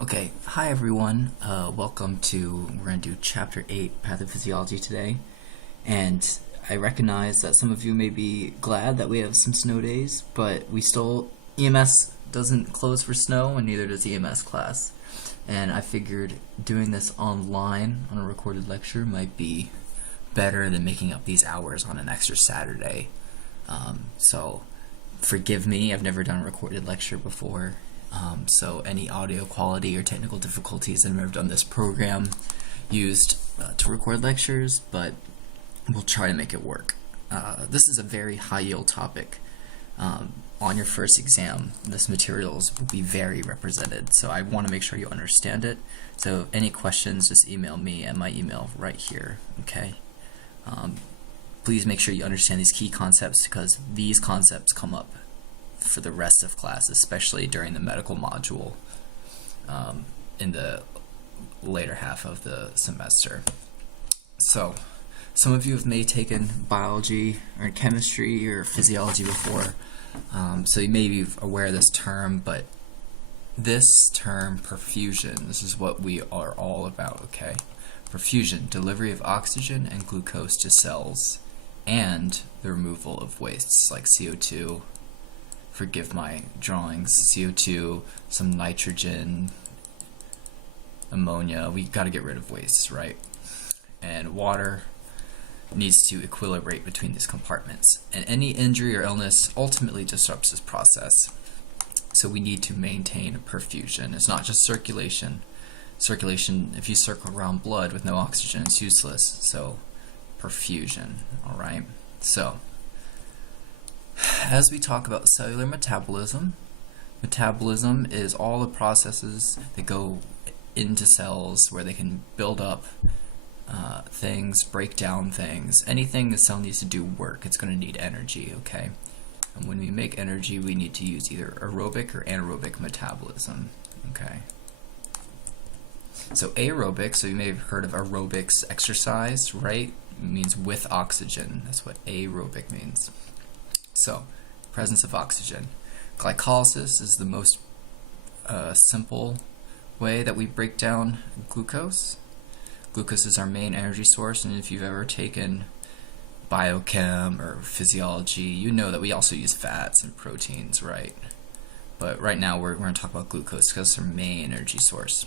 Okay, hi everyone. We're going to do Chapter 8, Pathophysiology today. And I recognize that some of you may be glad that we have some snow days, but EMS doesn't close for snow, and neither does EMS class. And I figured doing this online on a recorded lecture might be better than making up these hours on an extra Saturday. So forgive me, I've never done a recorded lecture before. So any audio quality or technical difficulties, I've never done this program used to record lectures, but we'll try to make it work. This is a very high yield topic. On your first exam, this materials will be very represented, so I want to make sure you understand it. So any questions, just email me at my email right here, okay? Please make sure you understand these key concepts, because these concepts come up for the rest of class, especially during the medical module in the later half of the semester. So some of you may taken biology or chemistry or physiology before, so you may be aware of this term, but this term, perfusion, this is what we are all about, okay? Perfusion, delivery of oxygen and glucose to cells, and the removal of wastes like CO2, forgive my drawings, CO2, some nitrogen, ammonia. We got to get rid of wastes, right? And water needs to equilibrate between these compartments. And any injury or illness ultimately disrupts this process. So we need to maintain perfusion. It's not just circulation. Circulation, if you circle around blood with no oxygen, it's useless. So perfusion, all right? So as we talk about cellular metabolism, metabolism is all the processes that go into cells where they can build up things, break down things. Anything the cell needs to do work, it's going to need energy, okay? And when we make energy, we need to use either aerobic or anaerobic metabolism, okay? So aerobic, so you may have heard of aerobics exercise, right? It means with oxygen. That's what aerobic means. So, presence of oxygen. Glycolysis is the most simple way that we break down glucose. Glucose is our main energy source, and if you've ever taken biochem or physiology, you know that we also use fats and proteins, right? But right now we're going to talk about glucose because it's our main energy source.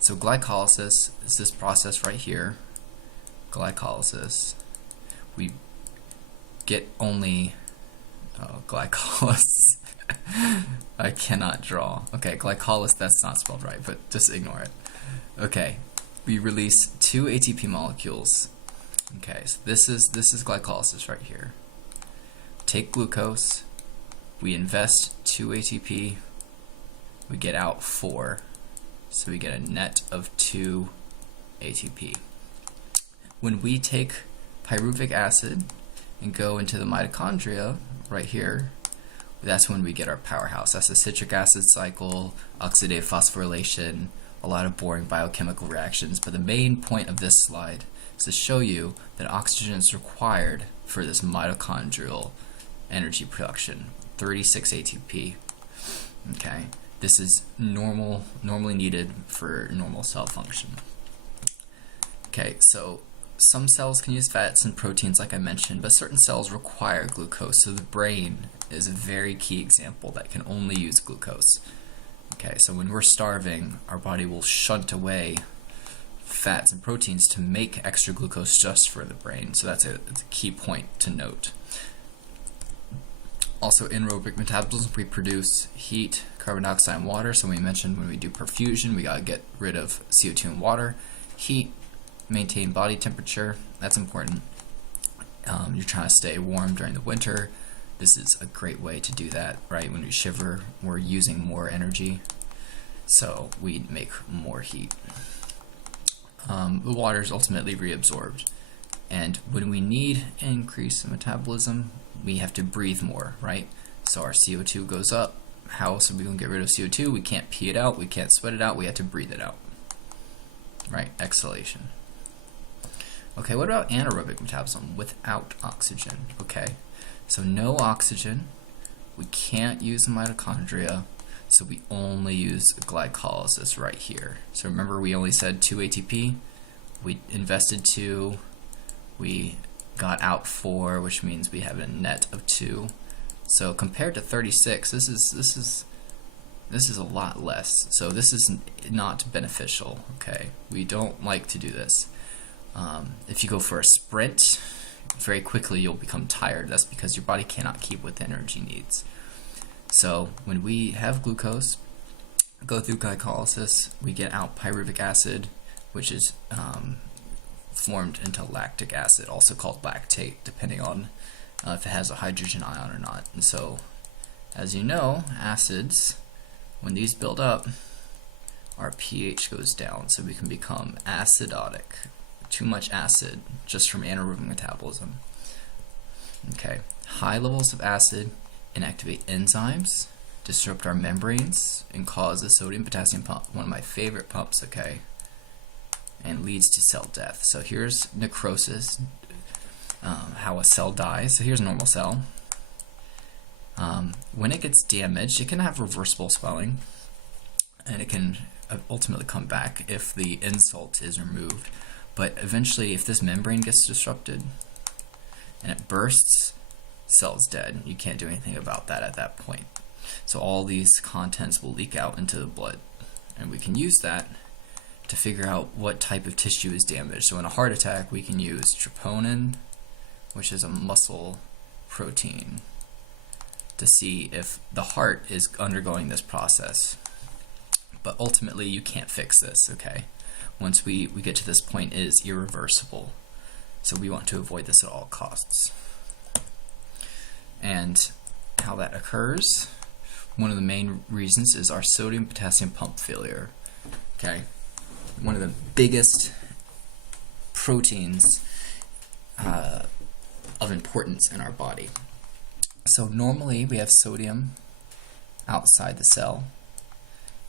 So glycolysis is this process right here. Glycolysis. We get only glycolysis. I cannot draw. Okay, glycolysis, that's not spelled right, but just ignore it. Okay, we release 2 ATP molecules. Okay, so this is glycolysis right here. Take glucose, we invest 2 ATP, we get out 4. So we get a net of 2 ATP. When we take pyruvic acid and go into the mitochondria right here, that's when we get our powerhouse. That's the citric acid cycle, oxidative phosphorylation, a lot of boring biochemical reactions. But the main point of this slide is to show you that oxygen is required for this mitochondrial energy production, 36 ATP. Okay, this is normally needed for normal cell function. Okay, so some cells can use fats and proteins like I mentioned, but certain cells require glucose. So the brain is a very key example that can only use glucose. Okay, so when we're starving, our body will shunt away fats and proteins to make extra glucose just for the brain. So that's a key point to note. Also, anaerobic metabolism, we produce heat, carbon dioxide, and water. So we mentioned when we do perfusion, we gotta get rid of CO2 and water. Heat, maintain body temperature, that's important. You're trying to stay warm during the winter. This is a great way to do that, right? When we shiver, we're using more energy, so we make more heat. The water is ultimately reabsorbed, and when we need an increase in metabolism, we have to breathe more, right? So our CO2 goes up. How else are we going to get rid of CO2? We can't pee it out, we can't sweat it out, we have to breathe it out, right? Exhalation. Okay, what about anaerobic metabolism without oxygen? Okay, so no oxygen, we can't use the mitochondria, So we only use glycolysis right here. So remember, we only said 2 ATP. We invested 2. We got out 4, which means we have a net of 2. So compared to 36, this is a lot less. So this is not beneficial. Okay, we don't like to do this. If you go for a sprint, very quickly you'll become tired. That's because your body cannot keep with the energy needs. So when we have glucose go through glycolysis, we get out pyruvic acid, which is formed into lactic acid, also called lactate, depending on if it has a hydrogen ion or not. And so, as you know, acids, when these build up, our pH goes down, so we can become acidotic. Too much acid just from anaerobic metabolism. Okay, high levels of acid inactivate enzymes, disrupt our membranes, and cause a sodium-potassium pump, one of my favorite pumps, okay, and leads to cell death. So here's necrosis, how a cell dies. So here's a normal cell. When it gets damaged, it can have reversible swelling, and it can ultimately come back if the insult is removed. But eventually, if this membrane gets disrupted and it bursts, cell's dead. You can't do anything about that at that point. So all these contents will leak out into the blood, and we can use that to figure out what type of tissue is damaged. So in a heart attack, we can use troponin, which is a muscle protein, to see if the heart is undergoing this process. But ultimately, you can't fix this, okay? Once we get to this point, it is irreversible. So we want to avoid this at all costs. And how that occurs, one of the main reasons is our sodium-potassium pump failure. Okay, one of the biggest proteins of importance in our body. So normally we have sodium outside the cell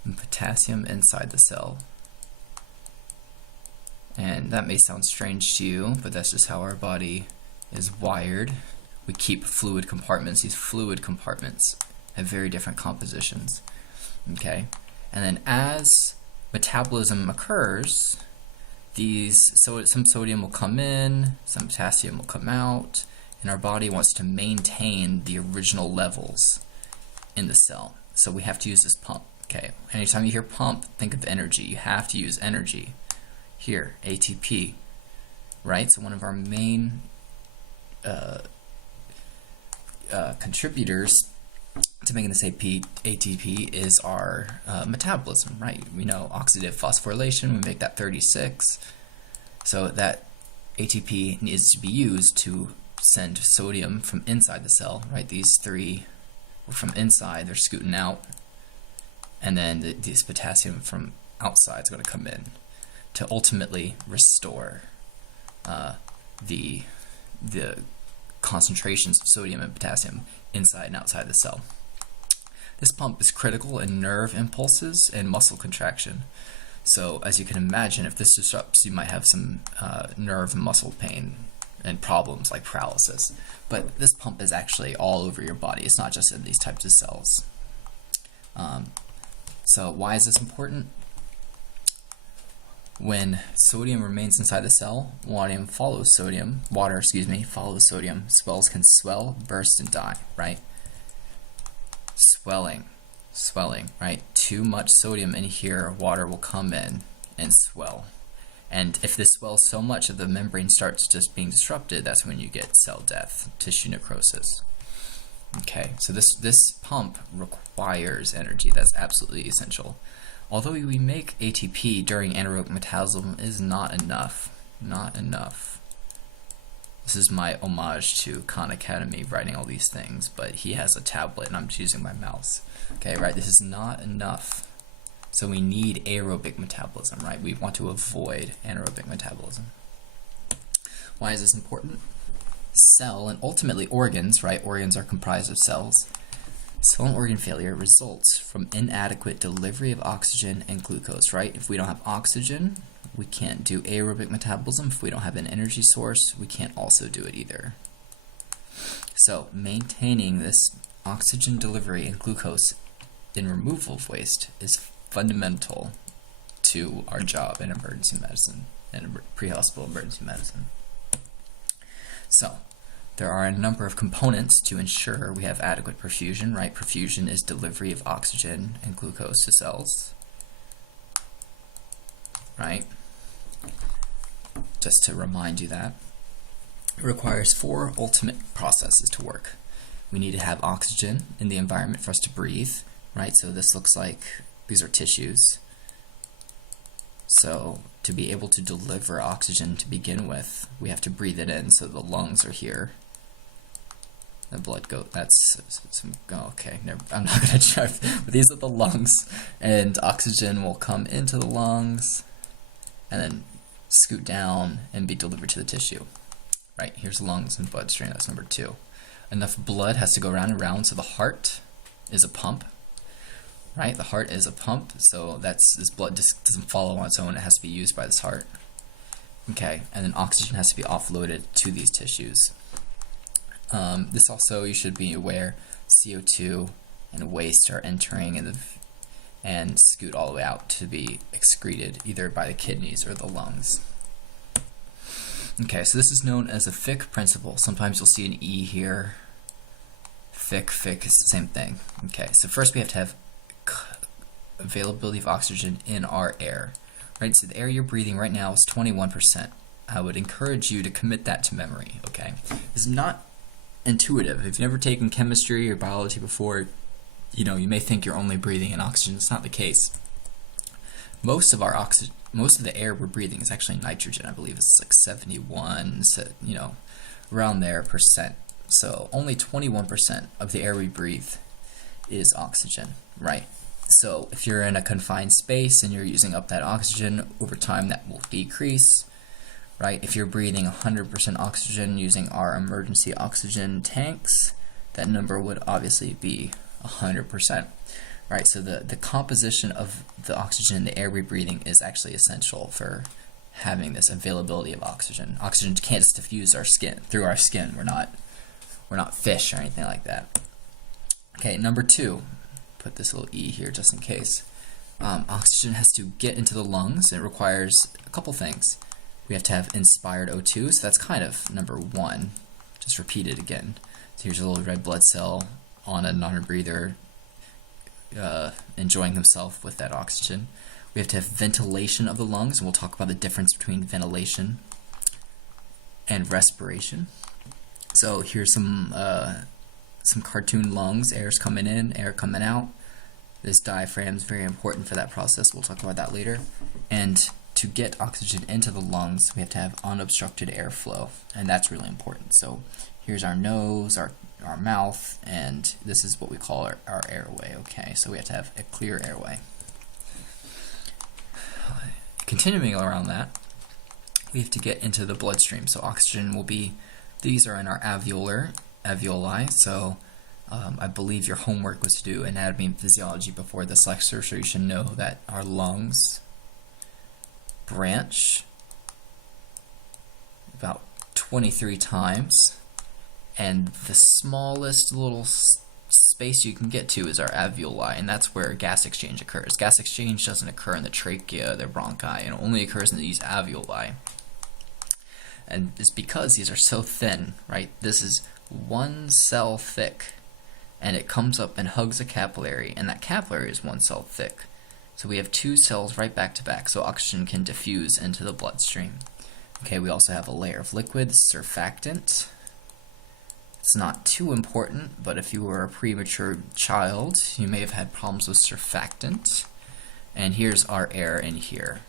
and potassium inside the cell. And that may sound strange to you, but that's just how our body is wired. We keep fluid compartments. These fluid compartments have very different compositions. Okay, and then as metabolism occurs, some sodium will come in, some potassium will come out, and our body wants to maintain the original levels in the cell. So we have to use this pump. Okay, anytime you hear pump, think of energy. You have to use energy. Here, ATP, right? So one of our main contributors to making this ATP is our metabolism, right? We know oxidative phosphorylation, we make that 36. So that ATP needs to be used to send sodium from inside the cell, right? These three are from inside, they're scooting out, and then this potassium from outside is going to come in to ultimately restore the concentrations of sodium and potassium inside and outside the cell. This pump is critical in nerve impulses and muscle contraction. So as you can imagine, if this disrupts, you might have some nerve and muscle pain and problems like paralysis. But this pump is actually all over your body. It's not just in these types of cells. So why is this important? When sodium remains inside the cell, water follows sodium, cells can swell, burst, and die, right? Swelling, right? Too much sodium in here, water will come in and swell. And if this swells so much that the membrane starts just being disrupted, that's when you get cell death, tissue necrosis. Okay, so this pump requires energy. That's absolutely essential. Although we make ATP during anaerobic metabolism, is not enough. Not enough. This is my homage to Khan Academy writing all these things, but he has a tablet and I'm just using my mouse. Okay, right? This is not enough. So we need aerobic metabolism, right? We want to avoid anaerobic metabolism. Why is this important? Cell and ultimately organs, right? Organs are comprised of cells. Cell and organ failure results from inadequate delivery of oxygen and glucose, right? If we don't have oxygen, we can't do aerobic metabolism. If we don't have an energy source, we can't also do it either. So maintaining this oxygen delivery and glucose in removal of waste is fundamental to our job in emergency medicine and pre-hospital emergency medicine. So there are a number of components to ensure we have adequate perfusion, right? Perfusion is delivery of oxygen and glucose to cells, right? Just to remind you that. It requires 4 ultimate processes to work. We need to have oxygen in the environment for us to breathe, right? So this looks like, these are tissues. So to be able to deliver oxygen to begin with, we have to breathe it in, so the lungs are here. The blood goes, that's some, oh, okay, I'm not going to try, but these are the lungs, and oxygen will come into the lungs and then scoot down and be delivered to the tissue. Right, here's lungs and bloodstream, that's number 2. Enough blood has to go round and round, so the heart is a pump. Right, the heart is a pump, so this blood just doesn't follow on its own, it has to be used by this heart. Okay, and then oxygen has to be offloaded to these tissues. This also, you should be aware, CO2 and waste are entering and scoot all the way out to be excreted either by the kidneys or the lungs. Okay, so this is known as a Fick principle. Sometimes you'll see an E here. Fick is the same thing. Okay, so first we have to have availability of oxygen in our air. Right, so the air you're breathing right now is 21%. I would encourage you to commit that to memory, okay? It's not intuitive. If you've never taken chemistry or biology before, you may think you're only breathing in oxygen. It's not the case. Most of the air we're breathing is actually nitrogen. I believe it's like 71, around there percent. So only 21% of the air we breathe is oxygen, right? So if you're in a confined space and you're using up that oxygen, over time that will decrease, right? If you're breathing 100% oxygen using our emergency oxygen tanks, that number would obviously be 100%, right? So the composition of the oxygen in the air we're breathing is actually essential for having this availability of oxygen. Oxygen can't just diffuse through our skin. We're not fish or anything like that. Okay, number 2. Put this little E here just in case. Oxygen has to get into the lungs. It requires a couple things. We have to have inspired O2, so that's kind of number 1. Just repeat it again. So here's a little red blood cell on a non-breather enjoying himself with that oxygen. We have to have ventilation of the lungs, and we'll talk about the difference between ventilation and respiration. So here's some cartoon lungs, air's coming in, air coming out. This diaphragm is very important for that process. We'll talk about that later. And to get oxygen into the lungs, we have to have unobstructed airflow, and that's really important. So here's our nose, our mouth, and this is what we call our airway, okay? So we have to have a clear airway. Continuing around that, we have to get into the bloodstream. So oxygen will be, these are in our alveoli, so I believe your homework was to do anatomy and physiology before this lecture, so you should know that our lungs branch about 23 times, and the smallest little space you can get to is our alveoli, and that's where gas exchange occurs. Gas exchange doesn't occur in the trachea, the bronchi, and it only occurs in these alveoli. And it's because these are so thin, right? This is 1 cell thick, and it comes up and hugs a capillary, and that capillary is 1 cell thick. So we have 2 cells right back to back, so oxygen can diffuse into the bloodstream. Okay, we also have a layer of liquid, surfactant. It's not too important, but if you were a premature child, you may have had problems with surfactant. And here's our air in here.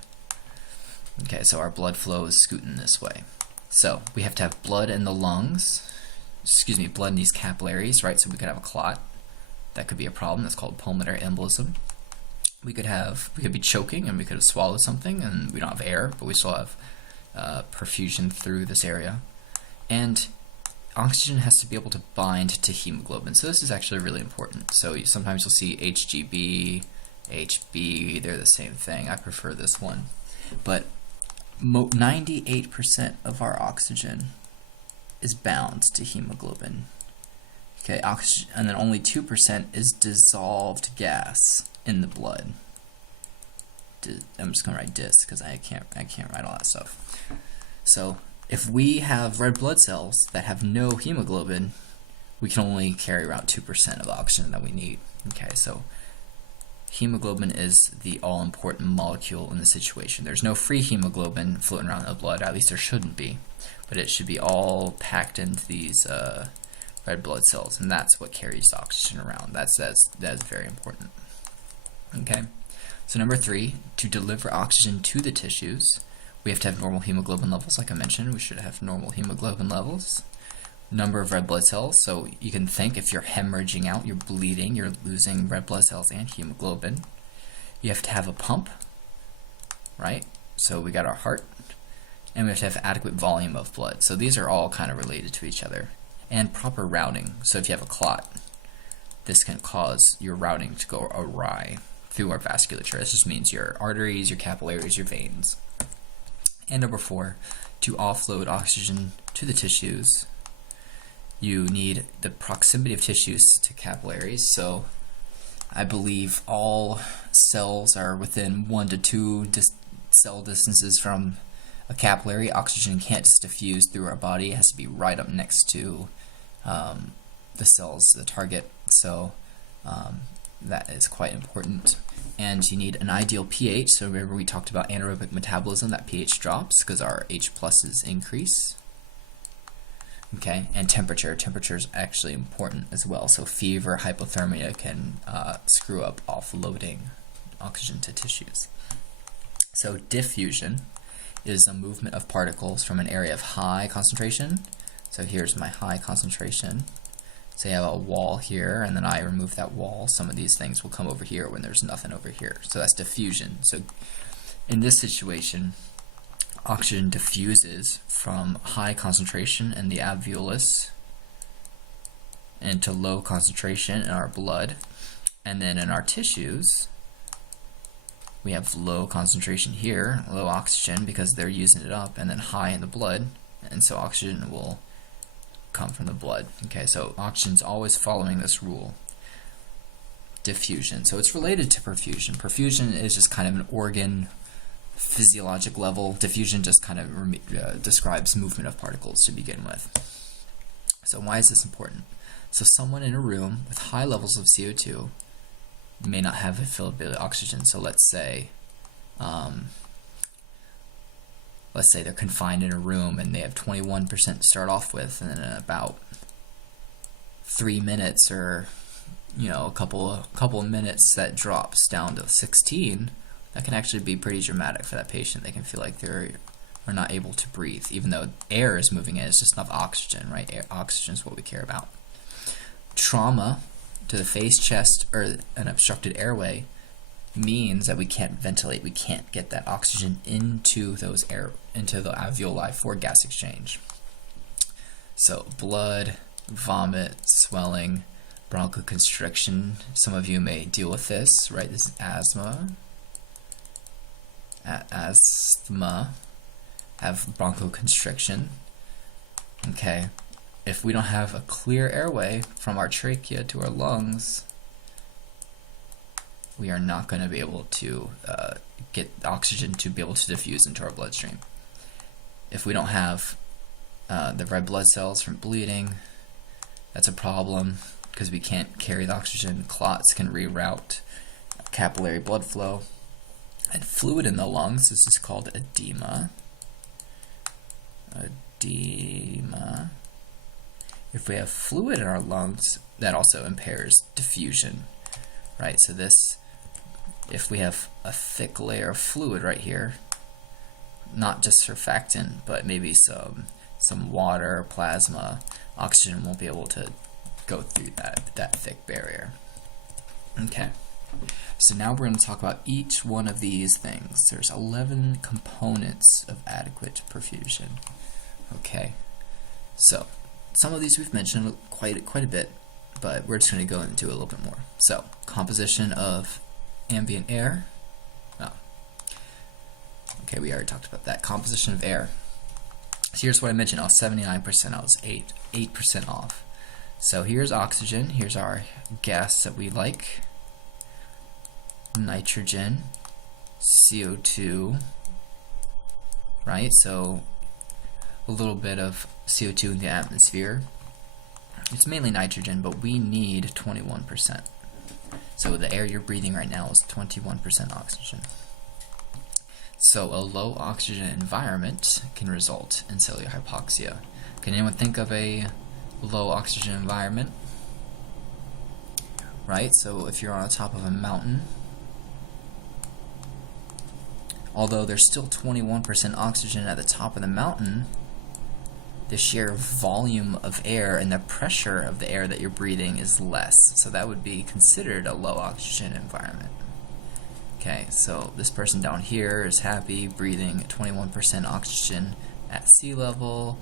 Okay, so our blood flow is scooting this way. So we have to have blood in the lungs, blood in these capillaries, right? So we could have a clot. That could be a problem. That's called pulmonary embolism. We could be choking and we could have swallowed something and we don't have air, but we still have perfusion through this area. And oxygen has to be able to bind to hemoglobin. So this is actually really important. So sometimes you'll see HGB, HB, they're the same thing. I prefer this one. But 98% of our oxygen is bound to hemoglobin. Okay, oxygen, and then only 2% is dissolved gas in the blood. I'm just gonna write dis because I can't write all that stuff. So if we have red blood cells that have no hemoglobin, we can only carry around 2% of oxygen that we need. Okay, so hemoglobin is the all-important molecule in the situation. There's no free hemoglobin floating around in the blood, at least there shouldn't be, but it should be all packed into these red blood cells, and that's what carries the oxygen around. That's very important. Okay, so number 3, to deliver oxygen to the tissues, we have to have normal hemoglobin levels. Like I mentioned, we should have normal hemoglobin levels. Number of red blood cells, so you can think if you're hemorrhaging out, you're bleeding, you're losing red blood cells and hemoglobin. You have to have a pump, right? So we got our heart, and we have to have adequate volume of blood. So these are all kind of related to each other. And proper routing, so if you have a clot, this can cause your routing to go awry through our vasculature. This just means your arteries, your capillaries, your veins. And number 4, to offload oxygen to the tissues, you need the proximity of tissues to capillaries. So I believe all cells are within 1 to 2 cell distances from a capillary. Oxygen can't just diffuse through our body. It has to be right up next to the cells, the target. So that is quite important. And you need an ideal pH. So remember we talked about anaerobic metabolism, that pH drops because our H pluses increase. Okay, and temperature. Temperature is actually important as well. So fever, hypothermia can screw up offloading oxygen to tissues. So diffusion is a movement of particles from an area of high concentration. So here's my high concentration. Say I have a wall here, and then I remove that wall. Some of these things will come over here when there's nothing over here. So that's diffusion. So in this situation, oxygen diffuses from high concentration in the alveolus into low concentration in our blood. And then in our tissues, we have low concentration here, low oxygen because they're using it up, and then high in the blood. And so oxygen will come from the blood. Okay, so oxygen's always following this rule. Diffusion. So it's related to perfusion. Perfusion is just kind of an organ physiologic level. Diffusion just kind of describes movement of particles to begin with. So why is this important? So someone in a room with high levels of CO2 may not have availability of oxygen. So let's say they're confined in a room and they have 21% to start off with, and then in about 3 minutes or a couple of minutes that drops down to 16. That can actually be pretty dramatic for that patient. They can feel like they're not able to breathe, even though air is moving in. It's just not oxygen, right? Oxygen is what we care about. Trauma to the face, chest, or an obstructed airway means that we can't ventilate. We can't get that oxygen into the alveoli for gas exchange. So blood, vomit, swelling, bronchoconstriction. Some of you may deal with this, right? This is asthma. Asthma have bronchoconstriction. Okay, if we don't have a clear airway from our trachea to our lungs, we are not going to be able to get oxygen to be able to diffuse into our bloodstream. If we don't have the red blood cells from bleeding, that's a problem because we can't carry the oxygen. Clots can reroute capillary blood flow. And fluid in the lungs, this is called edema. Edema. If we have fluid in our lungs, that also impairs diffusion, right? So this, if we have a thick layer of fluid right here, not just surfactant, but maybe some water, plasma, oxygen won't be able to go through that thick barrier. Okay. So now we're going to talk about each one of these things. There's 11 components of adequate perfusion. Okay, so some of these we've mentioned quite a bit, but we're just going to go into a little bit more. So composition of ambient air. Oh. Okay, we already talked about that. Composition of air. So here's what I mentioned. I was 79%. I was 8% off. So here's oxygen, here's our gas that we like, nitrogen, CO2, right? So a little bit of CO2 in the atmosphere. It's mainly nitrogen, but we need 21%. So the air you're breathing right now is 21% oxygen. So a low oxygen environment can result in cellular hypoxia. Can anyone think of a low oxygen environment? Right, so if you're on the top of a mountain, although there's still 21% oxygen at the top of the mountain, the sheer volume of air and the pressure of the air that you're breathing is less. So that would be considered a low oxygen environment. Okay, so this person down here is happy breathing 21% oxygen at sea level.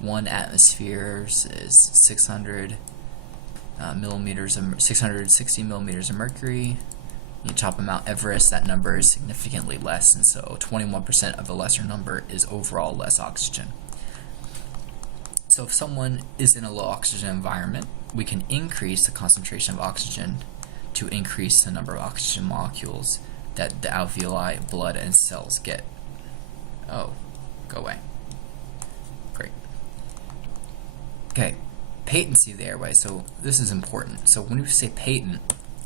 1 atmosphere is 660 millimeters of mercury. You top of Mount Everest, that number is significantly less, and so 21% of the lesser number is overall less oxygen. So if someone is in a low oxygen environment, we can increase the concentration of oxygen to increase the number of oxygen molecules that the alveoli, blood, and cells get. Oh, go away. Great. Okay, patency of the airway. So this is important. So when we say patent,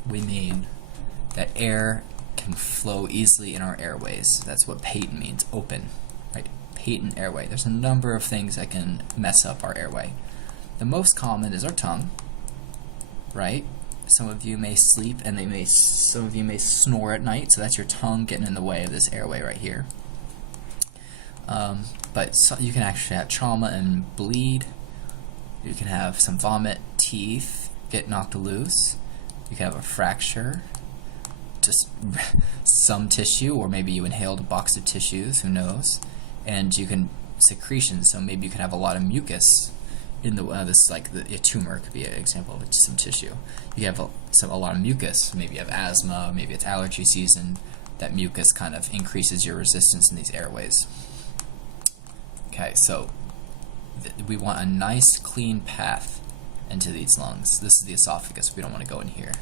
we mean that air can flow easily in our airways. That's what patent means, open, right? Patent airway. There's a number of things that can mess up our airway. The most common is our tongue, right? Some of you may sleep and some of you may snore at night, so that's your tongue getting in the way of this airway right here. But you can actually have trauma and bleed. You can have some vomit, teeth get knocked loose. You can have a fracture, just some tissue, or maybe you inhaled a box of tissues, who knows. And you can secretion, so maybe you can have a lot of mucus in the this, like a tumor could be an example of some tissue. You have a lot of mucus. Maybe you have asthma, maybe it's allergy season. That mucus kind of increases your resistance in these airways. Okay, so we want a nice clean path into these lungs. This is the esophagus. We don't want to go in here.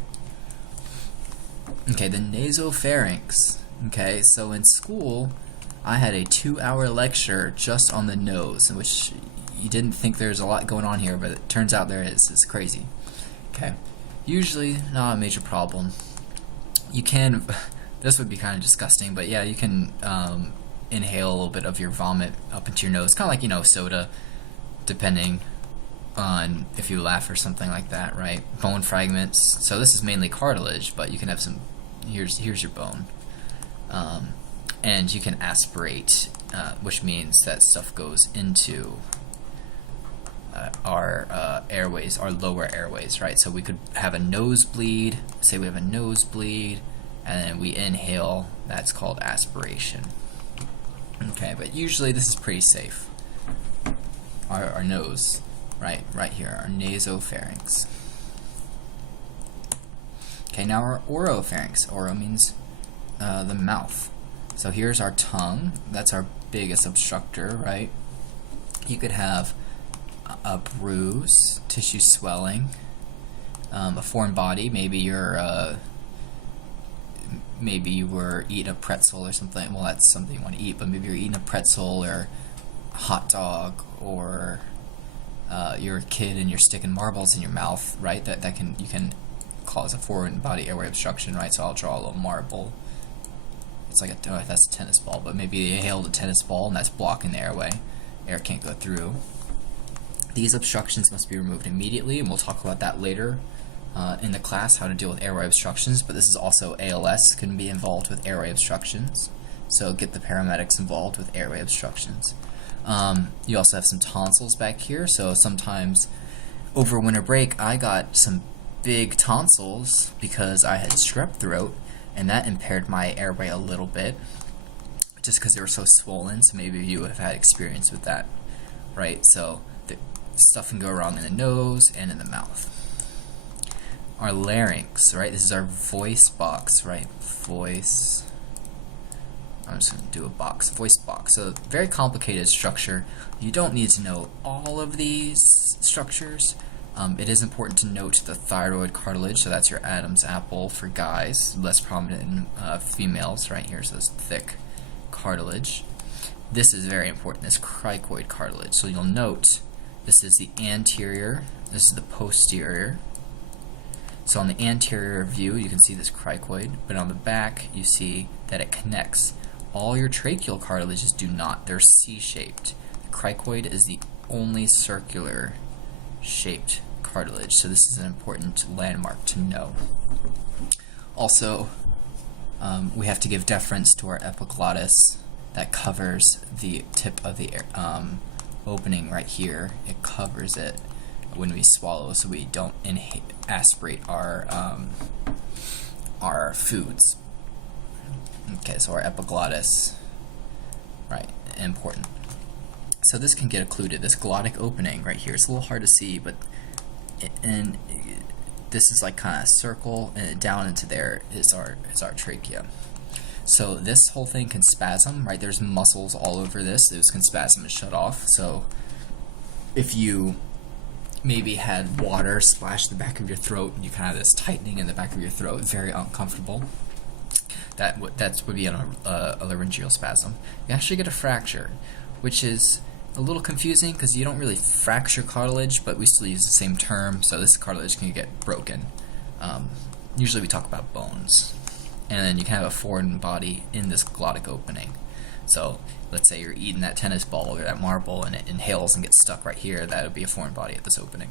Okay, the nasopharynx. Okay, so in school I had a 2-hour lecture just on the nose, in which you didn't think there's a lot going on here, but it turns out there is. It's crazy. Okay, usually not a major problem. You can, this would be kind of disgusting, but yeah, you can inhale a little bit of your vomit up into your nose, kind of like, soda, depending on if you laugh or something like that, right? Bone fragments. So this is mainly cartilage, but you can have some. Here's your bone, and you can aspirate, which means that stuff goes into our airways, our lower airways, right? So we could have a nosebleed. Say we have a nosebleed, and then we inhale. That's called aspiration. Okay, but usually this is pretty safe. Our nose, right here, our nasopharynx. Okay, now our oropharynx. Oro means the mouth. So here's our tongue. That's our biggest obstructor, right? You could have a bruise, tissue swelling, a foreign body. Maybe you were eating a pretzel or something. Well, that's something you want to eat, but maybe you're eating a pretzel or a hot dog, or you're a kid and you're sticking marbles in your mouth, right? You can cause a foreign body airway obstruction, right? So I'll draw a little marble. It's like that's a tennis ball, but maybe you inhaled a tennis ball and that's blocking the airway. Air can't go through. These obstructions must be removed immediately, and we'll talk about that later in the class, how to deal with airway obstructions. But this is also ALS can be involved with airway obstructions, so get the paramedics involved with airway obstructions. You also have some tonsils back here, so sometimes over winter break I got some big tonsils because I had strep throat, and that impaired my airway a little bit just because they were so swollen. So maybe you have had experience with that, right? So the stuff can go wrong in the nose and in the mouth. Our larynx, right? This is our voice box, right? Voice. I'm just going to do a box, voice box. So very complicated structure. You don't need to know all of these structures, It is important to note the thyroid cartilage, so that's your Adam's apple for guys, less prominent in females, right? Here's this thick cartilage. This is very important, this cricoid cartilage. So you'll note this is the anterior, this is the posterior. So on the anterior view, you can see this cricoid, but on the back, you see that it connects. All your tracheal cartilages do not, they're C-shaped. The cricoid is the only circular shaped cartilage, so this is an important landmark to know. Also, we have to give deference to our epiglottis that covers the tip of the opening right here. It covers it when we swallow, so we don't aspirate our foods. Okay, so our epiglottis, right, important. So this can get occluded. This glottic opening right here, it's a little hard to see, but this is like kind of circle, and down into there is our trachea. So this whole thing can spasm, right? There's muscles all over this. Those can spasm and shut off. So if you maybe had water splash the back of your throat, and you kind of have this tightening in the back of your throat, very uncomfortable. That would be a laryngeal spasm. You actually get a fracture, which is a little confusing because you don't really fracture cartilage, but we still use the same term. So this cartilage can get broken. Usually we talk about bones. And then you can have a foreign body in this glottic opening. So let's say you're eating that tennis ball or that marble and it inhales and gets stuck right here. That would be a foreign body at this opening.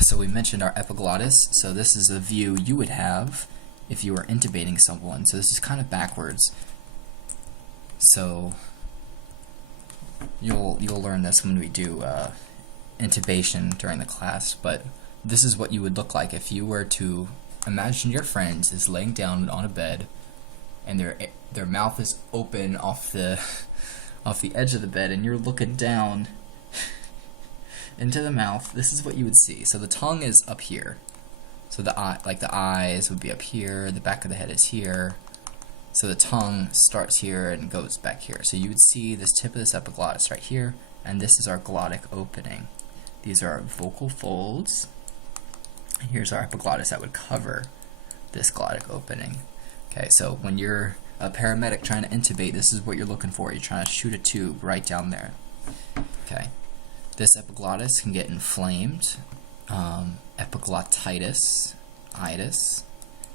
So we mentioned our epiglottis. So this is the view you would have if you were intubating someone. So this is kind of backwards. So you'll learn this when we do intubation during the class, but this is what you would look like if you were to imagine your friend is laying down on a bed and their mouth is open off the edge of the bed, and you're looking down into the mouth. This is what you would see. So the tongue is up here. So the eyes would be up here, the back of the head is here. So the tongue starts here and goes back here. So you would see this tip of this epiglottis right here, and this is our glottic opening. These are our vocal folds. Here's our epiglottis that would cover this glottic opening. Okay, so when you're a paramedic trying to intubate, this is what you're looking for. You're trying to shoot a tube right down there. Okay, this epiglottis can get inflamed. Epiglottitis, itis,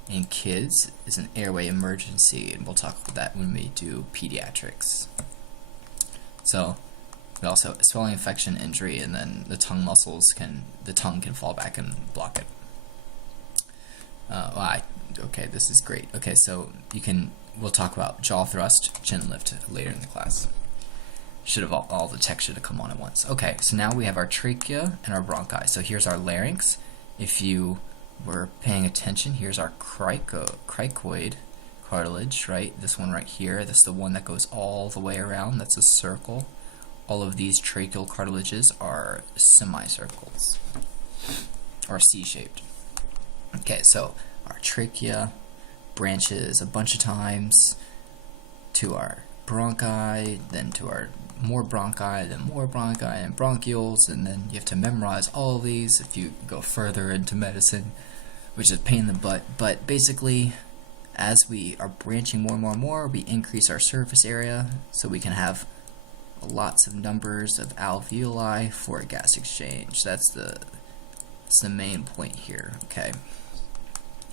in kids is an airway emergency, and we'll talk about that when we do pediatrics. So we also swelling, infection, injury, and then the tongue muscles the tongue can fall back and block it. Okay, this is great. Okay, so we'll talk about jaw thrust, chin lift later in the class. All the text should have come on at once. Okay, so now we have our trachea and our bronchi. So here's our larynx. If you were paying attention, here's our cricoid cartilage, right? This one right here. This is the one that goes all the way around. That's a circle. All of these tracheal cartilages are semicircles, or C-shaped. Okay, so our trachea branches a bunch of times to our bronchi, then to our more bronchi, then more bronchi, and bronchioles, and then you have to memorize all of these if you go further into medicine, which is a pain in the butt. But basically, as we are branching more and more and more, we increase our surface area, so we can have lots of numbers of alveoli for a gas exchange. That's the main point here, okay?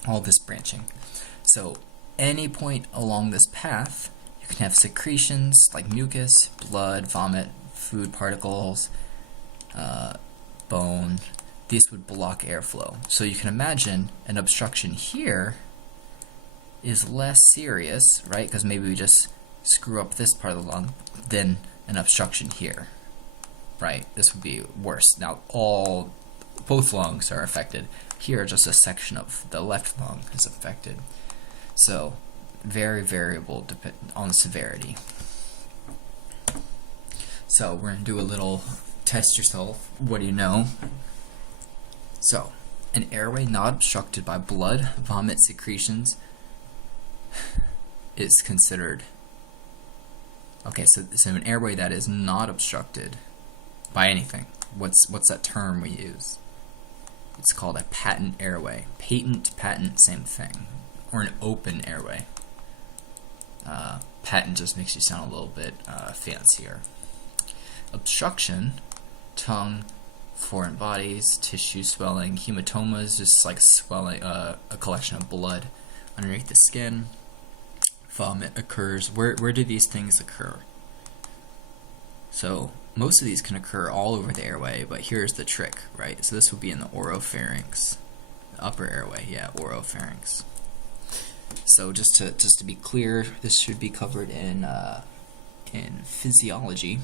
All this branching. So any point along this path, you can have secretions like mucus, blood, vomit, food particles, bone. These would block airflow. So you can imagine an obstruction here is less serious, right? Because maybe we just screw up this part of the lung than an obstruction here, right? This would be worse. Now both lungs are affected. Here, just a section of the left lung is affected. So very variable on the severity. So we're going to do a little test yourself. What do you know? So, an airway not obstructed by blood, vomit, secretions is considered. Okay, so an airway that is not obstructed by anything. What's that term we use? It's called a patent airway. Patent, same thing. Or an open airway. Patent just makes you sound a little bit fancier. Obstruction, tongue, foreign bodies, tissue swelling. Hematoma is just like swelling, a collection of blood underneath the skin. Vomit occurs. Where do these things occur? So most of these can occur all over the airway, but here's the trick, right? So this would be in the oropharynx, the upper airway, yeah, oropharynx. So just to be clear, this should be covered in physiology.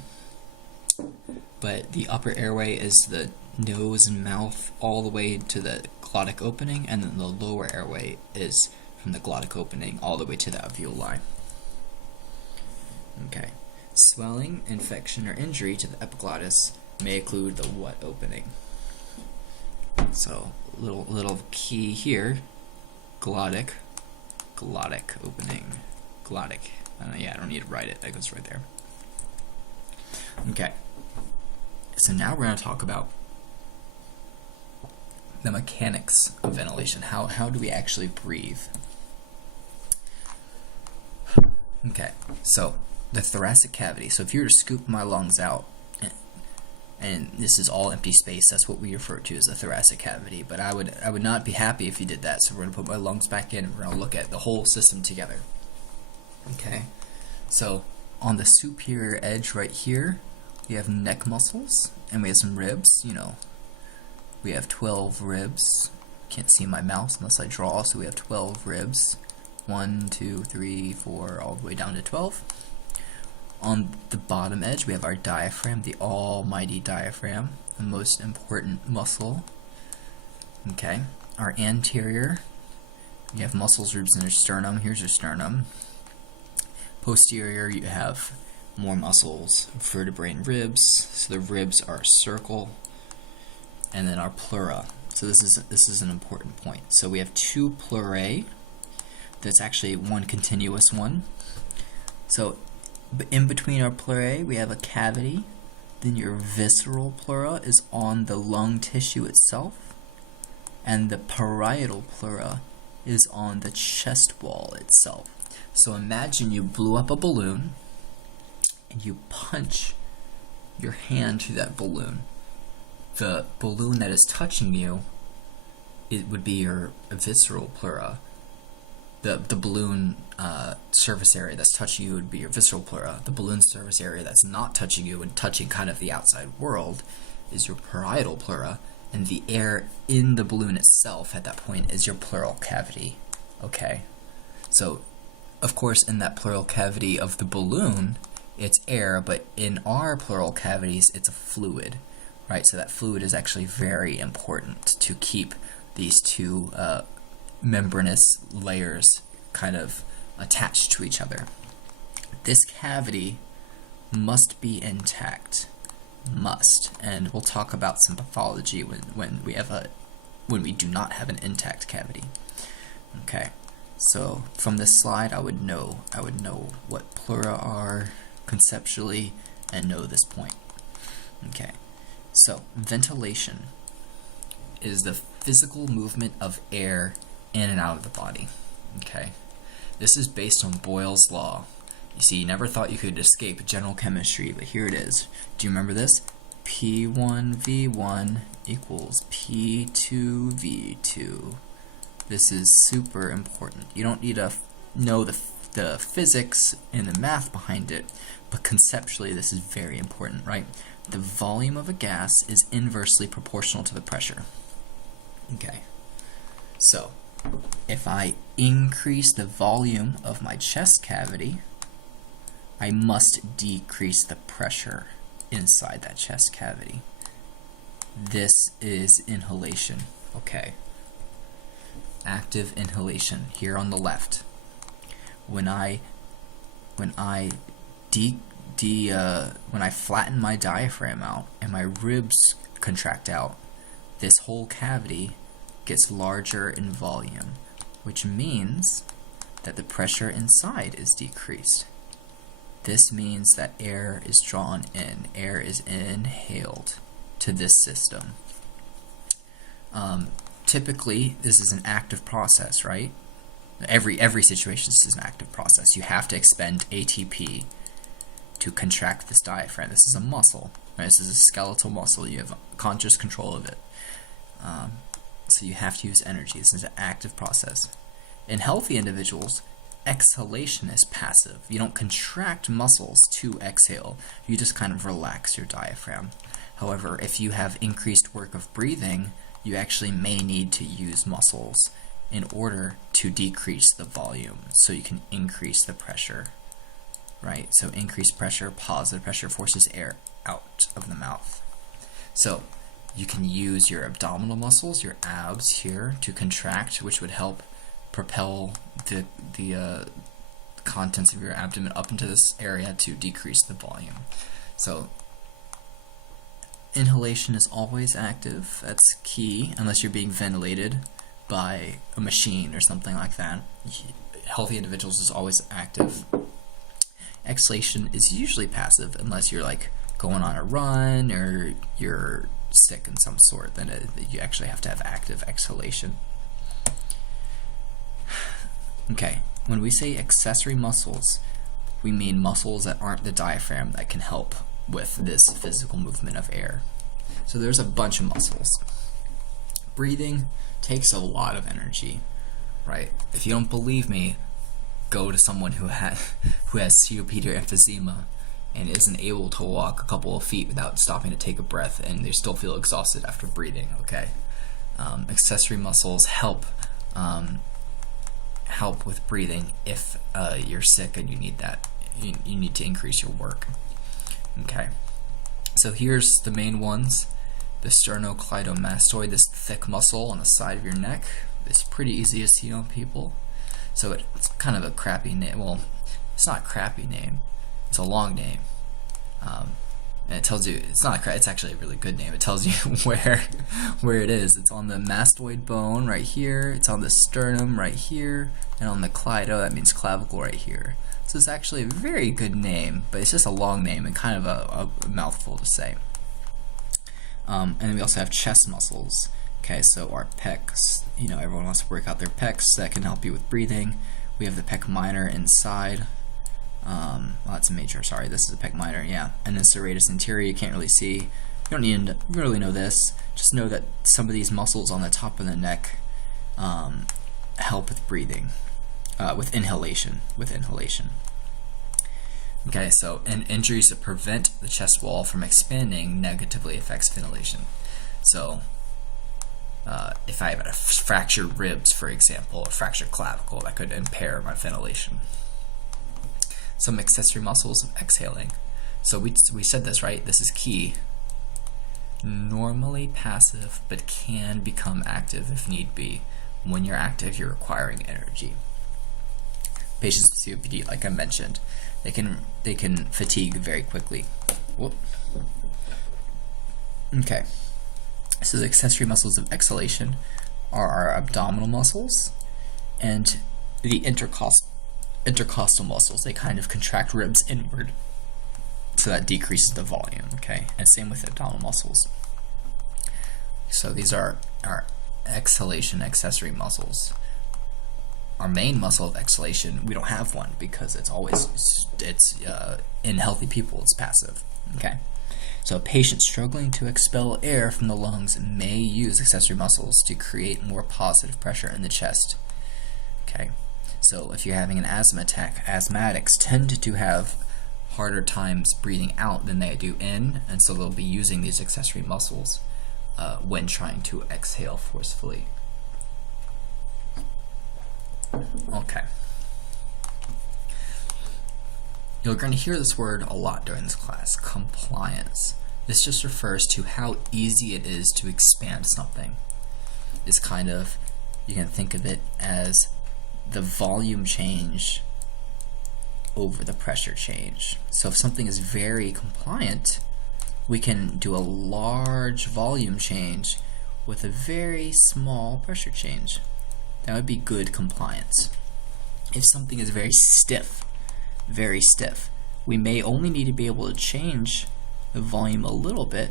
But the upper airway is the nose and mouth all the way to the glottic opening, and then the lower airway is from the glottic opening all the way to the alveoli. Okay. Swelling, infection, or injury to the epiglottis may occlude the what opening? So little key here, glottic opening, glottic. Yeah, I don't need to write it. That goes right there. Okay. So now we're going to talk about the mechanics of ventilation. How do we actually breathe? Okay. So the thoracic cavity. So if you were to scoop my lungs out, and this is all empty space, that's what we refer to as the thoracic cavity. But I would not be happy if you did that. So we're going to put my lungs back in, and we're going to look at the whole system together. Okay. So on the superior edge right here, we have neck muscles, and we have some ribs. You know, we have 12 ribs. Can't see my mouse unless I draw, so we have 12 ribs. 1, 2, 3, 4, all the way down to 12. On the bottom edge, we have our diaphragm, the almighty diaphragm, the most important muscle. Okay, our anterior, you have muscles, ribs, and your sternum. Here's your sternum. Posterior, you have more muscles, vertebrae, and ribs. So the ribs are a circle, and then our pleura. So this is an important point. So we have two pleurae. That's actually one continuous one. So in between our pleurae, we have a cavity. Then your visceral pleura is on the lung tissue itself, and the parietal pleura is on the chest wall itself. So imagine you blew up a balloon and you punch your hand through that balloon. The balloon that is touching you, it would be your visceral pleura. The balloon surface area that's touching you would be your visceral pleura. The balloon surface area that's not touching you and touching kind of the outside world is your parietal pleura, and the air in the balloon itself at that point is your pleural cavity. Okay, so of course in that pleural cavity of the balloon it's air, but in our pleural cavities it's a fluid, right? So that fluid is actually very important to keep these two membranous layers kind of attached to each other. This cavity must be intact, and we'll talk about some pathology when we do not have an intact cavity. Okay, so from this slide I would know what pleura are conceptually and know this point. Okay, so ventilation is the physical movement of air in and out of the body. Okay, this is based on Boyle's law. You see, you never thought you could escape general chemistry, but here it is. Do you remember this? P1V1 equals P2V2. This is super important. You don't need to know the physics and the math behind it, but conceptually this is very important, right? The volume of a gas is inversely proportional to the pressure. Okay, so if I increase the volume of my chest cavity, I must decrease the pressure inside that chest cavity. This is inhalation. Okay, active inhalation here on the left. When I flatten my diaphragm out and my ribs contract out, this whole cavity gets larger in volume, which means that the pressure inside is decreased. This means that air is drawn in, air is inhaled to this system. Typically, this is an active process, right? Every situation, this is an active process. You have to expend ATP to contract this diaphragm. This is a muscle, right? This is a skeletal muscle. You have conscious control of it. So you have to use energy. This is an active process. In healthy individuals, exhalation is passive. You don't contract muscles to exhale. You just kind of relax your diaphragm. However, if you have increased work of breathing, you actually may need to use muscles in order to decrease the volume so you can increase the pressure, right? So increased pressure, positive pressure forces air out of the mouth. So you can use your abdominal muscles, your abs here, to contract, which would help propel the contents of your abdomen up into this area to decrease the volume. So inhalation is always active. That's key, unless you're being ventilated by a machine or something like that. Healthy individuals is always active. Exhalation is usually passive, unless you're like going on a run or you're sick in some sort. Then you actually have to have active exhalation. Okay, when we say accessory muscles, we mean muscles that aren't the diaphragm that can help with this physical movement of air. So there's a bunch of muscles. Breathing takes a lot of energy, right? If you don't believe me, go to someone who has COPD or emphysema and isn't able to walk a couple of feet without stopping to take a breath, and they still feel exhausted after breathing. Okay, accessory muscles help with breathing if you're sick and you need that. You need to increase your work. Okay, so here's the main ones. The sternocleidomastoid, this thick muscle on the side of your neck. It's pretty easy to see on people. So it's kind of a crappy name. Well, it's not a crappy name. It's a long name. And it tells you, it's not it's actually a really good name. It tells you where it is. It's on the mastoid bone right here. It's on the sternum right here. And on the cleido, that means clavicle right here. So it's actually a very good name, but it's just a long name and kind of a mouthful to say. And then we also have chest muscles. Okay, so our pecs, everyone wants to work out their pecs. That can help you with breathing. We have the pec minor inside. Well, that's a major, sorry, this is a pec minor, yeah. And then serratus anterior, you can't really see. You don't need to really know this. Just know that some of these muscles on the top of the neck help with breathing, with inhalation. Okay, so injuries that prevent the chest wall from expanding negatively affects ventilation. So if I have a fractured ribs, for example, a fractured clavicle, that could impair my ventilation. Some accessory muscles of exhaling. So we said this, right? This is key. Normally passive, but can become active if need be. When you're active, you're requiring energy. Patients with COPD, like I mentioned, they can fatigue very quickly. Whoop. Okay. So the accessory muscles of exhalation are our abdominal muscles and the intercostal muscles. They kind of contract ribs inward, so that decreases the volume. Okay, and same with abdominal muscles. So these are our exhalation accessory muscles. Our main muscle of exhalation, we don't have one because it's in healthy people it's passive. Okay, so a patient struggling to expel air from the lungs may use accessory muscles to create more positive pressure in the chest. Okay, so if you're having an asthma attack, asthmatics tend to have harder times breathing out than they do in, and so they'll be using these accessory muscles when trying to exhale forcefully. Okay. You're going to hear this word a lot during this class, compliance. This just refers to how easy it is to expand something. It's kind of, you can think of it as the volume change over the pressure change. So if something is very compliant, we can do a large volume change with a very small pressure change. That would be good compliance. If something is very stiff, we may only need to be able to change the volume a little bit,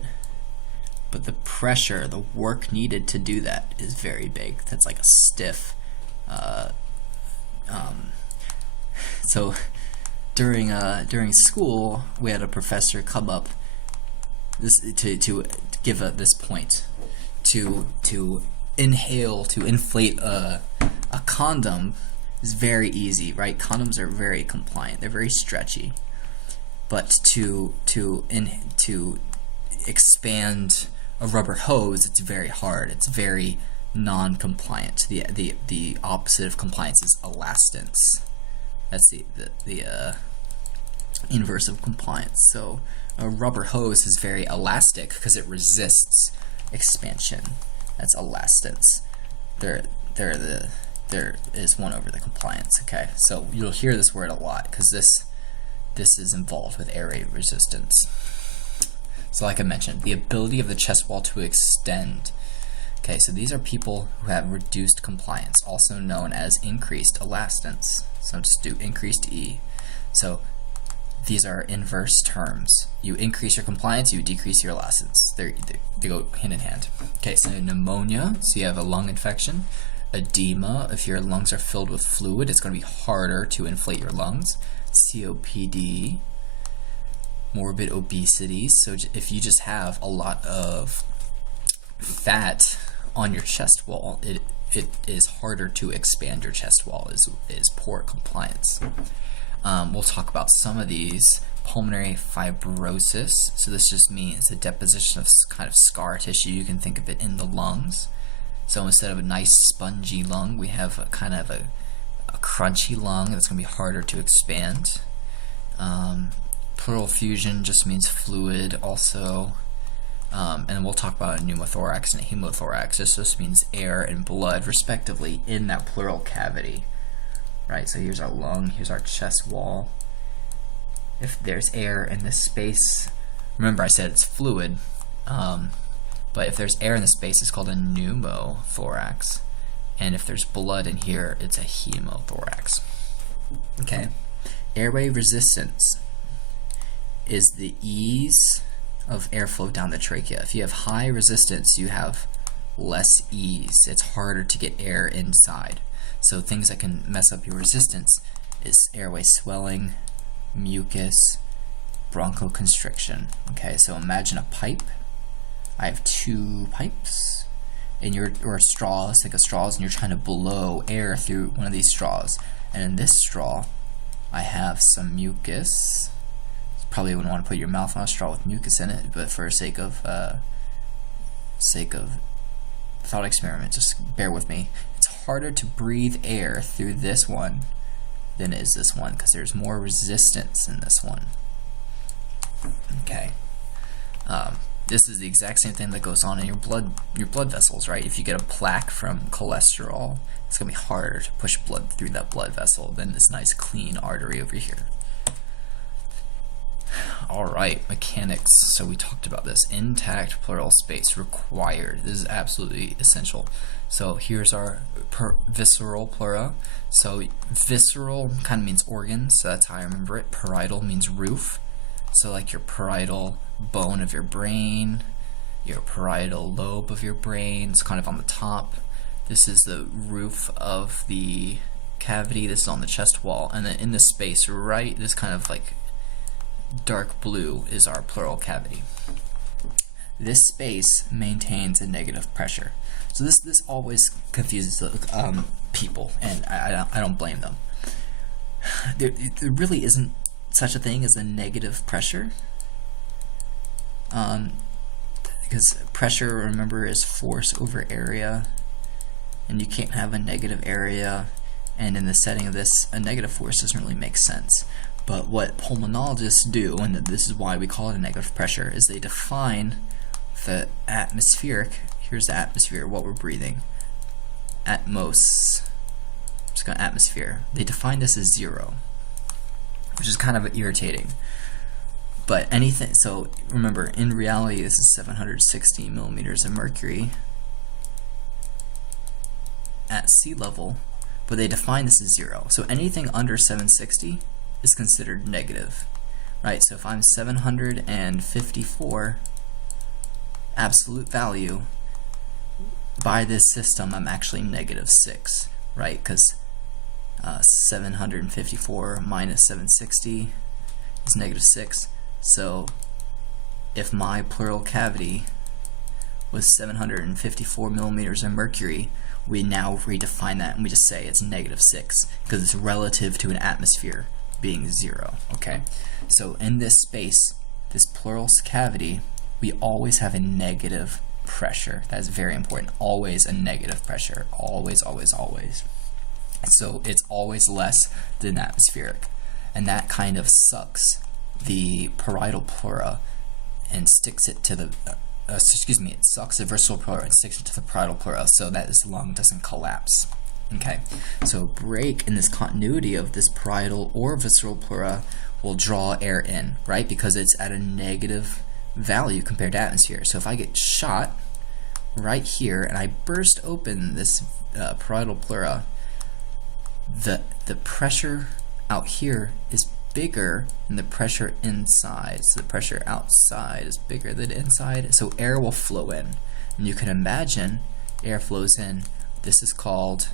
but the pressure, the work needed to do that is very big. That's like a stiff. So during school, we had a professor come up to give this point to inhale, to inflate a condom is very easy, right? Condoms are very compliant. They're very stretchy. But to expand a rubber hose, it's very hard. It's very non-compliant. The opposite of compliance is elastance. That's the inverse of compliance. So a rubber hose is very elastic because it resists expansion. That's elastance. There is one over the compliance. Okay, so you'll hear this word a lot because this is involved with air rate resistance. So like I mentioned, the ability of the chest wall to extend. Okay, so these are people who have reduced compliance, also known as increased elastance. So just do increased E. So these are inverse terms. You increase your compliance, you decrease your elastance. They go hand in hand. Okay, so pneumonia, so you have a lung infection. Edema, if your lungs are filled with fluid, it's going to be harder to inflate your lungs. COPD, morbid obesity. So if you just have a lot of fat on your chest wall, it is harder to expand your chest wall, is poor compliance. We'll talk about some of these. Pulmonary fibrosis, so this just means the deposition of kind of scar tissue. You can think of it in the lungs. So instead of a nice spongy lung, we have a kind of a crunchy lung that's going to be harder to expand. Pleural effusion just means fluid also. And we'll talk about a pneumothorax and a hemothorax. This just means air and blood, respectively, in that pleural cavity. Right, so here's our lung, here's our chest wall. If there's air in this space, remember I said it's fluid, but if there's air in the space, it's called a pneumothorax. And if there's blood in here, it's a hemothorax. Okay, airway resistance is the ease of airflow down the trachea. If you have high resistance, you have less ease. It's harder to get air inside. So things that can mess up your resistance is airway swelling, mucus, bronchoconstriction. Okay, so imagine a pipe. I have two pipes, and or straws, think of straws, and you're trying to blow air through one of these straws. And in this straw, I have some mucus. Probably wouldn't want to put your mouth on a straw with mucus in it, but for sake of thought experiment, just bear with me. It's harder to breathe air through this one than it is this one because there's more resistance in this one. Okay. This is the exact same thing that goes on in your blood vessels, right? If you get a plaque from cholesterol, it's going to be harder to push blood through that blood vessel than this nice clean artery over here. Alright, mechanics. So we talked about this. Intact pleural space required. This is absolutely essential. So here's our visceral pleura. So visceral kind of means organs, so that's how I remember it. Parietal means roof. So like your parietal bone of your brain, your parietal lobe of your brain, it's kind of on the top. This is the roof of the cavity. This is on the chest wall. And then in this space, right, this kind of like dark blue is our pleural cavity. This space maintains a negative pressure. So this always confuses people, and I don't blame them. There really isn't such a thing as a negative pressure, because pressure, remember, is force over area, and you can't have a negative area, and in the setting of this, a negative force doesn't really make sense. But what pulmonologists do, and this is why we call it a negative pressure, is they define the atmospheric, here's the atmosphere, what we're breathing, just got atmosphere. They define this as 0, which is kind of irritating. But anything, so remember, in reality, this is 760 millimeters of mercury at sea level, but they define this as 0. So anything under 760 is considered negative. right? So if I'm 754 absolute value, by this system I'm actually -6, right? Because 754 minus 760 is -6. So if my pleural cavity was 754 millimeters of mercury, we now redefine that and we just say it's -6 because it's relative to an atmosphere being 0. Okay, so in this space, this pleural cavity, we always have a negative pressure. That is very important. Always a negative pressure. Always, always, always. So it's always less than atmospheric, and that kind of sucks the parietal pleura and sticks it to the it sucks the visceral pleura and sticks it to the parietal pleura so that this lung doesn't collapse. Okay, so a break in this continuity of this parietal or visceral pleura will draw air in, right? Because it's at a negative value compared to atmosphere. So if I get shot right here and I burst open this parietal pleura, the pressure out here is bigger than the pressure inside. So the pressure outside is bigger than inside, so air will flow in. And you can imagine air flows in. This is called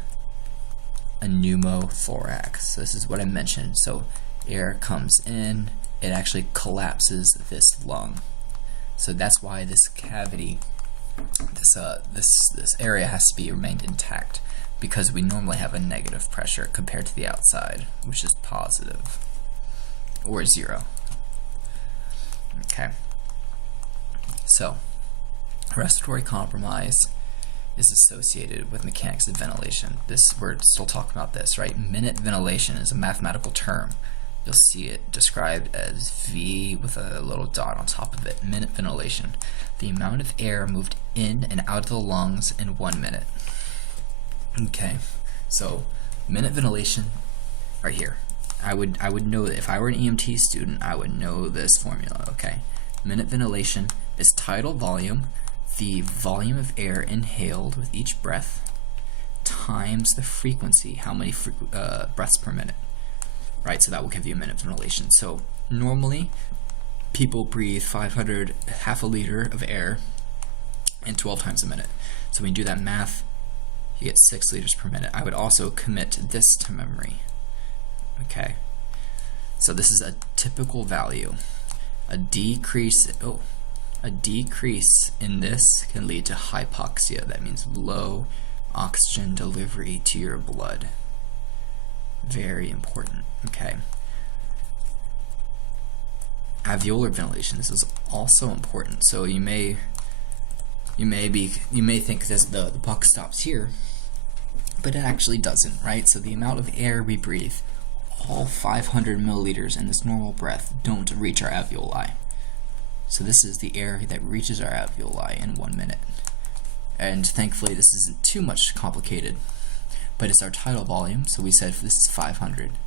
a pneumothorax. So this is what I mentioned. So air comes in, it actually collapses this lung. So that's why this cavity, this area has to be remained intact, because we normally have a negative pressure compared to the outside, which is positive or 0. Okay. So respiratory compromise is associated with mechanics of ventilation. We're still talking about this, right? Minute ventilation is a mathematical term. You'll see it described as V with a little dot on top of it. Minute ventilation. The amount of air moved in and out of the lungs in 1 minute. Okay, so minute ventilation right here. I would know that if I were an EMT student, I would know this formula. Okay, minute ventilation is tidal volume, the volume of air inhaled with each breath, times the frequency, how many breaths per minute. Right, so that will give you a minute ventilation. So normally people breathe 500, half a liter of air, and 12 times a minute. So when you do that math, you get 6 liters per minute. I would also commit this to memory. Okay, so this is a typical value. A decrease in this can lead to hypoxia. That means low oxygen delivery to your blood. Very important. Okay. Alveolar ventilation. This is also important. So you may think this the buck stops here, but it actually doesn't, right? So the amount of air we breathe, all 500 milliliters in this normal breath, don't reach our alveoli. So this is the air that reaches our alveoli in 1 minute. And thankfully this isn't too much complicated, but it's our tidal volume, so we said this is 500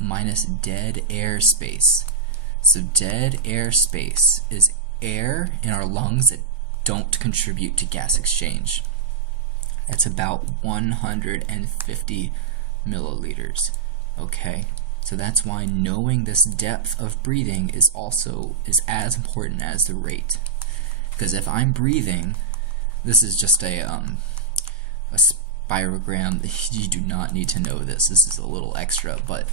minus dead air space. So dead air space is air in our lungs that don't contribute to gas exchange. That's about 150 milliliters. Okay, so that's why knowing this depth of breathing is as important as the rate. Because if I'm breathing, this is just a spirogram. You do not need to know this. This is a little extra, but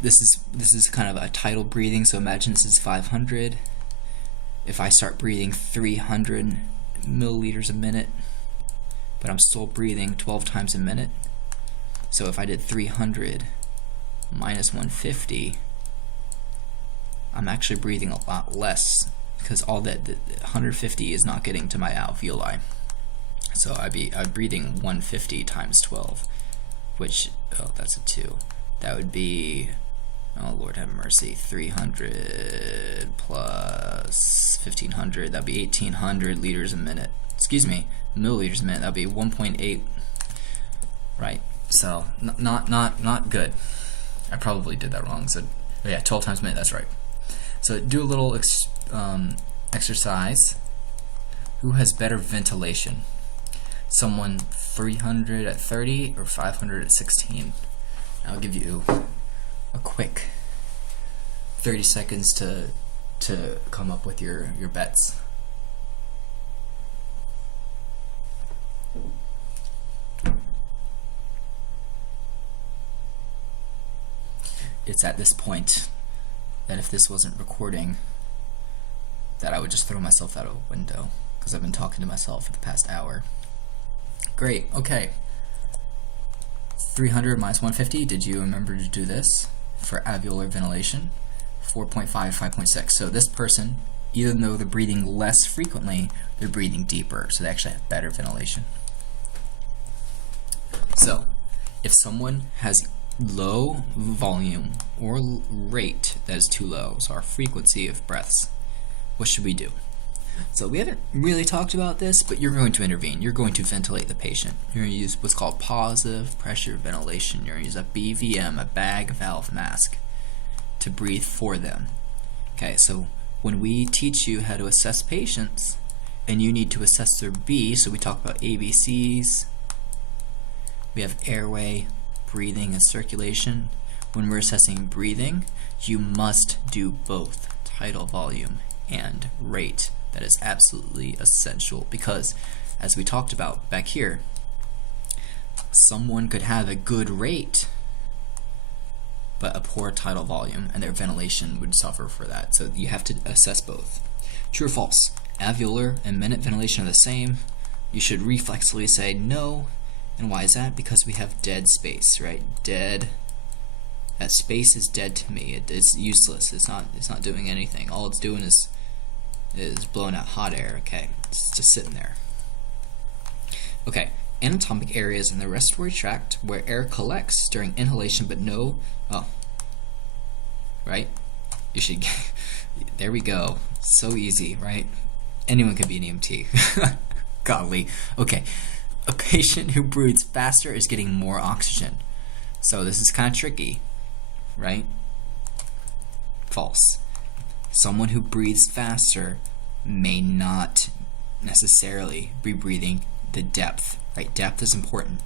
this is kind of a tidal breathing. So imagine this is 500. If I start breathing 300 milliliters a minute, but I'm still breathing 12 times a minute. So if I did 300 minus 150, I'm actually breathing a lot less, because all that 150 is not getting to my alveoli. So I'd be breathing 150 times 12, which, oh, that's a 2. That would be, oh Lord have mercy, 300 plus 1500, that'd be 1800 liters a minute. Excuse me, milliliters a minute. That'd be 1.8. Right. So not good. I probably did that wrong. So yeah, 12 times a minute. That's right. So do a little exercise. Who has better ventilation? Someone 300 at 30 or 500 at 16? I'll give you a quick 30 seconds to come up with your bets. It's at this point that if this wasn't recording, that I would just throw myself out a window, because I've been talking to myself for the past hour. Great, okay. 300 minus 150, did you remember to do this? For alveolar ventilation, 4.5, 5.6. So this person, even though they're breathing less frequently, they're breathing deeper, so they actually have better ventilation. So, if someone has low volume or rate that is too low, so our frequency of breaths, what should we do? So we haven't really talked about this, but you're going to intervene. You're going to ventilate the patient. You're going to use what's called positive pressure ventilation. You're going to use a BVM, a bag valve mask, to breathe for them. Okay, so when we teach you how to assess patients, and you need to assess their B, so we talk about ABCs, we have airway, breathing, and circulation. When we're assessing breathing, you must do both tidal volume and rate. That is absolutely essential, because as we talked about back here, someone could have a good rate but a poor tidal volume, and their ventilation would suffer for that. So you have to assess both. True or false? Alveolar and minute ventilation are the same. You should reflexively say no. And why is that? Because we have dead space, right? Dead. That space is dead to me. It's useless. It's not doing anything. All it's doing is blowing out hot air. Okay, it's just sitting there. Okay, anatomic areas in the respiratory tract where air collects during inhalation, but no. Oh, right. You should. There we go. So easy, right? Anyone can be an EMT. Golly. Okay. A patient who breathes faster is getting more oxygen. So this is kind of tricky, right? False. Someone who breathes faster may not necessarily be breathing the depth, right? Depth is important.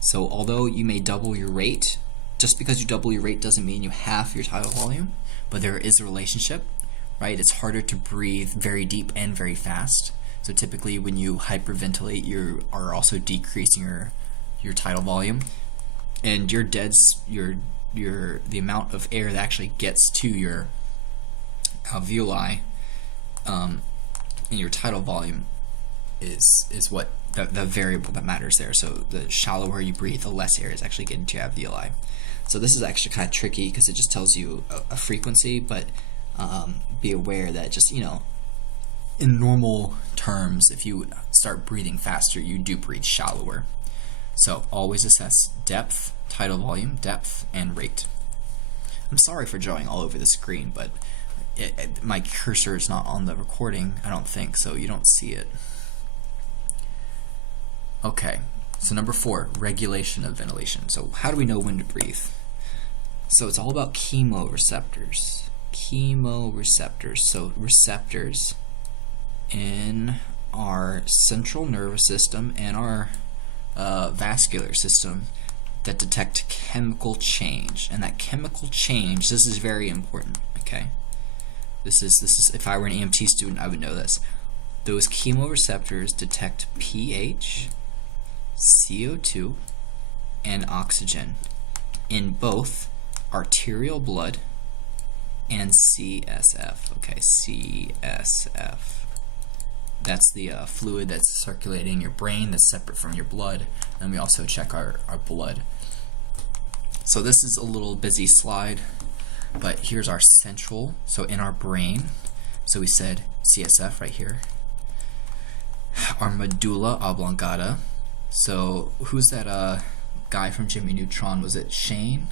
So although you may double your rate, just because you double your rate doesn't mean you halve your tidal volume, but there is a relationship, right? It's harder to breathe very deep and very fast. So typically when you hyperventilate, you are also decreasing your tidal volume, and your the amount of air that actually gets to your alveoli and your tidal volume is what the variable that matters there. So the shallower you breathe, the less air is actually getting to your alveoli. So this is actually kind of tricky because it just tells you a frequency, but be aware that just, in normal terms, if you start breathing faster, you do breathe shallower. So always assess depth, tidal volume, depth, and rate. I'm sorry for drawing all over the screen, but my cursor is not on the recording, I don't think, so you don't see it. Okay, so number 4, regulation of ventilation. So how do we know when to breathe? So it's all about chemoreceptors. Chemoreceptors. So receptors in our central nervous system and our vascular system that detect chemical change. And that chemical change, this is very important, okay? This is if I were an EMT student, I would know this. Those chemoreceptors detect pH, CO2, and oxygen in both arterial blood and CSF. Okay, CSF. That's the fluid that's circulating in your brain that's separate from your blood. And we also check our blood. So this is a little busy slide, but here's our central. So in our brain, so we said CSF right here. Our medulla oblongata. So who's that guy from Jimmy Neutron? Was it Shane?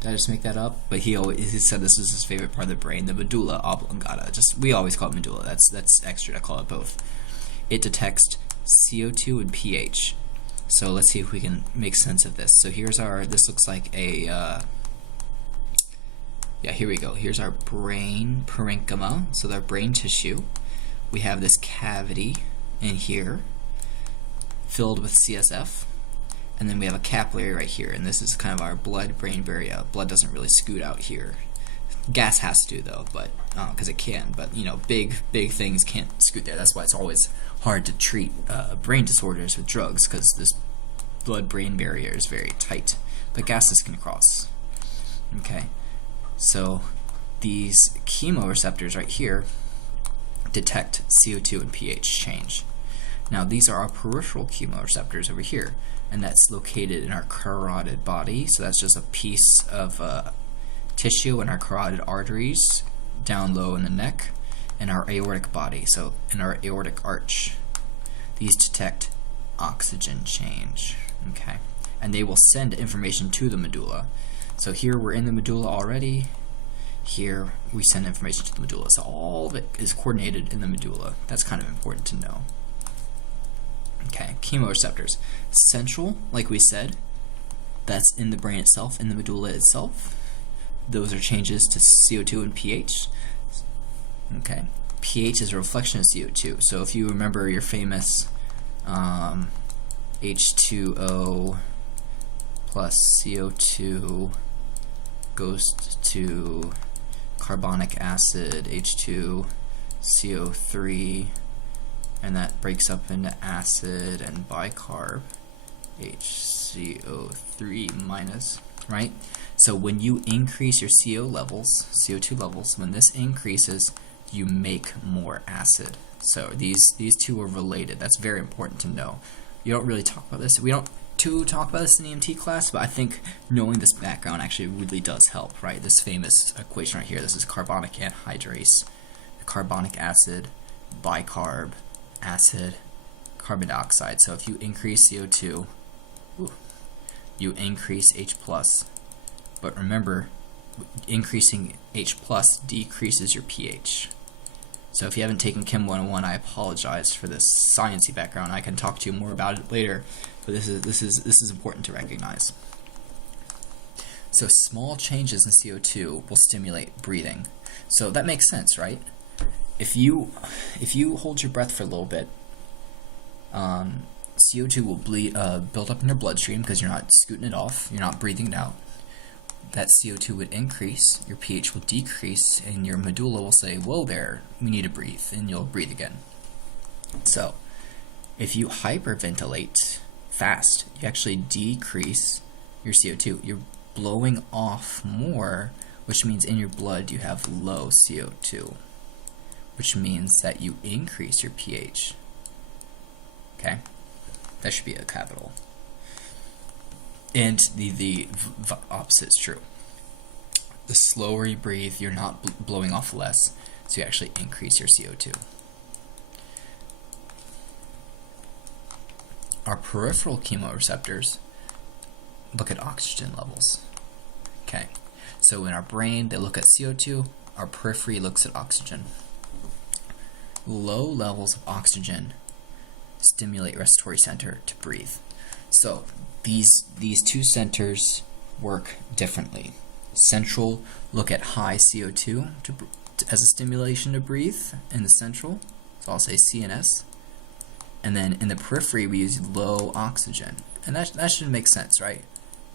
Did I just make that up? But he said this was his favorite part of the brain, the medulla oblongata. We always call it medulla. That's extra to call it both. It detects CO2 and pH. So let's see if we can make sense of this. So here's this looks like a, yeah, here we go. Here's our brain parenchyma, so our brain tissue. We have this cavity in here filled with CSF. and then we have a capillary right here, and this is kind of our blood-brain barrier. Blood doesn't really scoot out here. Gas has to though, but because it can. But big things can't scoot there. That's why it's always hard to treat brain disorders with drugs, because this blood-brain barrier is very tight. But gases can cross. Okay, so these chemoreceptors right here detect CO2 and pH change. Now these are our peripheral chemoreceptors over here, and that's located in our carotid body. So that's just a piece of tissue in our carotid arteries down low in the neck, and our aortic body, so in our aortic arch. These detect oxygen change, okay? And they will send information to the medulla. So here we're in the medulla already. Here we send information to the medulla. So all of it is coordinated in the medulla. That's kind of important to know. Okay, chemoreceptors. Central, like we said, that's in the brain itself, in the medulla itself. Those are changes to CO2 and pH. Okay, pH is a reflection of CO2. So if you remember your famous H2O plus CO2 goes to carbonic acid, H2CO3, and that breaks up into acid and bicarb, HCO3 minus, right? So when you increase your CO2 levels, when this increases, you make more acid. So these two are related. That's very important to know. You don't really talk about this. We don't talk about this in the EMT class, but I think knowing this background actually really does help, right? This famous equation right here, this is carbonic anhydrase, carbonic acid, bicarb, acid, carbon dioxide. So if you increase CO2, you increase H+. But remember, increasing H+ decreases your pH. So if you haven't taken Chem 101, I apologize for this sciencey background. I can talk to you more about it later, but this is important to recognize. So small changes in CO2 will stimulate breathing. So that makes sense, right? If you hold your breath for a little bit, CO2 will build up in your bloodstream because you're not scooting it off, you're not breathing it out. That CO2 would increase, your pH will decrease, and your medulla will say, whoa there, we need to breathe, and you'll breathe again. So, if you hyperventilate fast, you actually decrease your CO2. You're blowing off more, which means in your blood you have low CO2, which means that you increase your pH. Okay? That should be a capital. And the opposite is true. The slower you breathe, you're not blowing off less, so you actually increase your CO2. Our peripheral chemoreceptors look at oxygen levels. Okay, so in our brain, they look at CO2, our periphery looks at oxygen. Low levels of oxygen stimulate respiratory center to breathe. So these two centers work differently. Central look at high CO2 as a stimulation to breathe in the central, so I'll say CNS. And then in the periphery we use low oxygen. And that should make sense, right?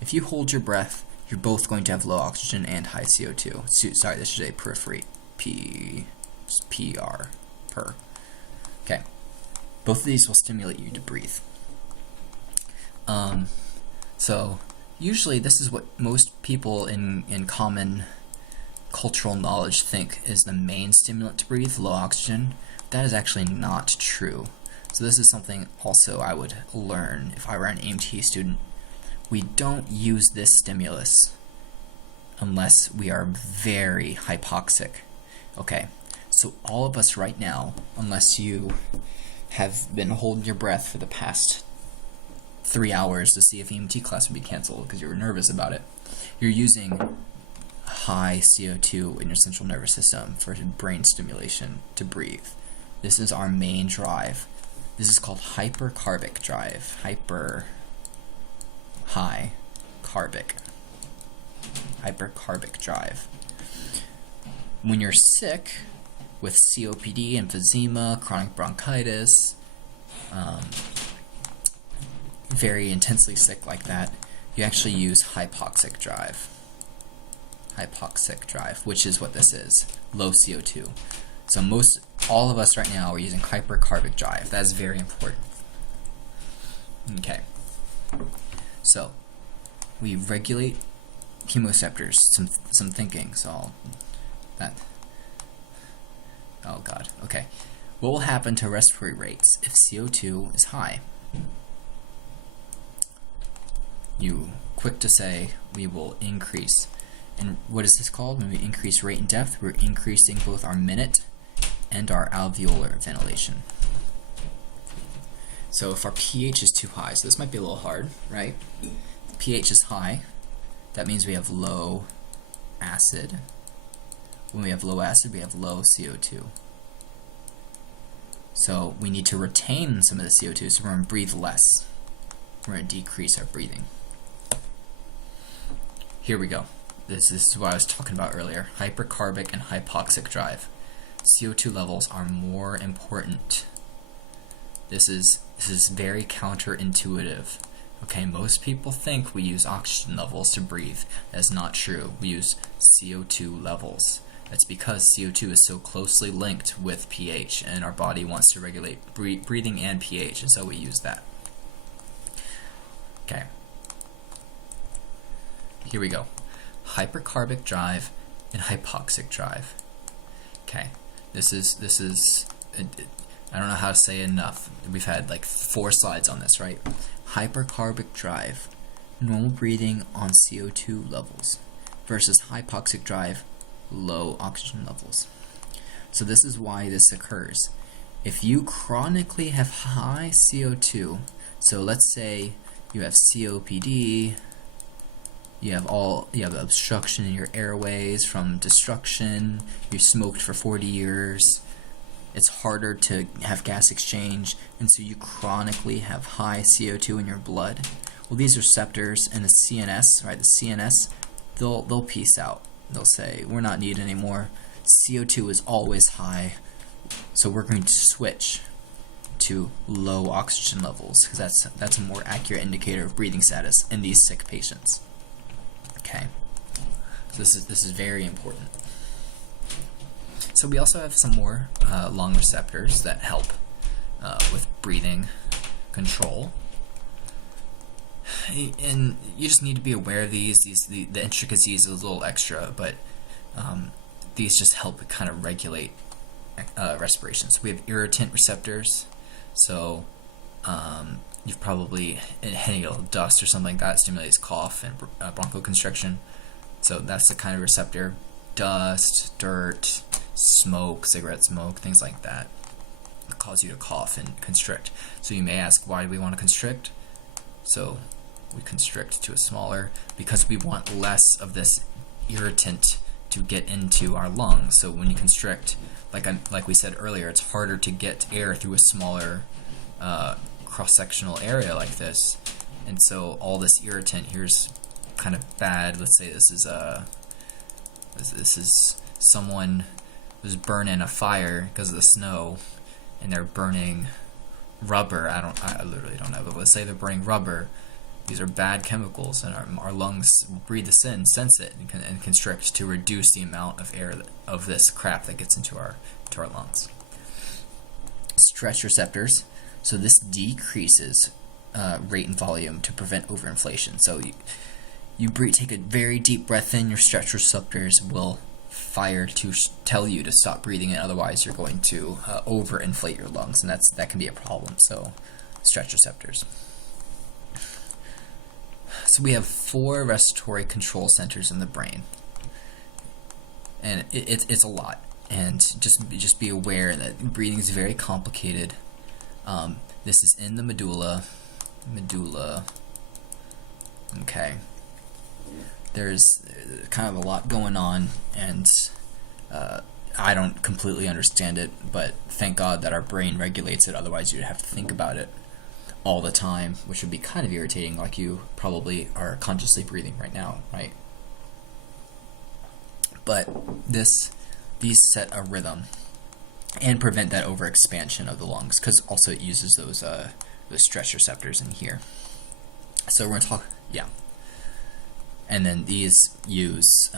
If you hold your breath, you're both going to have low oxygen and high CO2. Sorry, this should say periphery. PR. Per. Okay. Both of these will stimulate you to breathe. So usually this is what most people in common cultural knowledge think is the main stimulant to breathe, low oxygen. That is actually not true. So this is something also I would learn if I were an EMT student. We don't use this stimulus unless we are very hypoxic. Okay, so all of us right now, unless you have been holding your breath for the past 3 hours to see if EMT class would be canceled because you were nervous about it, you're using high CO2 in your central nervous system for brain stimulation to breathe. This is our main drive. This is called hypercarbic drive. Hypercarbic drive. When you're sick with COPD, emphysema, chronic bronchitis, very intensely sick like that, you actually use hypoxic drive. Hypoxic drive, which is what this is, low CO2. So all of us right now are using hypercarbic drive. That's very important. Okay. So we regulate chemoreceptors. Some thinking. So oh god. Okay. What will happen to respiratory rates if CO2 is high? You quick to say we will increase. And what is this called? When we increase rate and depth, we're increasing both our minute and our alveolar ventilation. So if our pH is too high, so this might be a little hard, right? pH is high, that means we have low acid. When we have low acid, we have low CO2. So we need to retain some of the CO2, so we're going to breathe less. We're going to decrease our breathing. Here we go. This is what I was talking about earlier. Hypercarbic and hypoxic drive. CO2 levels are more important. This is very counterintuitive. Okay, most people think we use oxygen levels to breathe. That's not true. We use CO2 levels. That's because CO2 is so closely linked with pH, and our body wants to regulate breathing and pH, and so we use that. Okay. Here we go. Hypercarbic drive and hypoxic drive. Okay, this is I don't know how to say it enough. We've had like 4 slides on this, right? Hypercarbic drive, normal breathing on CO2 levels, versus hypoxic drive, low oxygen levels. So this is why this occurs. If you chronically have high CO2, so let's say you have COPD, you have obstruction in your airways from destruction, you smoked for 40 years, it's harder to have gas exchange, and so you chronically have high CO2 in your blood. Well, these receptors in the CNS, right, the CNS, they'll peace out. They'll say, we're not needed anymore. CO2 is always high, so we're going to switch to low oxygen levels, because that's a more accurate indicator of breathing status in these sick patients. Okay, so this is very important. So we also have some more lung receptors that help with breathing control. And you just need to be aware of these. The intricacies is a little extra, but these just help kind of regulate respiration. So we have irritant receptors. So you've probably inhaled dust or something like that stimulates cough and bronchoconstriction. So that's the kind of receptor. Dust, dirt, smoke, cigarette smoke, things like that cause you to cough and constrict. So you may ask, why do we want to constrict? So we constrict to a smaller because we want less of this irritant to get into our lungs. So when you constrict, like we said earlier, it's harder to get air through a smaller cross-sectional area like this, and so all this irritant here's kind of bad. Let's say this is someone who's burning a fire because of the snow, and they're burning rubber. I literally don't know, but let's say they're burning rubber. These are bad chemicals, and our lungs breathe this in, sense it, and constrict to reduce the amount of air of this crap that gets into our lungs. Stretch receptors. So this decreases rate and volume to prevent overinflation. So you take a very deep breath in, your stretch receptors will fire to tell you to stop breathing, and otherwise you're going to overinflate your lungs, and that can be a problem. So stretch receptors. So we have 4 respiratory control centers in the brain, and it's a lot. And just be aware that breathing is very complicated. This is in the medulla. Okay. There's kind of a lot going on, and I don't completely understand it, but thank God that our brain regulates it. Otherwise, you'd have to think about it all the time, which would be kind of irritating, like you probably are consciously breathing right now, right? But these set a rhythm and prevent that overexpansion of the lungs, because also it uses those stretch receptors in here. So we're going to talk, yeah. And then these use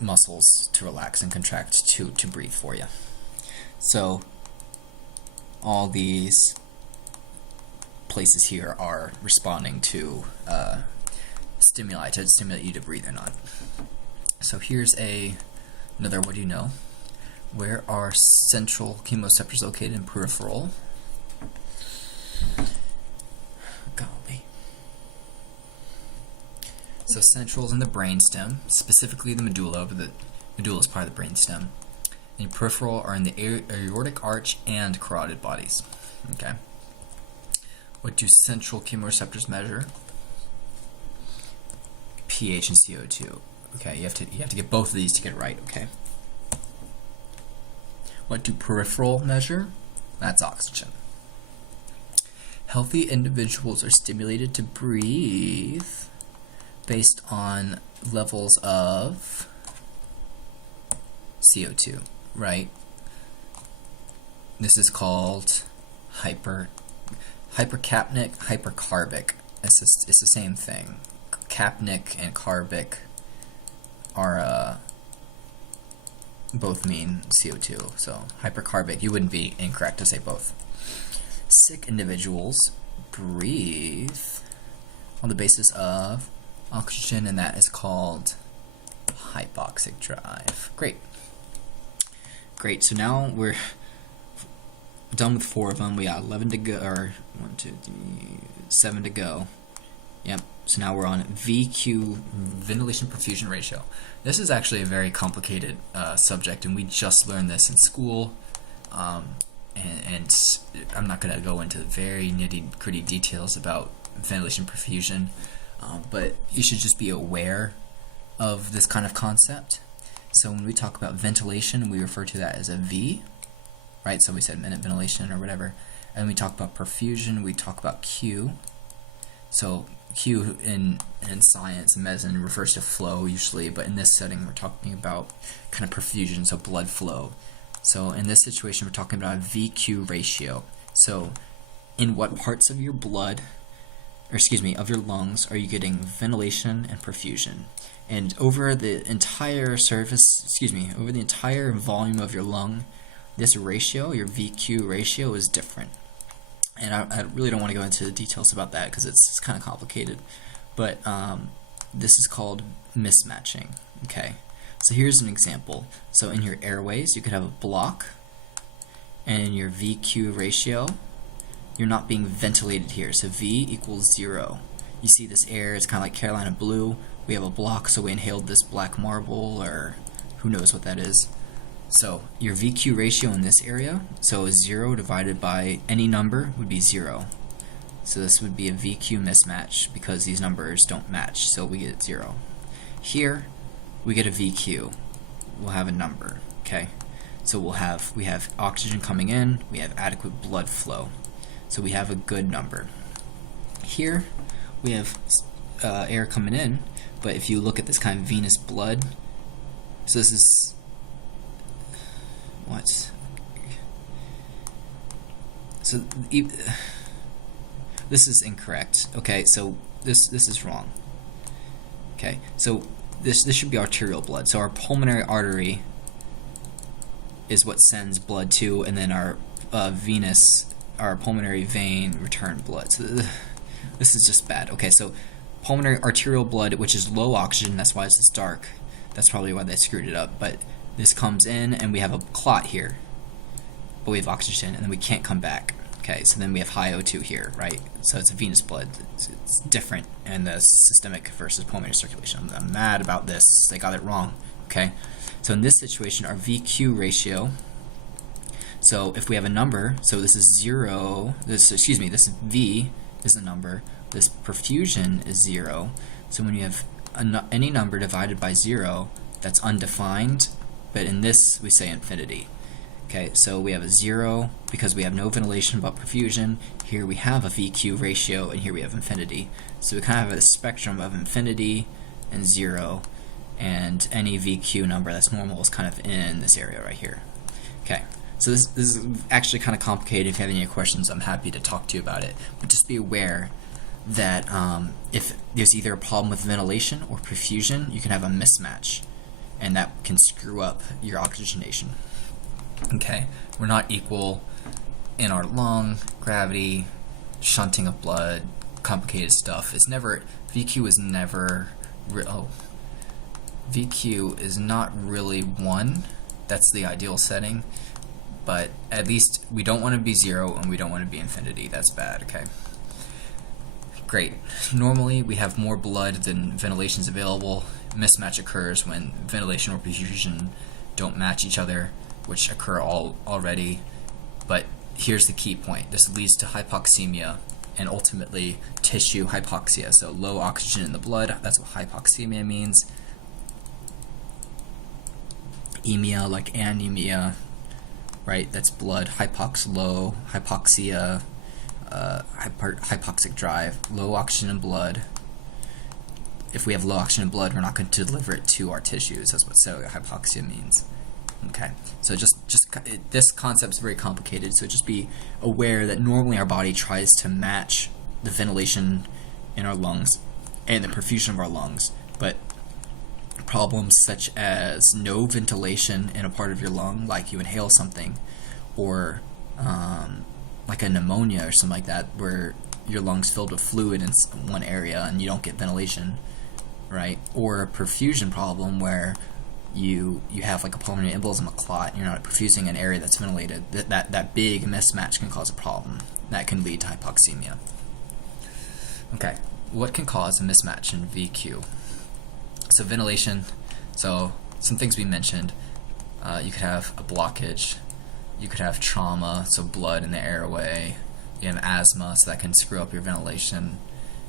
muscles to relax and contract to breathe for you. So all these places here are responding to stimuli to stimulate you to breathe or not. So here's another what do you know? Where are central chemoreceptors located in peripheral? Golly. So central is in the brainstem, specifically the medulla, but the medulla is part of the brainstem. And peripheral are in the aortic arch and carotid bodies. Okay. What do central chemoreceptors measure? pH and CO2. Okay, you have to get both of these to get it right. Okay. What do peripheral measure? That's oxygen. Healthy individuals are stimulated to breathe based on levels of CO2, right? This is called hypercapnic, hypercarbic. It's the same thing. Capnic and carbic are both mean CO2. So hypercarbic, you wouldn't be incorrect to say both. Sick individuals breathe on the basis of oxygen, and that is called hypoxic drive. Great. So now we're done with 4 of them. We got 11 to go, or 7 to go. Yep. So now we're on VQ, ventilation perfusion ratio. This is actually a very complicated subject, and we just learned this in school. And I'm not going to go into very nitty-gritty details about ventilation perfusion, but you should just be aware of this kind of concept. So when we talk about ventilation, we refer to that as a V, right? So we said minute ventilation or whatever. And when we talk about perfusion, we talk about Q. So Q in science and medicine refers to flow usually, but in this setting we're talking about kind of perfusion, so blood flow. So in this situation we're talking about a VQ ratio. So in what parts of your blood, or excuse me, of your lungs are you getting ventilation and perfusion? And over the entire surface, over the entire volume of your lung, this ratio, your VQ ratio, is different. And I really don't want to go into the details about that because it's kind of complicated. But this is called mismatching. Okay, so here's an example. So in your airways, you could have a block, and in your VQ ratio, you're not being ventilated here. So V equals 0. You see this air is kind of like Carolina blue. We have a block, so we inhaled this black marble, or who knows what that is. So your VQ ratio in this area, so 0 divided by any number would be 0. So this would be a VQ mismatch because these numbers don't match, so we get 0. Here, we get a VQ. We'll have a number, okay? So we have oxygen coming in, we have adequate blood flow. So we have a good number. Here, we have air coming in, but if you look at this kind of venous blood, so this is what? So this is incorrect. Okay, so this is wrong. Okay, so this should be arterial blood. So our pulmonary artery is what sends blood to, and then our our pulmonary vein return blood. So this is just bad. Okay, so pulmonary arterial blood, which is low oxygen, that's why it's this dark. That's probably why they screwed it up. But this comes in, and we have a clot here, but we have oxygen, and then we can't come back. Okay, so then we have high O2 here, right? So it's a venous blood. It's different in the systemic versus pulmonary circulation. I'm mad about this. They got it wrong. Okay, so in this situation, our VQ ratio. So if we have a number, so this is 0. This V is the number. This perfusion is 0. So when you have any number divided by 0, that's undefined. But in this, we say infinity. Okay, so we have a 0 because we have no ventilation but perfusion. Here we have a VQ ratio, and here we have infinity. So we kind of have a spectrum of infinity and 0, and any VQ number that's normal is kind of in this area right here. Okay, so this is actually kind of complicated. If you have any questions, I'm happy to talk to you about it. But just be aware that if there's either a problem with ventilation or perfusion, you can have a mismatch, and that can screw up your oxygenation. Okay, we're not equal in our lung, gravity, shunting of blood, complicated stuff. It's never, VQ is never, VQ is not really 1. That's the ideal setting, but at least we don't want to be 0 and we don't want to be infinity. That's bad, okay? Great. Normally we have more blood than ventilation is available. Mismatch occurs when ventilation or perfusion don't match each other, which occur already. But here's the key point. This leads to hypoxemia and ultimately tissue hypoxia. So low oxygen in the blood, that's what hypoxemia means. Emia, like anemia, right? That's blood. Hypox, low. Hypoxia, hypoxic drive. Low oxygen in blood. If we have low oxygen in blood, we're not going to deliver it to our tissues. That's what cellular hypoxia means. Okay, so this concept is very complicated, so just be aware that normally our body tries to match the ventilation in our lungs and the perfusion of our lungs, but problems such as no ventilation in a part of your lung, like you inhale something, or like a pneumonia or something like that, where your lungs filled with fluid in one area and you don't get ventilation, right? Or a perfusion problem where you have like a pulmonary embolism, a clot, and you're not perfusing an area that's ventilated. That big mismatch can cause a problem. That can lead to hypoxemia. Okay, what can cause a mismatch in VQ? So ventilation, so some things we mentioned. You could have a blockage. You could have trauma, so blood in the airway. You have asthma, so that can screw up your ventilation.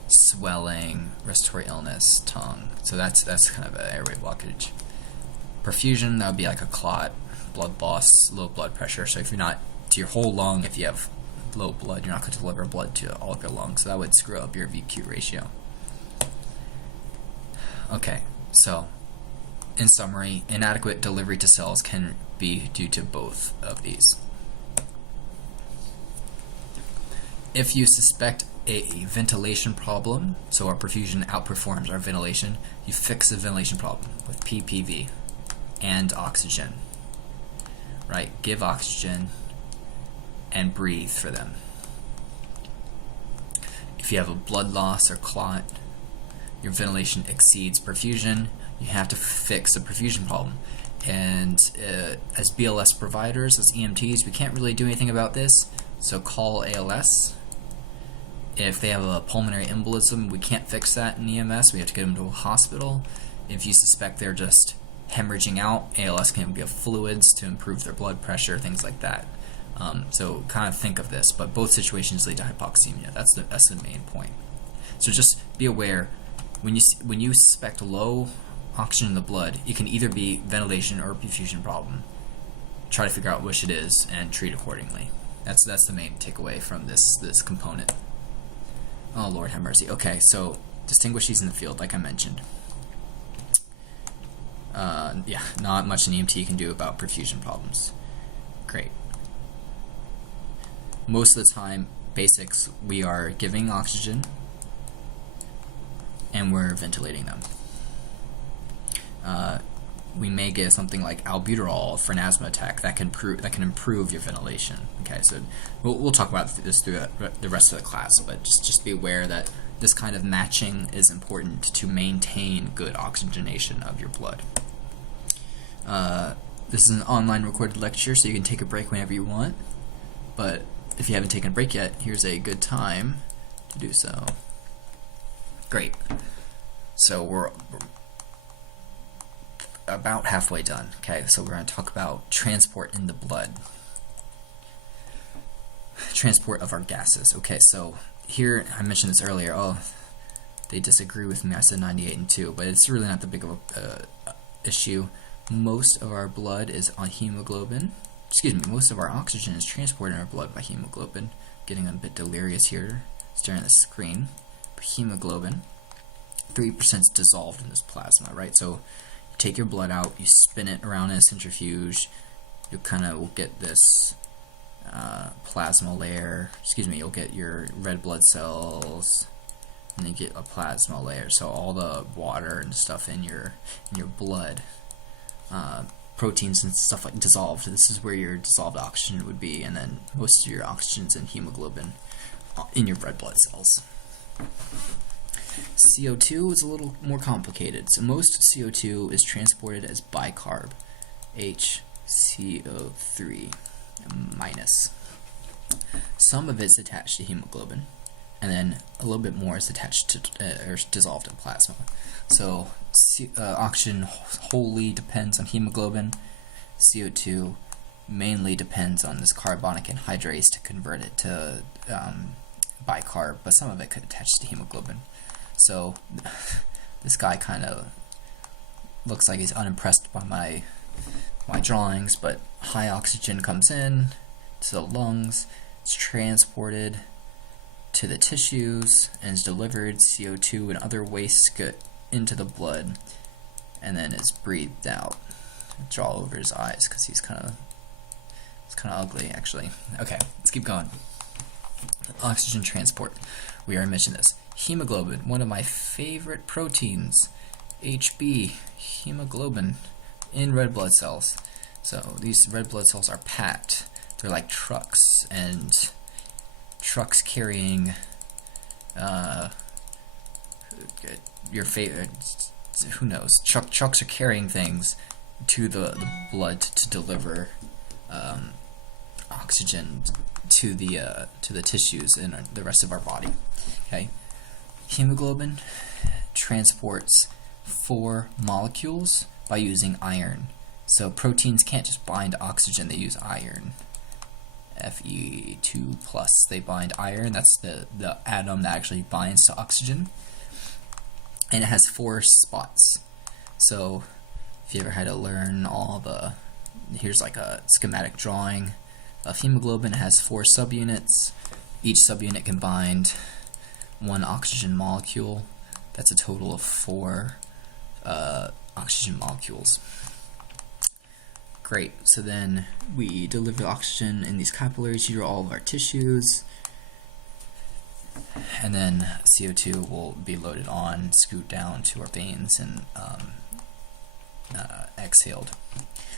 Swelling, respiratory illness, tongue. So that's kind of an airway blockage. Perfusion, that would be like a clot, blood loss, low blood pressure. So if you're not to your whole lung, if you have low blood, you're not going to deliver blood to all of your lungs. So that would screw up your VQ ratio. Okay, so in summary, inadequate delivery to cells can be due to both of these. If you suspect a ventilation problem, so our perfusion outperforms our ventilation, you fix the ventilation problem with PPV and oxygen, right? Give oxygen and breathe for them. If you have a blood loss or clot, your ventilation exceeds perfusion, you have to fix the perfusion problem. And as BLS providers, as EMTs, we can't really do anything about this, so call ALS. If they have a pulmonary embolism, we can't fix that in EMS, we have to get them to a hospital. If you suspect they're just hemorrhaging out, ALS can give fluids to improve their blood pressure, things like that. So kind of think of this, but both situations lead to hypoxemia. That's the main point. So just be aware, when you suspect low oxygen in the blood, it can either be ventilation or a perfusion problem. Try to figure out which it is and treat accordingly. That's the main takeaway from this component. Oh Lord have mercy. Okay, so distinguish these in the field, like I mentioned. Yeah, not much an EMT can do about perfusion problems. Great. Most of the time, basics, we are giving oxygen and we're ventilating them. We may give something like albuterol for an asthma attack that can improve your ventilation. Okay, so we'll talk about this through the rest of the class, but just be aware that this kind of matching is important to maintain good oxygenation of your blood. This is an online recorded lecture, so you can take a break whenever you want, but if you haven't taken a break yet, here's a good time to do so. Great. So we're about halfway done. Okay, so we're going to talk about transport in the blood. Transport of our gases. Okay, so here, I mentioned this earlier, they disagree with me, I said 98 and 2, but it's really not that big of a issue. Most of our blood is on hemoglobin. Most of our oxygen is transported in our blood by hemoglobin. Getting a bit delirious here, staring at the screen. But hemoglobin, 3% is dissolved in this plasma, right? So you take your blood out, you spin it around in a centrifuge, you kind of will get this plasma layer. You'll get your red blood cells, and you get a plasma layer. So all the water and stuff in your blood, proteins and stuff like dissolved. This is where your dissolved oxygen would be, and then most of your oxygen's in hemoglobin in your red blood cells. CO2 is a little more complicated. So most CO2 is transported as bicarb, HCO3 minus. Some of it's attached to hemoglobin, and then a little bit more is attached to or dissolved in plasma. So oxygen wholly depends on hemoglobin. CO2 mainly depends on this carbonic anhydrase to convert it to bicarb, but some of it could attach to hemoglobin. So this guy kind of looks like he's unimpressed by my drawings, but high oxygen comes in to the lungs, it's transported to the tissues, and is delivered. CO2 and other wastes get into the blood, and then is breathed out. Draw over his eyes because he's kind of ugly, actually. Okay, let's keep going. Oxygen transport. We already mentioned this. Hemoglobin, one of my favorite proteins. HB, hemoglobin, in red blood cells. So these red blood cells are packed. They're like trucks, and trucks carrying your favorite, who knows, trucks are carrying things to the blood to deliver oxygen to the tissues in the rest of our body. Okay, hemoglobin transports 4 molecules by using iron. So proteins can't just bind oxygen; they use iron. Fe2+. They bind iron. That's the atom that actually binds to oxygen, and it has 4 spots. So if you ever had to learn all the, here's like a schematic drawing of hemoglobin. It has 4 subunits. Each subunit can bind 1 oxygen molecule. That's a total of 4 oxygen molecules. Great. So then we deliver the oxygen in these capillaries to all of our tissues, and then CO2 will be loaded on, scoot down to our veins, and exhaled.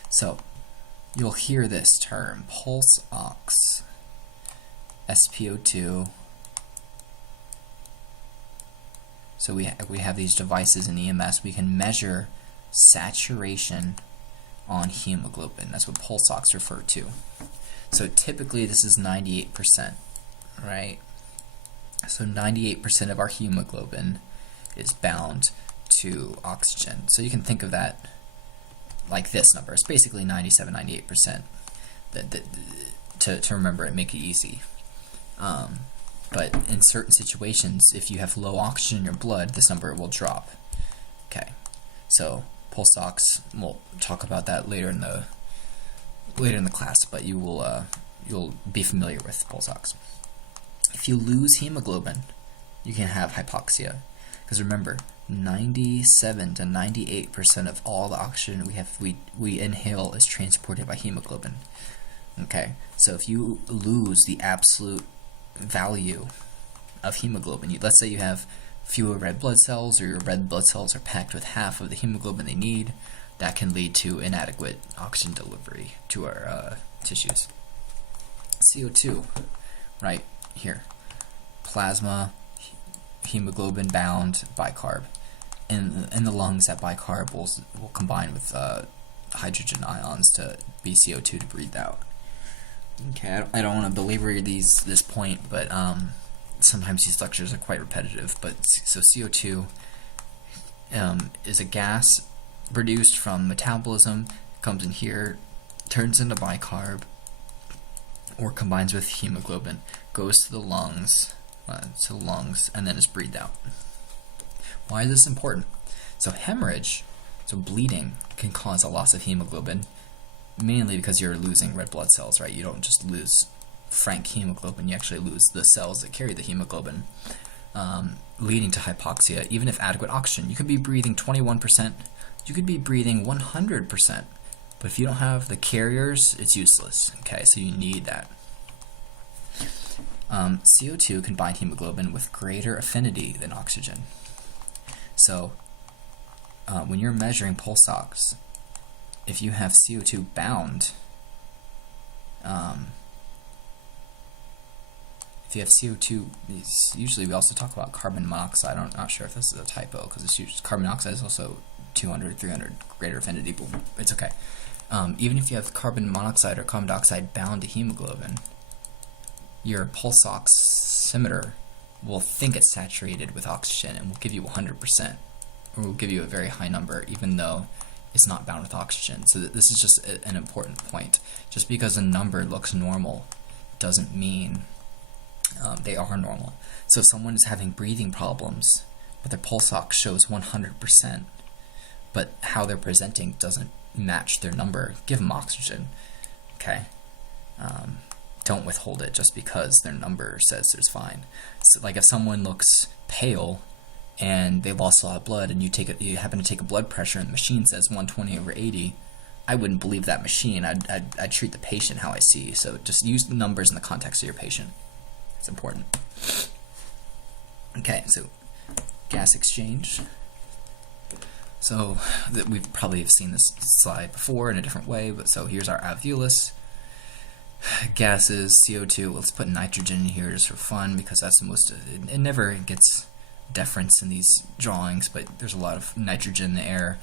So you'll hear this term, pulse ox, SpO2. So we have these devices in EMS. We can measure saturation on hemoglobin. That's what pulse ox refer to. So typically this is 98%, right? So 98% of our hemoglobin is bound to oxygen. So you can think of that like this number. It's basically 97, 98%. To remember it, make it easy. But in certain situations, if you have low oxygen in your blood, this number will drop. Okay, so pulse ox, we'll talk about that later in the class, but you'll be familiar with pulse ox. If you lose hemoglobin, you can have hypoxia, because remember, 97 to 98% of all the oxygen we inhale is transported by hemoglobin. Okay, so if you lose the absolute value of hemoglobin, let's say you have fewer red blood cells, or your red blood cells are packed with half of the hemoglobin they need, that can lead to inadequate oxygen delivery to our tissues. CO2, right here, plasma, hemoglobin bound bicarb. In the lungs, that bicarb will combine with hydrogen ions to be CO2 to breathe out. Okay, I don't want to belabor this point, but sometimes these lectures are quite repetitive. But so CO2 is a gas produced from metabolism, comes in here, turns into bicarb, or combines with hemoglobin, goes to the lungs, and then is breathed out. Why is this important? So hemorrhage, so bleeding, can cause a loss of hemoglobin, mainly because you're losing red blood cells, right? You don't just lose frank hemoglobin, you actually lose the cells that carry the hemoglobin, leading to hypoxia, even if adequate oxygen. You could be breathing 21%, you could be breathing 100%, but if you don't have the carriers, it's useless. Okay, so you need that. CO2 can bind hemoglobin with greater affinity than oxygen. So when you're measuring pulse ox, if you have CO2 bound, if you have CO2, usually we also talk about carbon monoxide. I'm not sure if this is a typo, because it's usually, carbon monoxide is also 200, 300 greater affinity, but it's okay. Even if you have carbon monoxide or carbon dioxide bound to hemoglobin, your pulse oximeter will think it's saturated with oxygen and will give you 100%, or will give you a very high number, even though it's not bound with oxygen. So this is just an important point. Just because a number looks normal doesn't mean they are normal. So if someone is having breathing problems, but their pulse ox shows 100%, but how they're presenting doesn't match their number, give them oxygen. Okay? Don't withhold it just because their number says it's fine. So, like if someone looks pale and they lost a lot of blood, and you happen to take a blood pressure and the machine says 120/80, I wouldn't believe that machine. I'd treat the patient how I see. So just use the numbers in the context of your patient. It's important. Okay, so gas exchange. So we probably have seen this slide before in a different way, but so here's our alveolus. Gases, CO2. Let's put nitrogen in here just for fun, because that's the most. It never gets deference in these drawings, but there's a lot of nitrogen in the air.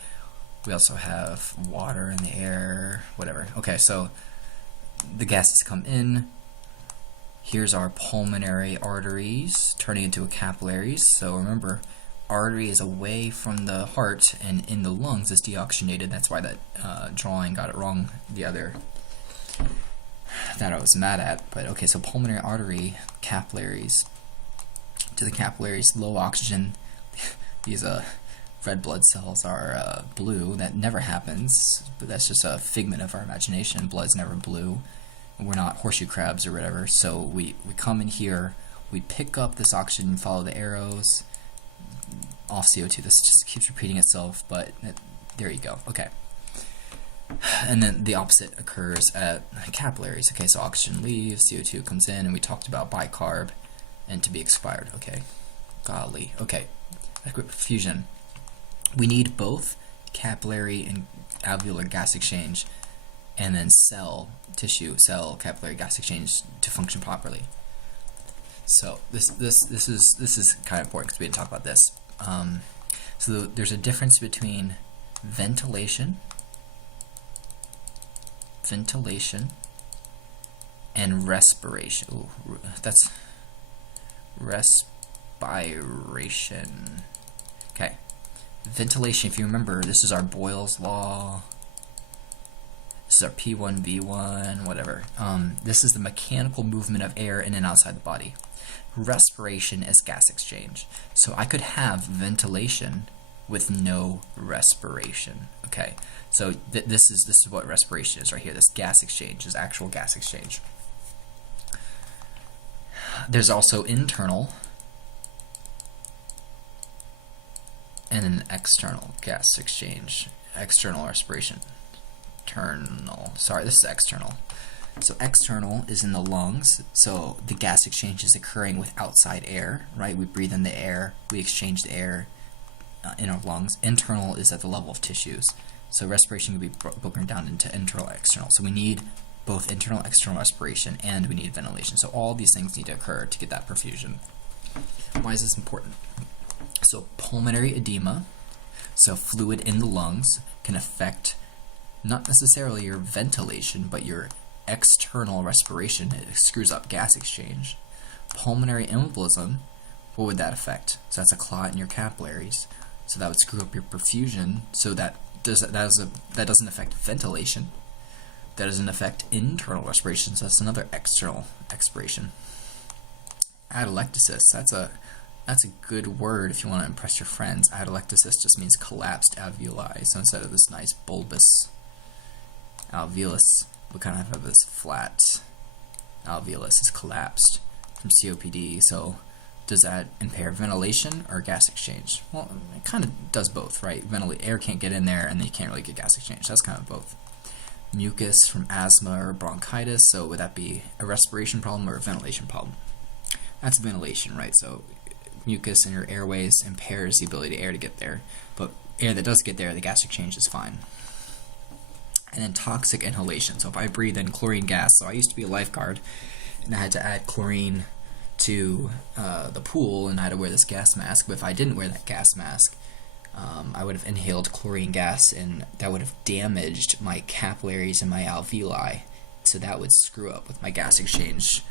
We also have water in the air, whatever. Okay, so the gases come in. Here's our pulmonary arteries turning into capillaries. So remember, artery is away from the heart, and in the lungs is deoxygenated. That's why that drawing got it wrong, the other that I was mad at. But okay, so pulmonary artery, capillaries. To the capillaries, low oxygen. These red blood cells are blue. That never happens, but that's just a figment of our imagination. Blood's never blue. We're not horseshoe crabs or whatever. So we come in here, we pick up this oxygen, follow the arrows, off CO2. This just keeps repeating itself, but there you go. Okay. And then the opposite occurs at capillaries. Okay, so oxygen leaves, CO2 comes in, and we talked about bicarb and to be expired. Okay, golly. Okay, adequate perfusion. We need both capillary and alveolar gas exchange, and then cell capillary gas exchange to function properly. So this is kind of important because we didn't talk about this. So there's a difference between ventilation and respiration. Ooh, that's respiration. Okay. Ventilation, if you remember, this is our Boyle's law. This is our P1, V1, whatever. This is the mechanical movement of air in and outside the body. Respiration is gas exchange. So I could have ventilation with no respiration. Okay, so this is what respiration is right here. This gas exchange is actual gas exchange. There's also internal and an external gas exchange. External respiration. This is external. So external is in the lungs, so the gas exchange is occurring with outside air, right? We breathe in the air, we exchange the air in our lungs. Internal is at the level of tissues. So respiration can be broken down into internal and external. So we need both internal and external respiration, and we need ventilation. So all these things need to occur to get that perfusion. Why is this important? So pulmonary edema, so fluid in the lungs, can affect not necessarily your ventilation, but your external respiration. It screws up gas exchange. Pulmonary embolism, what would that affect? So that's a clot in your capillaries. So that would screw up your perfusion. So that doesn't affect ventilation. That doesn't affect internal respiration. So that's another external expiration. Atelectasis, that's a good word if you want to impress your friends. Atelectasis just means collapsed alveoli. So instead of this nice bulbous alveolus, we kind of have this flat alveolus is collapsed from COPD. So does that impair ventilation or gas exchange? Well, it kind of does both, right? Air can't get in there, and then you can't really get gas exchange. That's kind of both. Mucus from asthma or bronchitis. So would that be a respiration problem or a ventilation problem? That's ventilation, right? So mucus in your airways impairs the ability of air to get there, but air that does get there, the gas exchange is fine. And then toxic inhalation. So if I breathe in chlorine gas, so I used to be a lifeguard, and I had to add chlorine to the pool, and I had to wear this gas mask. But if I didn't wear that gas mask, I would have inhaled chlorine gas, and that would have damaged my capillaries and my alveoli. So that would screw up with my gas exchange.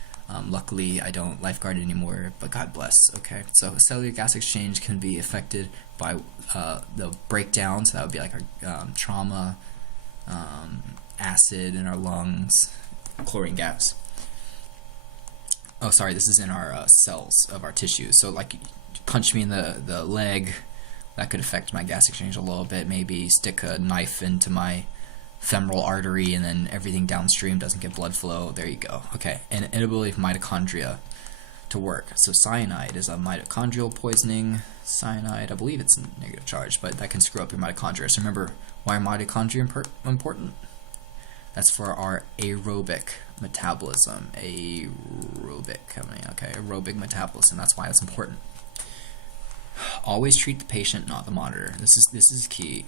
Luckily, I don't lifeguard anymore, but God bless. Okay, so cellular gas exchange can be affected by the breakdown. So that would be like our trauma, acid in our lungs, chlorine gas. Oh, sorry, this is in our cells of our tissues. So like, you punch me in the leg, that could affect my gas exchange a little bit. Maybe stick a knife into my femoral artery, and then everything downstream doesn't get blood flow. There you go. Okay, and inability of mitochondria to work. So cyanide is a mitochondrial poisoning. Cyanide, I believe it's a negative charge, but that can screw up your mitochondria. So remember, why are mitochondria important? That's for our aerobic metabolism. Aerobic metabolism. That's why it's important. Always treat the patient, not the monitor. This is key.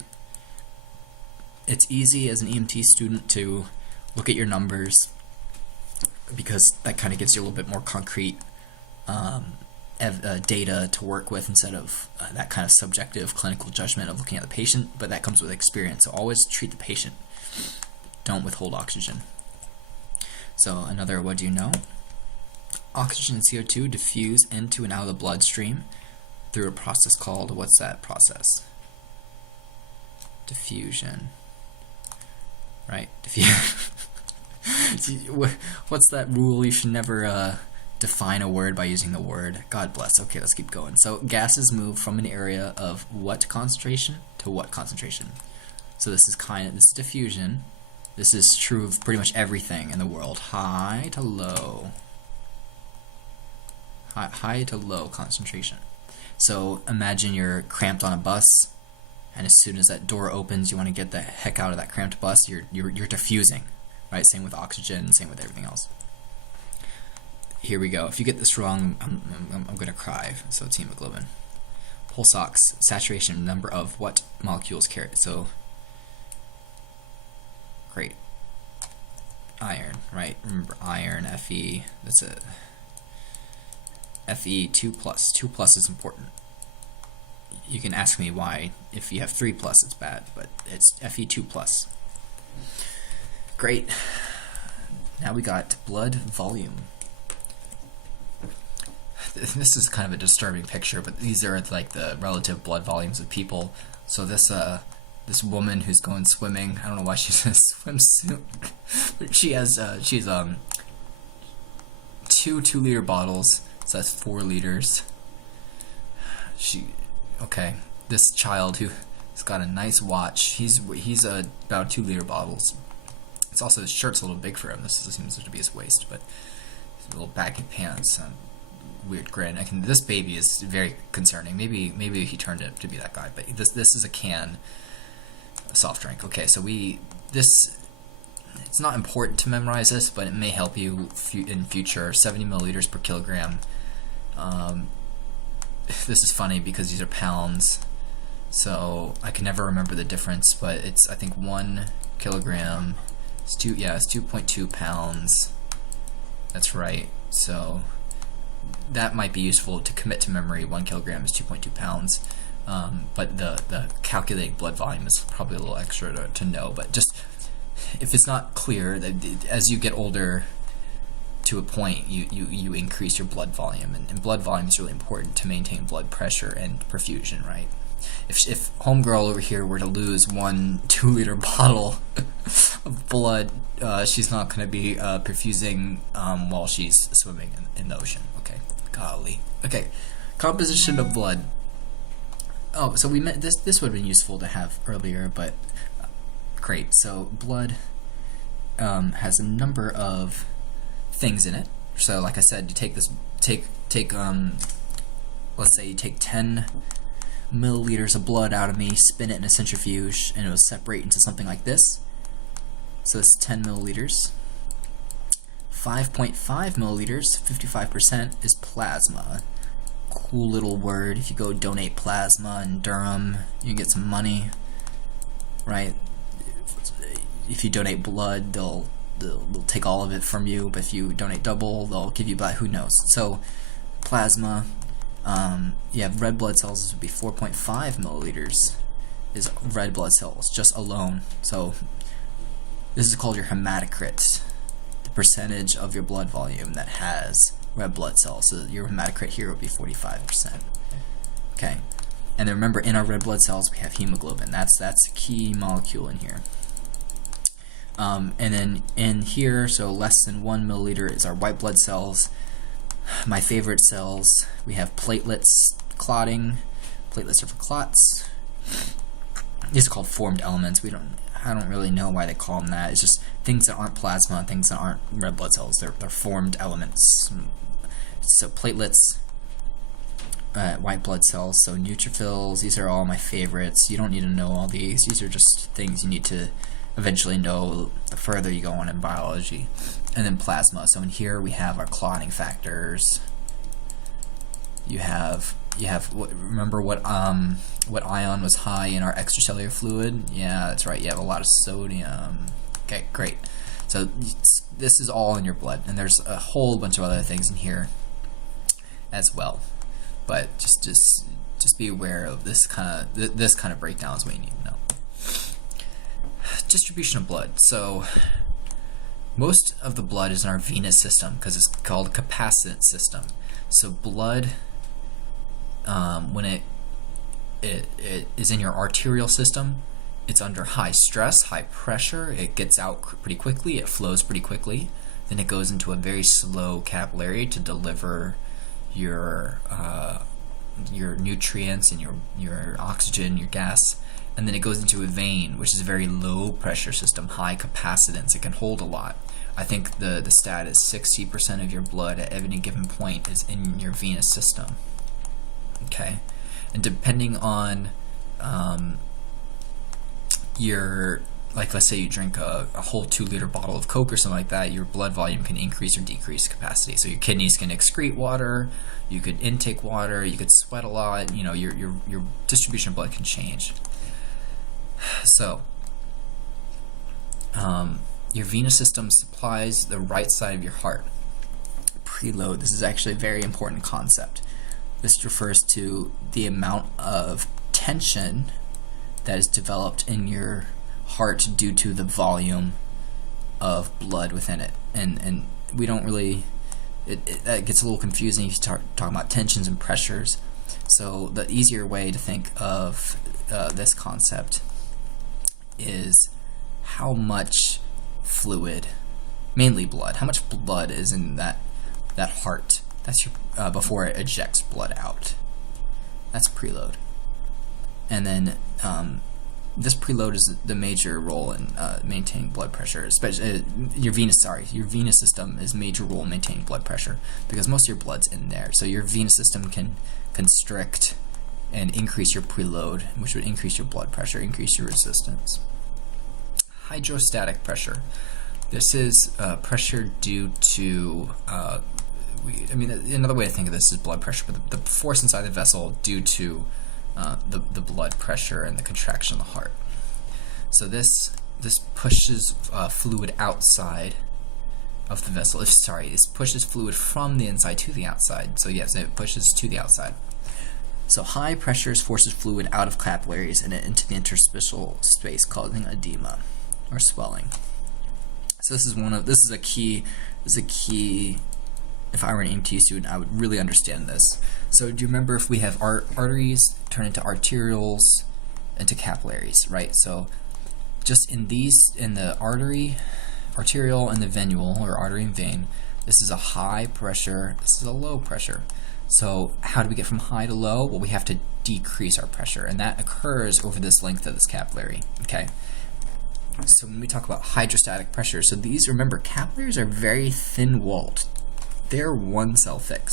It's easy as an EMT student to look at your numbers, because that kind of gives you a little bit more concrete data to work with, instead of that kind of subjective clinical judgment of looking at the patient, but that comes with experience. So always treat the patient. Don't withhold oxygen. So another, what do you know? Oxygen and CO2 diffuse into and out of the bloodstream through a process called, what's that process? Diffusion. Right? What's that rule? You should never define a word by using the word. God bless. Okay, let's keep going. So gases move from an area of what concentration to what concentration? So this is diffusion. This is true of pretty much everything in the world. High to low. High to low concentration. So imagine you're cramped on a bus, and as soon as that door opens, you want to get the heck out of that cramped bus. You're diffusing, right? Same with oxygen, same with everything else. Here we go. If you get this wrong, I'm gonna cry. So it's hemoglobin. Pulse ox, saturation, number of what molecules carry. So great. Iron, right? Remember iron, Fe. That's a Fe 2+. 2+ is important. You can ask me why. If you have 3+, it's bad, but it's Fe 2+. Great. Now we got blood volume. This is kind of a disturbing picture, but these are like the relative blood volumes of people. So this woman who's going swimming, I don't know why she's in a swimsuit, but she's 2 2-liter bottles, so that's 4 liters. Okay, this child who's got a nice watch, he's about 2-liter bottles. It's also, his shirt's a little big for him. This seems to be his waist, but his little baggy pants. Weird grin. This baby is very concerning. Maybe he turned it to be that guy, but this is a can, a soft drink. Okay, so it's not important to memorize this, but it may help you in future. 70 milliliters per kilogram. This is funny because these are pounds, so I can never remember the difference, but it's, I think 1 kilogram is 2.2 pounds. That's right. So that might be useful to commit to memory. 1 kilogram is 2.2 pounds. But the calculating blood volume is probably a little extra to know. But just, if it's not clear, that as you get older to a point, you increase your blood volume, and blood volume is really important to maintain blood pressure and perfusion, right? If homegirl over here were to lose 1 2-liter bottle of blood, she's not going to be perfusing while she's swimming in the ocean. Okay, golly. Okay, composition of blood. Oh, so we met this would have been useful to have earlier, but great. So blood has a number of things in it. So like I said, you take let's say you take 10 milliliters of blood out of me, spin it in a centrifuge, and it will separate into something like this. So it's 10 milliliters. 5.5 milliliters, 55%, is plasma. Cool little word. If you go donate plasma in Durham, you can get some money, right? If you donate blood, they'll take all of it from you, but if you donate double, they'll give you blood. Who knows? So plasma, you have red blood cells would be 4.5 milliliters is red blood cells just alone. So this is called your hematocrit, the percentage of your blood volume that has red blood cells. So your hematocrit here would be 45%. Okay, and then remember, in our red blood cells we have hemoglobin. That's a key molecule in here. And then in here, so less than 1 milliliter is our white blood cells. My favorite cells, we have platelets, clotting. Platelets are for clots. These are called formed elements. I don't really know why they call them that. It's just things that aren't plasma, things that aren't red blood cells. They're formed elements. So platelets, white blood cells, so neutrophils. These are all my favorites. You don't need to know all these. These are just things you need to eventually know the further you go on in biology. And then plasma. So in here we have our clotting factors. You have remember what ion was high in our extracellular fluid? Yeah, that's right. You have a lot of sodium. Okay, great. So this is all in your blood, and there's a whole bunch of other things in here as well. But just be aware of this kind of breakdown is what you need to know. Distribution of blood. So most of the blood is in our venous system because it's called a capacitance system. So blood, when it is in your arterial system, it's under high stress, high pressure. It gets out pretty quickly. It flows pretty quickly. Then it goes into a very slow capillary to deliver your nutrients and your oxygen, your gas. And then it goes into a vein, which is a very low pressure system, high capacitance. It can hold a lot. I think the stat is 60% of your blood at any given point is in your venous system. Okay, and depending on like let's say you drink a whole 2-liter bottle of Coke or something like that, your blood volume can increase or decrease capacity. So your kidneys can excrete water, you could intake water, you could sweat a lot. You know, your distribution of blood can change. So your venous system supplies the right side of your heart. Preload. This is actually a very important concept. This refers to the amount of tension that is developed in your heart due to the volume of blood within it. And we don't really, that gets a little confusing if you start talking about tensions and pressures. So the easier way to think of this concept is how much fluid, mainly blood, how much blood is in that heart. That's your before it ejects blood out. That's preload. And then this preload is the major role in maintaining blood pressure. Especially your venous system is major role in maintaining blood pressure because most of your blood's in there. So your venous system can constrict and increase your preload, which would increase your blood pressure, increase your resistance. Hydrostatic pressure. This is pressure due to another way to think of this is blood pressure, but the force inside the vessel due to the blood pressure and the contraction of the heart. So this pushes fluid outside of the vessel. This pushes fluid from the inside to the outside. So yes, it pushes to the outside. So high pressures forces fluid out of capillaries and into the interstitial space, causing edema or swelling. So this is a key. If I were an EMT student, I would really understand this. So do you remember if we have arteries turn into arterioles, into capillaries, right? So just in the arterial and the venule, or artery and vein, this is a high pressure, this is a low pressure. So how do we get from high to low? Well, we have to decrease our pressure, and that occurs over this length of this capillary, okay? So when we talk about hydrostatic pressure, so remember, capillaries are very thin-walled. They're one cell thick.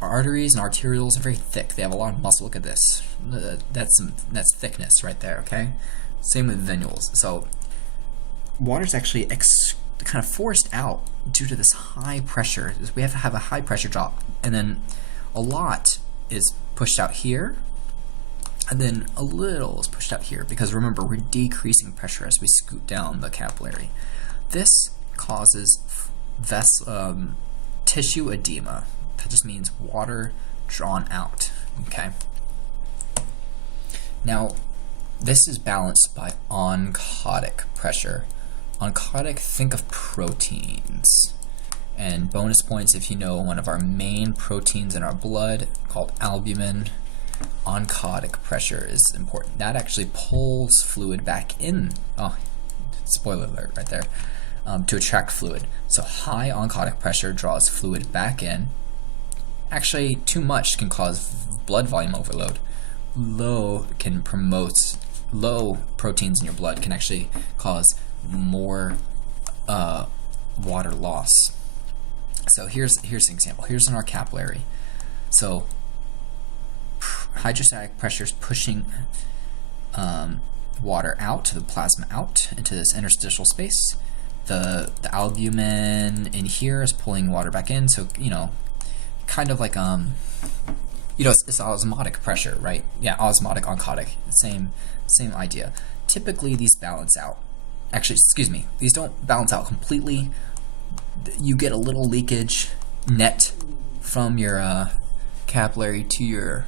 Our arteries and arterioles are very thick. They have a lot of muscle. Look at this. That's thickness right there, okay? Same with venules. So water's actually kind of forced out due to this high pressure. We have to have a high pressure drop, and then a lot is pushed out here, and then a little is pushed out here, because remember, we're decreasing pressure as we scoot down the capillary. This causes tissue edema. That just means water drawn out, okay? Now, this is balanced by oncotic pressure. Oncotic, think of proteins. And bonus points if you know one of our main proteins in our blood called albumin. Oncotic pressure is important. That actually pulls fluid back in. Oh, spoiler alert right there. To attract fluid. So high oncotic pressure draws fluid back in. Actually, too much can cause blood volume overload. Low proteins in your blood can actually cause more water loss. So here's an example. Here's in our capillary. So hydrostatic pressure is pushing water out to the plasma, out into this interstitial space. The albumin in here is pulling water back in. So kind of like it's osmotic pressure, right? Yeah, osmotic, oncotic, same idea. Typically these balance out. Actually, excuse me, these don't balance out completely. You get a little leakage net from your capillary to your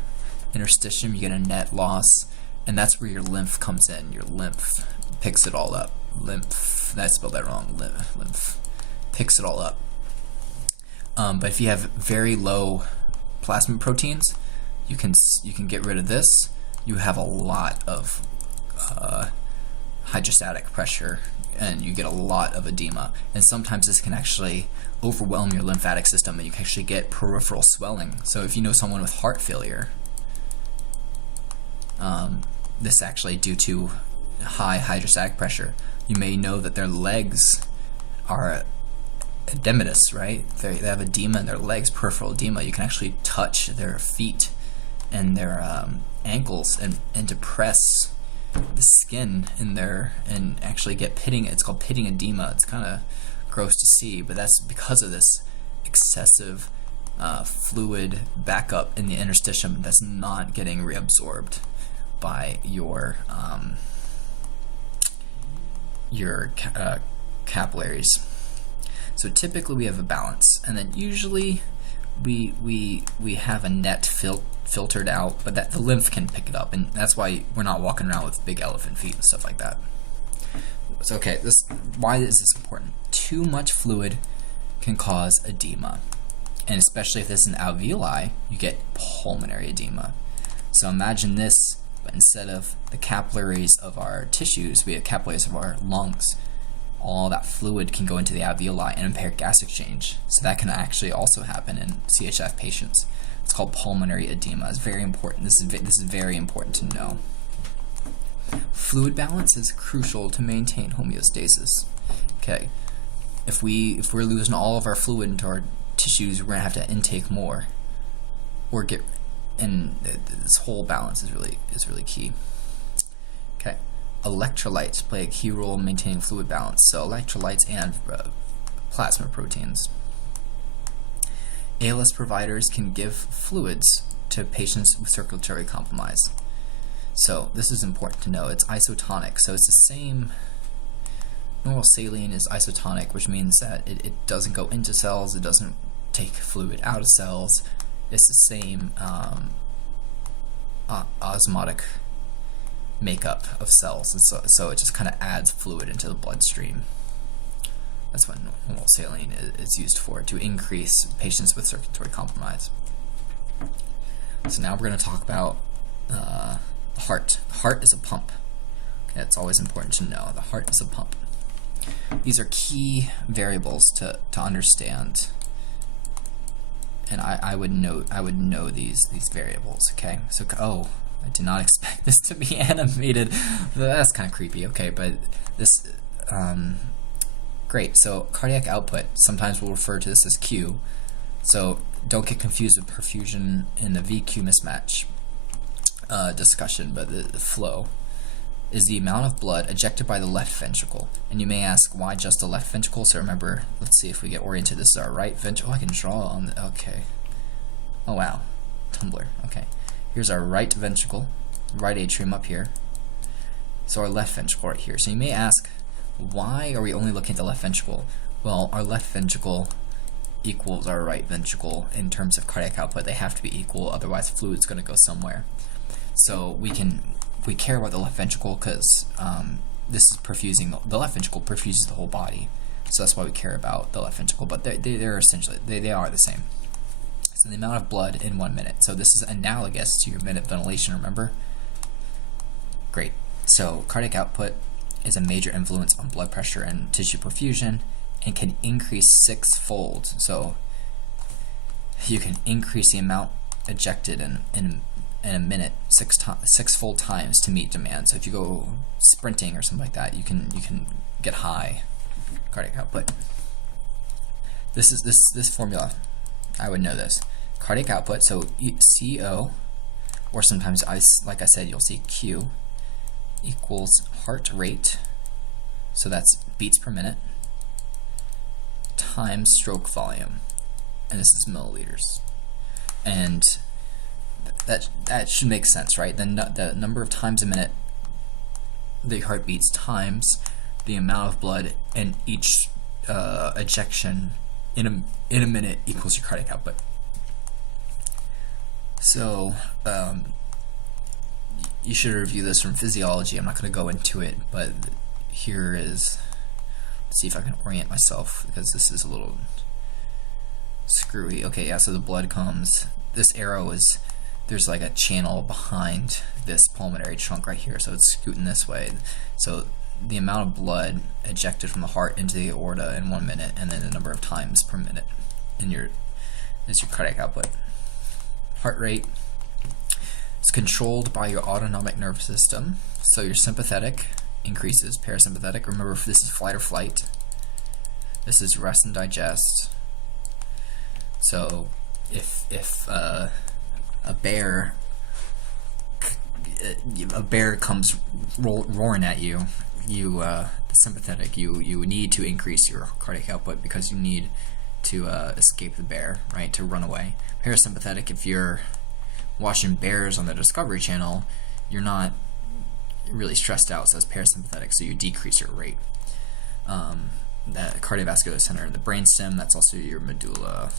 interstitium. You get a net loss, and that's where your lymph comes in. Your lymph picks it all up. Lymph, I spelled that wrong. Lymph picks it all up. But if you have very low plasma proteins, you can get rid of this. You have a lot of hydrostatic pressure, and you get a lot of edema. And sometimes this can actually overwhelm your lymphatic system, and you can actually get peripheral swelling. So if you know someone with heart failure, this actually due to high hydrostatic pressure, you may know that their legs are edematous, right? They have edema in their legs, peripheral edema. You can actually touch their feet and their ankles and depress the skin in there and actually get pitting. It's called pitting edema. It's kind of gross to see, but that's because of this excessive fluid backup in the interstitium that's not getting reabsorbed by your capillaries. So typically we have a balance, and then usually we have a net filtered out, but that the lymph can pick it up, and that's why we're not walking around with big elephant feet and stuff like that. So okay, why is this important? Too much fluid can cause edema, and especially if this is an alveoli, you get pulmonary edema. So imagine this, but instead of the capillaries of our tissues, we have capillaries of our lungs. All that fluid can go into the alveoli and impair gas exchange. So that can actually also happen in CHF patients. It's called pulmonary edema. It's very important. This is very important to know. Fluid balance is crucial to maintain homeostasis. Okay, if we're losing all of our fluid into our tissues, we're gonna have to intake more, or and this whole balance is really key. Okay. Electrolytes play a key role in maintaining fluid balance. So electrolytes and plasma proteins. ALS providers can give fluids to patients with circulatory compromise. So this is important to know. It's isotonic. So it's the same. Normal saline is isotonic, which means that it doesn't go into cells. It doesn't take fluid out of cells. It's the same osmotic makeup of cells, and so it just kind of adds fluid into the bloodstream. That's what normal saline is used for, to increase patients with circulatory compromise. So now we're going to talk about the heart. The heart is a pump. Okay, that's always important to know. The heart is a pump. These are key variables to understand, and I would know these variables. Okay, so I did not expect this to be animated. That's kind of creepy. Okay, but this, great. So cardiac output, sometimes we'll refer to this as Q. So don't get confused with perfusion in the VQ mismatch discussion, but the flow. is the amount of blood ejected by the left ventricle. And you may ask, why just the left ventricle? So remember, let's see if we get oriented. This is our right ventricle. Oh, I can draw on the, okay. Oh wow, Tumblr, okay. Here's our right ventricle, right atrium up here. So our left ventricle right here. So you may ask, why are we only looking at the left ventricle? Well, our left ventricle equals our right ventricle in terms of cardiac output. They have to be equal, otherwise fluid's going to go somewhere. So we care about the left ventricle because this is perfusing, the left ventricle perfuses the whole body. So that's why we care about the left ventricle, but they're essentially, they are the same. So the amount of blood in 1 minute. So this is analogous to your minute ventilation, remember? Great. So cardiac output is a major influence on blood pressure and tissue perfusion and can increase 6-fold. So you can increase the amount ejected in a minute 6-fold times to meet demand. So if you go sprinting or something like that, you can get high cardiac output. This formula, I would know this. Cardiac output, so CO, or sometimes like I said, you'll see Q equals heart rate, so that's beats per minute, times stroke volume, and this is milliliters. And that should make sense, right? The number of times a minute the heart beats times the amount of blood in each ejection in a minute equals your cardiac output. So you should review this from physiology. I'm not going to go into it, but here is, let's see if I can orient myself because this is a little screwy. Okay, yeah, so the blood comes, this arrow is, there's like a channel behind this pulmonary trunk right here, so it's scooting this way. So the amount of blood ejected from the heart into the aorta in 1 minute, and then the number of times per minute is your cardiac output. Heart rate is controlled by your autonomic nervous system. So your sympathetic increases, parasympathetic. Remember, this is flight or flight. This is rest and digest. So if a bear comes roaring at you, the sympathetic, you need to increase your cardiac output because you need to escape the bear, right, to run away. Parasympathetic, if you're watching bears on the Discovery Channel, you're not really stressed out, so it's parasympathetic, so you decrease your rate. That cardiovascular center, the brainstem, that's also your medulla.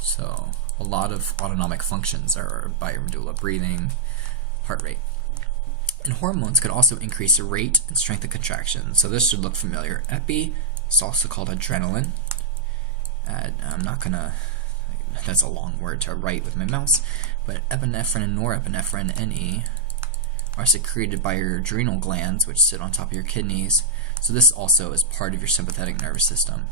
So a lot of autonomic functions are by your medulla: breathing, heart rate. And hormones could also increase the rate and strength of contraction. So this should look familiar. Epi, it's also called adrenaline. I'm not gonna, that's a long word to write with my mouse, but epinephrine and norepinephrine, NE, are secreted by your adrenal glands, which sit on top of your kidneys. So this also is part of your sympathetic nervous system.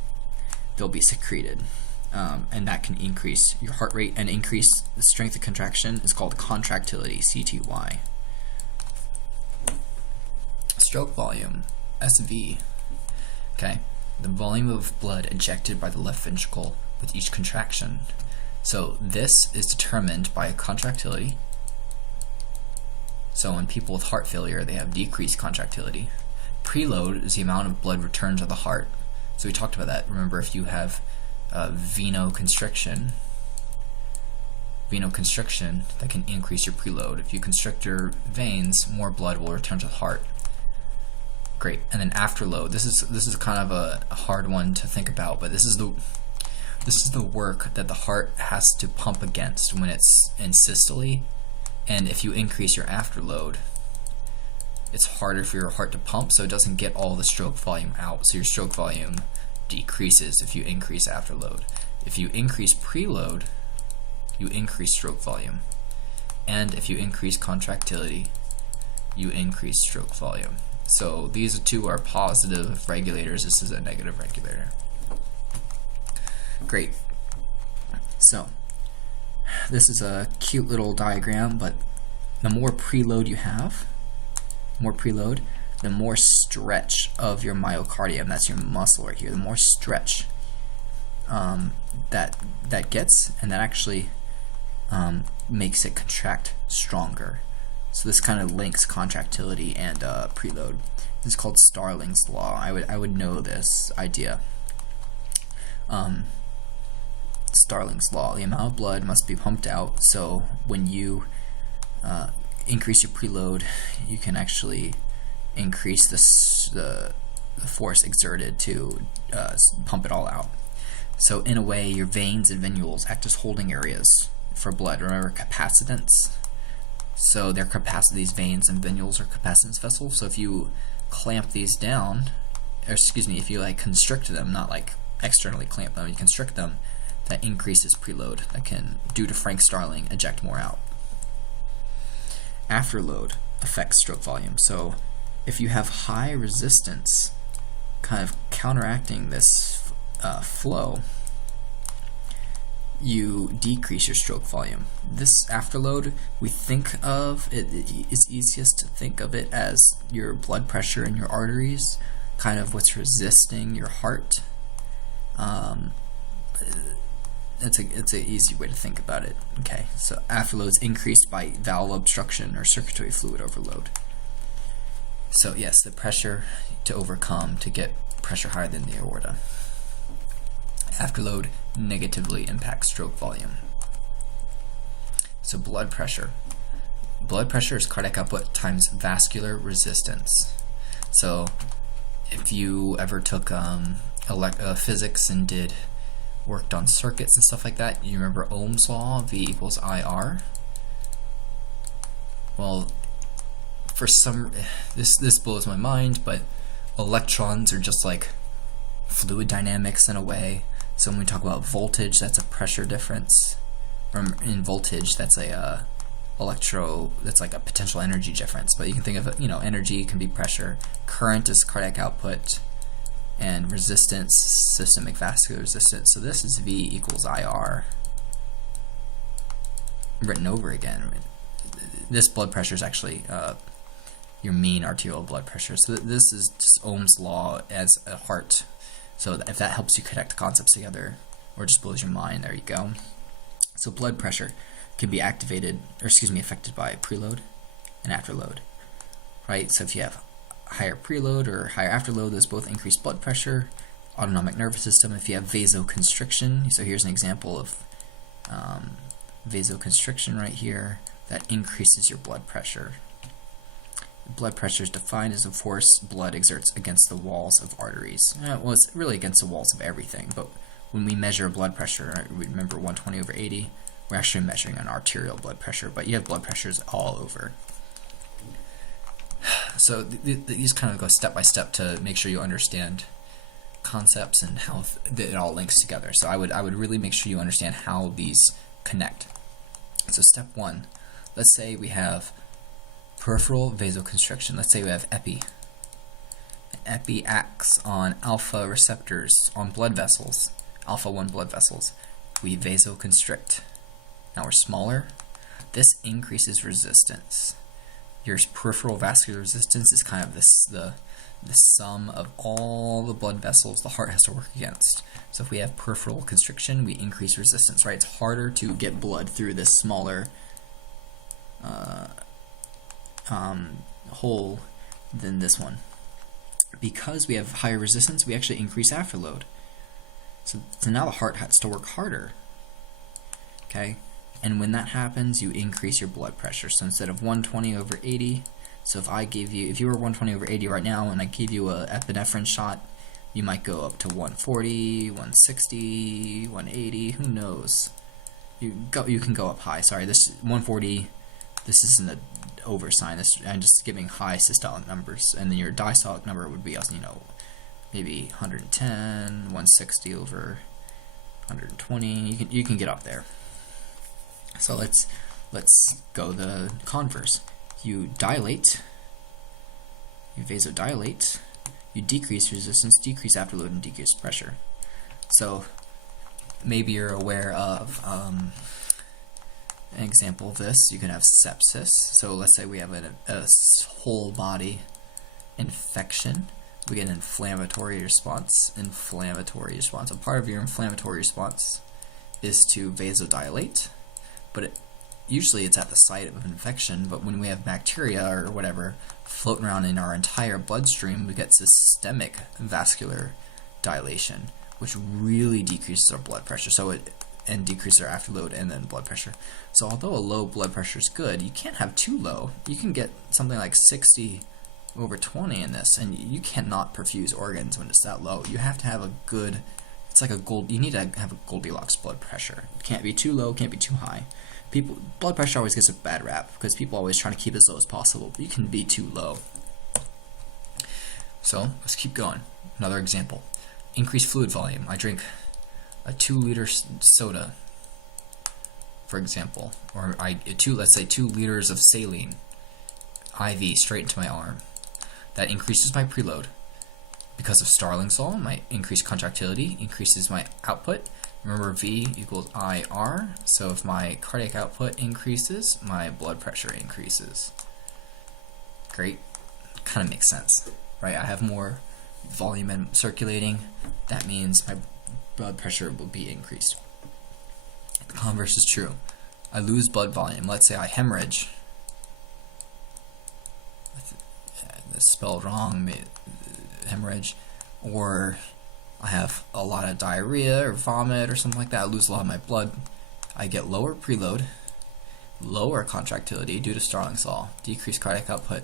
They'll be secreted, and that can increase your heart rate and increase the strength of contraction. It's called contractility, CTY. Stroke volume, SV. Okay, the volume of blood ejected by the left ventricle with each contraction. So this is determined by contractility. So in people with heart failure, they have decreased contractility. Preload is the amount of blood returned to the heart. So we talked about that. Remember, if you have venoconstriction, that can increase your preload. If you constrict your veins, more blood will return to the heart. Great. And then afterload. This is kind of a hard one to think about, but this is the work that the heart has to pump against when it's in systole. And if you increase your afterload, it's harder for your heart to pump, so it doesn't get all the stroke volume out. So your stroke volume decreases if you increase afterload. If you increase preload, you increase stroke volume. And if you increase contractility, you increase stroke volume. So these two are positive regulators. This is a negative regulator. Great. So this is a cute little diagram, but the more preload you have, the more stretch of your myocardium, that's your muscle right here, the more stretch that gets, and that actually makes it contract stronger. So this kind of links contractility and preload. This is called Starling's law. I would know this idea. Starling's law. The amount of blood must be pumped out, so when you increase your preload, you can actually increase the force exerted to pump it all out. So in a way, your veins and venules act as holding areas for blood. Remember capacitance? So these veins and venules are capacitance vessels. So if you clamp these down, or excuse me, if you like constrict them, not like externally clamp them, you constrict them, that increases preload. That can, due to Frank Starling, eject more out. Afterload affects stroke volume. So if you have high resistance kind of counteracting this flow, you decrease your stroke volume. This afterload, we think of it's easiest to think of it as your blood pressure in your arteries, kind of what's resisting your heart. It's an easy way to think about it. Okay, so afterload is increased by valve obstruction or circulatory fluid overload. So yes, the pressure to overcome to get pressure higher than the aorta. Afterload negatively impacts stroke volume. So blood pressure. Blood pressure is cardiac output times vascular resistance. So if you ever took physics and worked on circuits and stuff like that, you remember Ohm's law, V equals IR? Well, for some, this blows my mind, but electrons are just like fluid dynamics in a way. So when we talk about voltage, that's a pressure difference. In voltage, that's that's like a potential energy difference. But you can think of it, energy can be pressure. Current is cardiac output, and resistance, systemic vascular resistance. So this is V equals IR written over again. This blood pressure is actually your mean arterial blood pressure. So this is just Ohm's law as a heart. So if that helps you connect concepts together or just blows your mind, there you go. So blood pressure can be affected by preload and afterload, right? So if you have higher preload or higher afterload, those both increase blood pressure. Autonomic nervous system, if you have vasoconstriction, so here's an example of vasoconstriction right here, that increases your blood pressure. Blood pressure is defined as a force blood exerts against the walls of arteries. Well, it's really against the walls of everything, but when we measure blood pressure, remember 120/80, we're actually measuring an arterial blood pressure, but you have blood pressures all over. So these kind of go step by step to make sure you understand concepts and how it all links together. So I would really make sure you understand how these connect. So step one, let's say we have peripheral vasoconstriction. Let's say we have epi. Epi acts on alpha receptors on blood vessels, alpha 1 blood vessels. We vasoconstrict. Now we're smaller. This increases resistance. Your peripheral vascular resistance is kind of the sum of all the blood vessels the heart has to work against. So if we have peripheral constriction, we increase resistance, right? It's harder to get blood through this smaller hole than this one. Because we have higher resistance, we actually increase afterload. So now the heart has to work harder. Okay? And when that happens, you increase your blood pressure. So instead of 120/80, so if you were 120/80 right now and I gave you a epinephrine shot, you might go up to 140, 160, 180, who knows? You can go up high. Sorry, this 140, this isn't an over sign. I'm just giving high systolic numbers, and then your diastolic number would be, maybe 110, 160/120. You can get up there. So let's go the converse. You dilate, you vasodilate, you decrease resistance, decrease afterload, and decrease pressure. So maybe you're aware of an example of this. You can have sepsis. So let's say we have a whole body infection. We get an inflammatory response. A part of your inflammatory response is to vasodilate, but usually it's at the site of infection, but when we have bacteria or whatever floating around in our entire bloodstream, we get systemic vascular dilation, which really decreases our blood pressure. And decreases our afterload and then blood pressure. So although a low blood pressure is good, you can't have too low. You can get something like 60 over 20 in this, and you cannot perfuse organs when it's that low. You have to have a good, it's like you need to have a Goldilocks blood pressure. It can't be too low, can't be too high. Blood pressure always gets a bad rap because people always trying to keep it as low as possible, but you can be too low. So let's keep going. Another example. Increased fluid volume. I drink a 2-liter soda, for example, or let's say 2 liters of saline, IV, straight into my arm. That increases my preload. Because of Starling Sol, my increased contractility increases my output. Remember, V equals IR, so if my cardiac output increases, my blood pressure increases. Great. Kind of makes sense, right? I have more volume circulating. That means my blood pressure will be increased. The converse is true. I lose blood volume. Let's say I hemorrhage. That's spelled wrong. Hemorrhage. Or I have a lot of diarrhea or vomit or something like that. I lose a lot of my blood. I get lower preload, lower contractility due to Starling Sol, decreased cardiac output,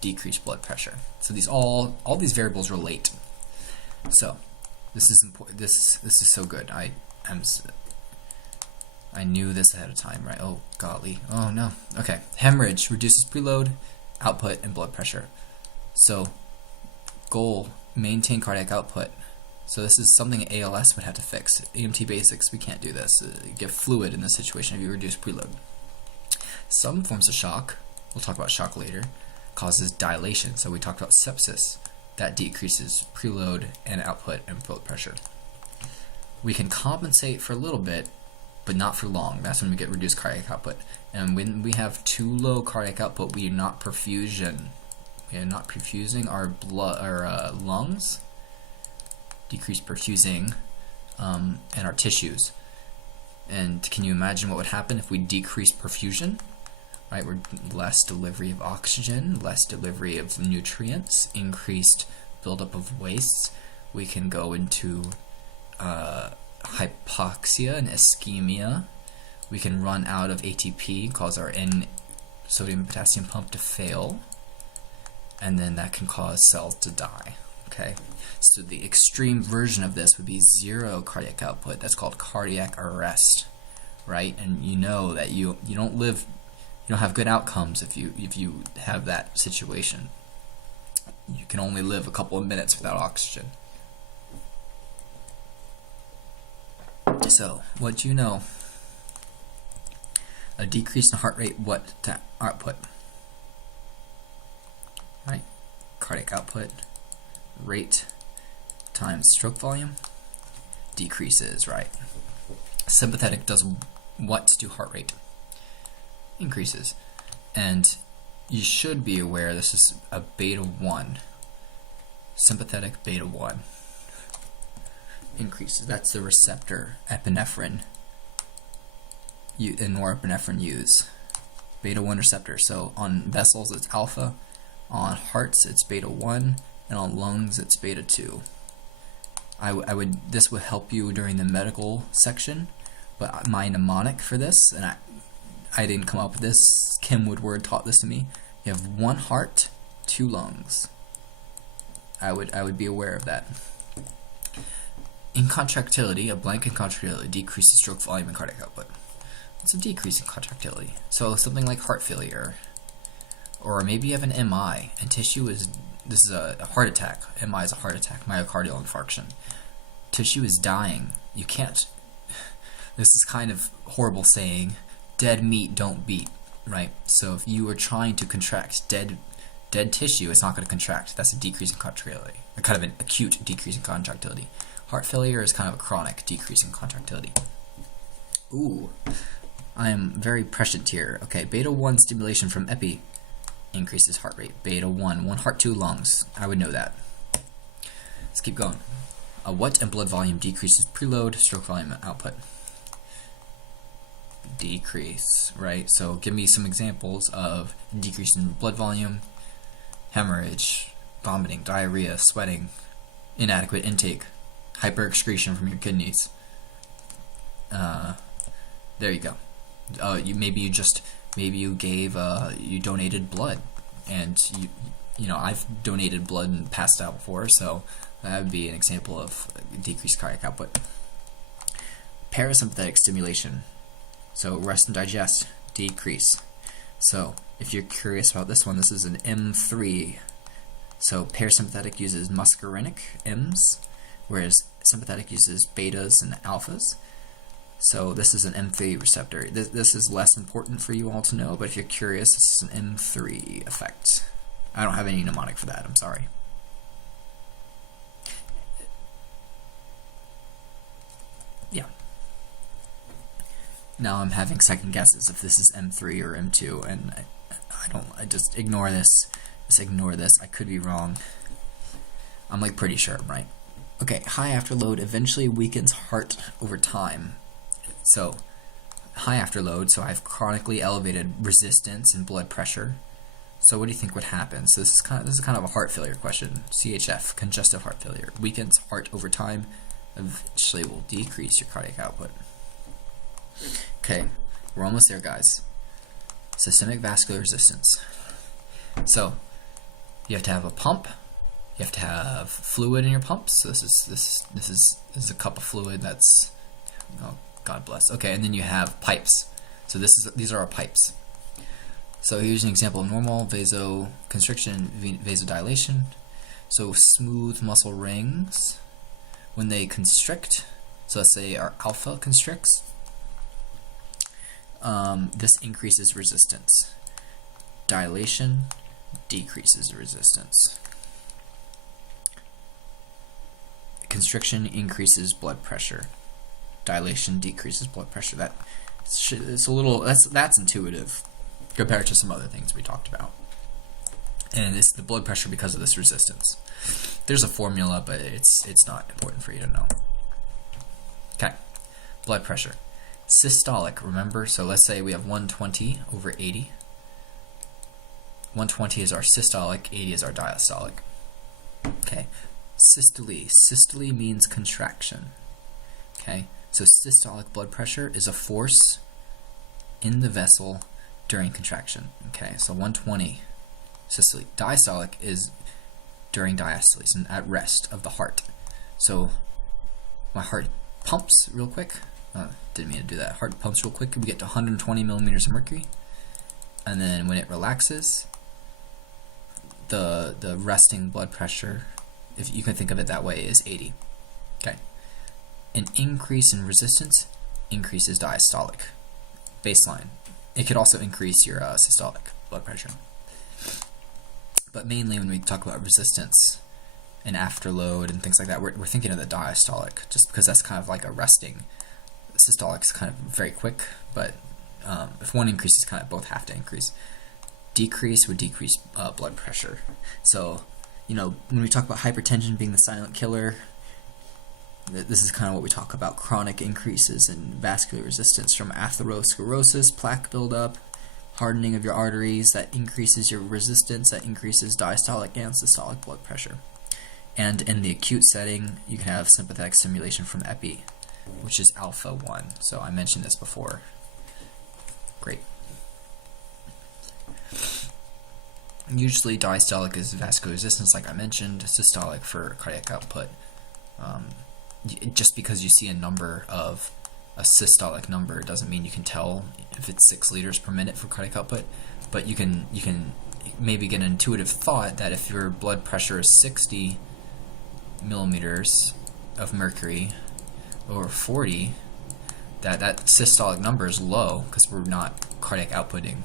decreased blood pressure. So all these variables relate. So this is important. This is so good. I knew this ahead of time, right? Oh golly. Oh no. Okay. Hemorrhage reduces preload, output, and blood pressure. So goal, maintain cardiac output. So this is something ALS would have to fix. EMT basics, we can't do this. Give fluid in this situation if you reduce preload. Some forms of shock, we'll talk about shock later, causes dilation. So we talked about sepsis. That decreases preload and output and blood pressure. We can compensate for a little bit, but not for long. That's when we get reduced cardiac output. And when we have too low cardiac output, we are not perfusing our blood, our lungs, decreased perfusing, and our tissues. And can you imagine what would happen if we decrease perfusion? Right, we're less delivery of oxygen, less delivery of nutrients, increased buildup of wastes. We can go into hypoxia and ischemia. We can run out of ATP, cause our sodium potassium pump to fail, and then that can cause cells to die. Okay, so the extreme version of this would be zero cardiac output. That's called cardiac arrest, right? And you know that you don't have good outcomes if you have that situation. You can only live a couple of minutes without oxygen. So, what do you know? A decrease in heart rate, what to output? Right? Cardiac output, rate times stroke volume decreases, right? Sympathetic does what to heart rate? Increases. And you should be aware this is a beta 1. Sympathetic beta 1 increases. That's the receptor epinephrine and norepinephrine use. Beta 1 receptor. So on vessels it's alpha, on hearts it's beta 1, and on lungs it's beta 2. This would help you during the medical section, but my mnemonic for this, and I didn't come up with this, Kim Woodward taught this to me. You have 1 heart, 2 lungs. I would be aware of that. In contractility, a blank in contractility decreases stroke volume and cardiac output. It's a decrease in contractility. So something like heart failure, or maybe you have an MI and this is a heart attack. MI is a heart attack, myocardial infarction. Tissue is dying. You can't. This is kind of horrible saying. Dead meat don't beat, right? So if you are trying to contract dead tissue, it's not going to contract. That's a decrease in contractility, a kind of an acute decrease in contractility. Heart failure is kind of a chronic decrease in contractility. Ooh, I am very prescient here. Okay, beta 1 stimulation from epi increases heart rate. Beta 1 heart, 2 lungs. I would know that. Let's keep going. What and blood volume decreases preload, stroke volume, output. decrease, right? So give me some examples of decrease in blood volume, hemorrhage, vomiting, diarrhea, sweating, inadequate intake, hyperexcretion from your kidneys. There you go. You donated blood, and I've donated blood and passed out before, so that would be an example of decreased cardiac output. Parasympathetic stimulation, so rest and digest, decrease. So if you're curious about this one, this is an M3. So parasympathetic uses muscarinic M's, whereas sympathetic uses betas and alphas. So this is an M3 receptor. This is less important for you all to know, but if you're curious, this is an M3 effect. I don't have any mnemonic for that, I'm sorry. Yeah. Now I'm having second guesses if this is M3 or M2, and I just ignore this. Just ignore this. I could be wrong. I'm like pretty sure I'm right. Okay, high afterload eventually weakens heart over time. So, high afterload, so I have chronically elevated resistance and blood pressure. So what do you think would happen? So this is kind of a heart failure question. CHF, congestive heart failure, weakens heart over time, eventually will decrease your cardiac output. Okay, we're almost there, guys. Systemic vascular resistance. So you have to have a pump. You have to have fluid in your pumps. So this is a cup of fluid that's, oh, God bless. Okay, and then you have pipes. So these are our pipes. So here's an example of normal vasoconstriction, vasodilation. So smooth muscle rings, when they constrict, so let's say our alpha constricts, this increases resistance. Dilation decreases resistance. Constriction increases blood pressure. Dilation decreases that's intuitive compared to some other things we talked about. And it's the blood pressure because of this resistance. There's a formula, but it's not important for you to know. Okay, blood pressure. Systolic, remember? So let's say we have 120 over 80. 120 is our systolic, 80 is our diastolic. Okay, systole. Systole means contraction. Okay, so systolic blood pressure is a force in the vessel during contraction. Okay, so 120 systole. Diastolic is during diastole, and at rest of the heart. So my heart pumps real quick. Didn't mean to do that. Heart pumps real quick. We get to 120 millimeters of mercury, and then when it relaxes, the resting blood pressure, if you can think of it that way, is 80. Okay. An increase in resistance increases diastolic baseline. It could also increase your systolic blood pressure. But mainly when we talk about resistance and afterload and things like that, we're thinking of the diastolic, just because that's kind of like a resting. Systolic is kind of very quick, but if one increases, kind of both have to increase. Decrease would decrease blood pressure. So, when we talk about hypertension being the silent killer, this is kind of what we talk about: chronic increases in vascular resistance from atherosclerosis, plaque buildup, hardening of your arteries. That increases your resistance, that increases diastolic and systolic blood pressure. And in the acute setting, you can have sympathetic stimulation from epi, which is alpha 1. So I mentioned this before. Great. Usually diastolic is vascular resistance, like I mentioned. Systolic for cardiac output. Just because you see a number of a systolic number doesn't mean you can tell if it's 6 liters per minute for cardiac output, but you can maybe get an intuitive thought that if your blood pressure is 60 millimeters of mercury over 40, that systolic number is low because we're not cardiac outputting,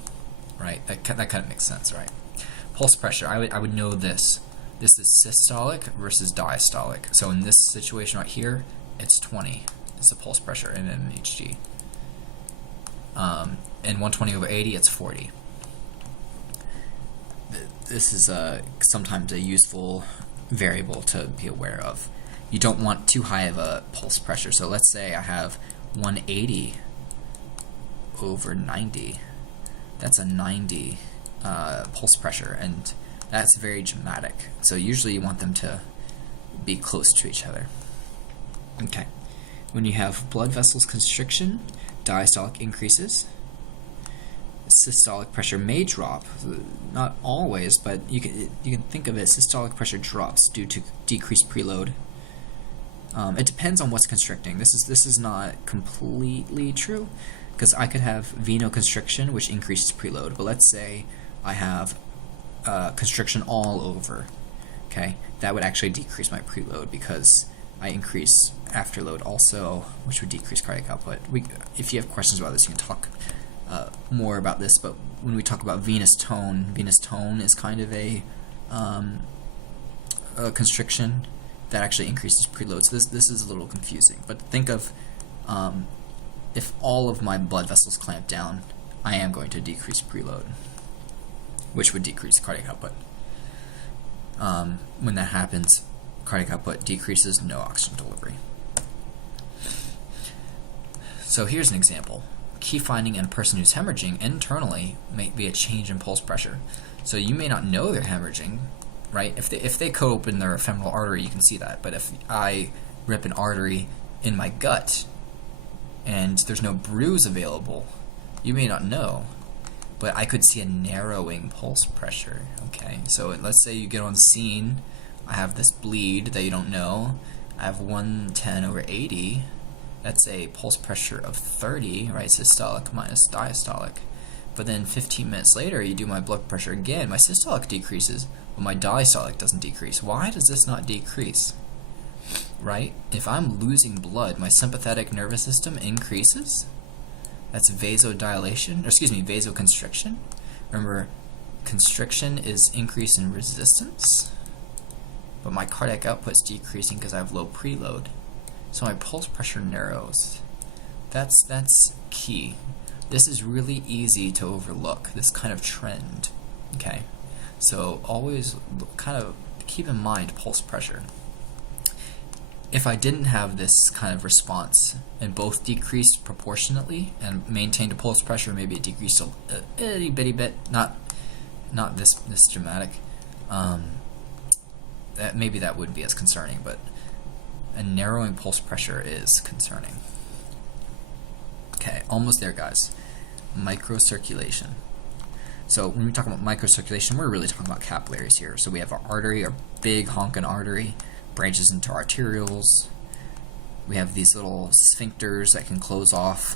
right? That kind of makes sense, right? Pulse pressure, I would know this. This is systolic versus diastolic. So in this situation right here, it's 20. It's the pulse pressure in mmHg. And 120 over 80, it's 40. This is sometimes a useful variable to be aware of. You don't want too high of a pulse pressure. So let's say I have 180 over 90. That's a 90 pulse pressure, and that's very dramatic. So usually you want them to be close to each other. Okay. When you have blood vessels constriction, diastolic increases. Systolic pressure may drop, not always, but you can think of it. Systolic pressure drops due to decreased preload. It depends on what's constricting. This is not completely true, because I could have venoconstriction, which increases preload. But let's say I have constriction all over. Okay, that would actually decrease my preload because I increase afterload also, which would decrease cardiac output. If you have questions about this, you can talk more about this. But when we talk about venous tone is kind of a constriction that actually increases preload. So this is a little confusing. But think of if all of my blood vessels clamp down, I am going to decrease preload, which would decrease cardiac output. When that happens, cardiac output decreases, no oxygen delivery. So here's an example. Key finding in a person who's hemorrhaging internally may be a change in pulse pressure. So you may not know they're hemorrhaging, right? If they cut open their femoral artery, you can see that. But if I rip an artery in my gut and there's no bruise available, you may not know. But I could see a narrowing pulse pressure. Okay, so let's say you get on scene. I have this bleed that you don't know. I have 110 over 80. That's a pulse pressure of 30, right? Systolic minus diastolic. But then 15 minutes later, you do my blood pressure again. My systolic decreases, but my diastolic doesn't decrease. Why does this not decrease? Right? If I'm losing blood, my sympathetic nervous system increases. That's vasoconstriction. Remember, constriction is increase in resistance, but my cardiac output's decreasing because I have low preload. So my pulse pressure narrows. That's key. This is really easy to overlook, this kind of trend. Okay, so always kind of keep in mind pulse pressure. If I didn't have this kind of response and both decreased proportionately and maintained a pulse pressure, maybe it decreased a itty bitty bit, not this dramatic, maybe that wouldn't be as concerning, but a narrowing pulse pressure is concerning. Okay, almost there, guys. Microcirculation. So when we talk about microcirculation, we're really talking about capillaries here. So we have our artery, our big honking artery, branches into arterioles. We have these little sphincters that can close off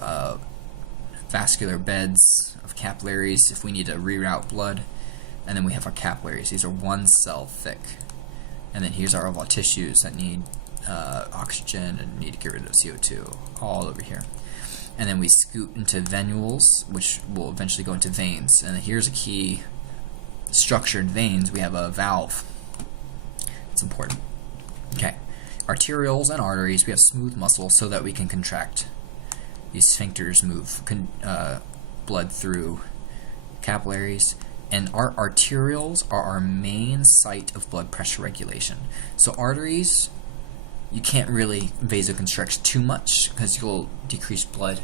vascular beds of capillaries if we need to reroute blood. And then we have our capillaries. These are 1 cell thick. And then here's our oval tissues that need oxygen and need to get rid of CO2, all over here. And then we scoot into venules, which will eventually go into veins. And here's a key structure in veins. We have a valve. It's important. Okay, arterioles and arteries, we have smooth muscle so that we can contract. These sphincters move blood through capillaries. And our arterioles are our main site of blood pressure regulation. So arteries, you can't really vasoconstrict too much because you'll decrease blood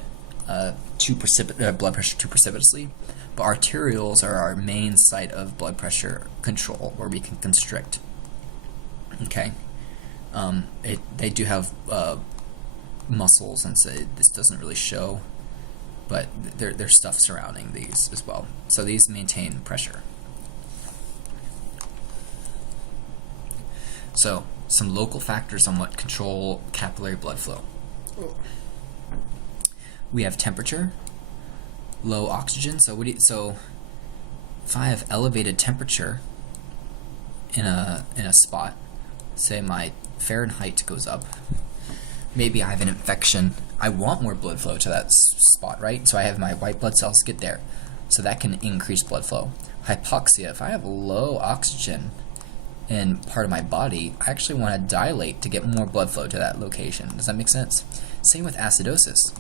pressure too precipitously. But arterioles are our main site of blood pressure control, where we can constrict. Okay, they do have muscles, and so this doesn't really show, but there's stuff surrounding these as well. So these maintain pressure. So some local factors on what control capillary blood flow. We have temperature, low oxygen. So if I have elevated temperature in a spot, say my Fahrenheit goes up, maybe I have an infection. I want more blood flow to that spot, right? So I have my white blood cells get there. So that can increase blood flow. Hypoxia, if I have low oxygen in part of my body, I actually want to dilate to get more blood flow to that location. Does that make sense? Same with acidosis.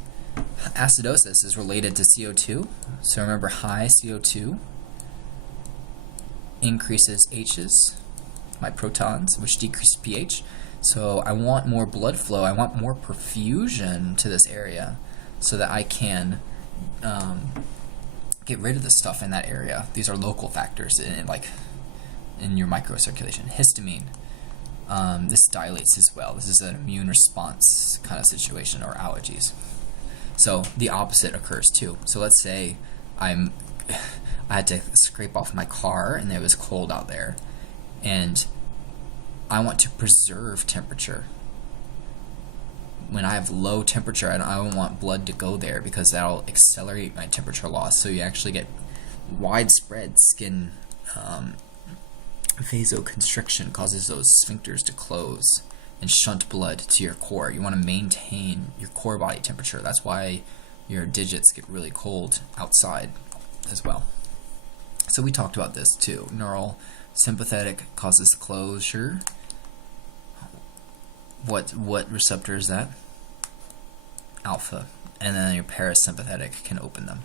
Acidosis is related to CO2. So remember, high CO2 increases H's, my protons, which decreases pH. So I want more blood flow. I want more perfusion to this area so that I can get rid of the stuff in that area. These are local factors in your microcirculation. Histamine. This dilates as well. This is an immune response kind of situation, or allergies. So the opposite occurs too. So let's say I had to scrape off my car and it was cold out there, and I want to preserve temperature. When I have low temperature, I don't want blood to go there because that'll accelerate my temperature loss. So you actually get widespread skin vasoconstriction, causes those sphincters to close and shunt blood to your core. You want to maintain your core body temperature. That's why your digits get really cold outside as well. So we talked about this too. Neural sympathetic causes closure. What receptor is that? Alpha. And then your parasympathetic can open them.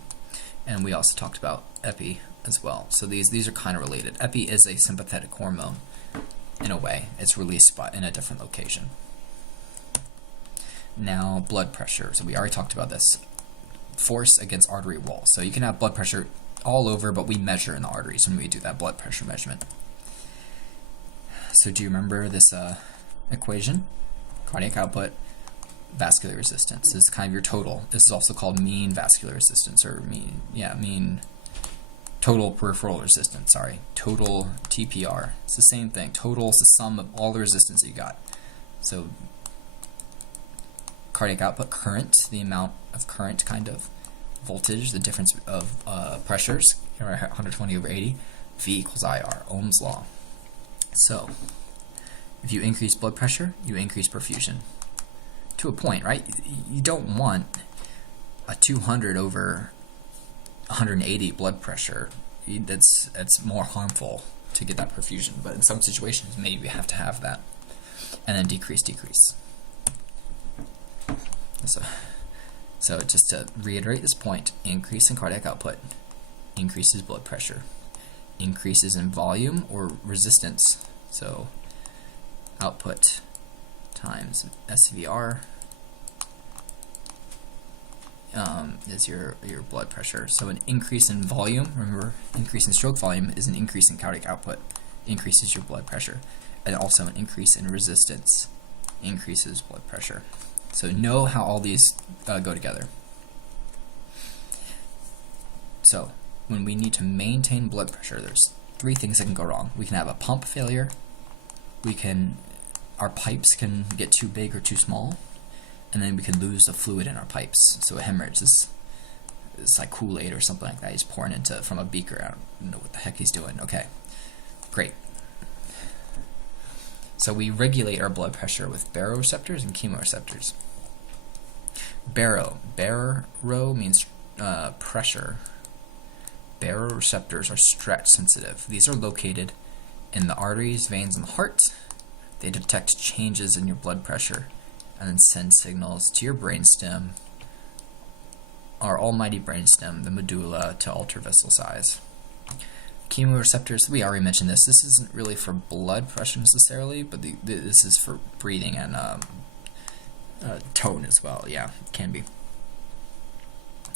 And we also talked about epi as well. So these are kind of related. Epi is a sympathetic hormone in a way. It's released in a different location. Now, blood pressure. So we already talked about this. Force against artery wall. So you can have blood pressure all over, but we measure in the arteries when we do that blood pressure measurement. So do you remember this equation? Cardiac output, vascular resistance. This is kind of your total. This is also called mean vascular resistance, or mean total peripheral resistance, total TPR. It's the same thing. Total is the sum of all the resistance that you got. So cardiac output, current, the amount of current, kind of voltage, the difference of pressures, 120 over 80, V equals IR, Ohm's law. So if you increase blood pressure, you increase perfusion. To a point, right? You don't want a 200 over 180 blood pressure. That's more harmful to get that perfusion. But in some situations, maybe you have to have that. And then decrease. So just to reiterate this point, increase in cardiac output increases blood pressure. Increases in volume or resistance. So output times SVR is your blood pressure. So an increase in volume, remember, increase in stroke volume is an increase in cardiac output, increases your blood pressure. And also an increase in resistance increases blood pressure. So know how all these go together. So when we need to maintain blood pressure, there's three things that can go wrong. We can have a pump failure. Our pipes can get too big or too small, and then we can lose the fluid in our pipes. So a hemorrhage is like Kool-Aid or something like that. He's pouring from a beaker. I don't know what the heck he's doing. Okay, great. So we regulate our blood pressure with baroreceptors and chemoreceptors. Baro means pressure. Baroreceptors are stretch sensitive. These are located in the arteries, veins, and the heart. They detect changes in your blood pressure and then send signals to your brainstem, our almighty brainstem, the medulla, to alter vessel size. Chemoreceptors, we already mentioned this. This isn't really for blood pressure necessarily, but this is for breathing and tone as well. Yeah, it can be.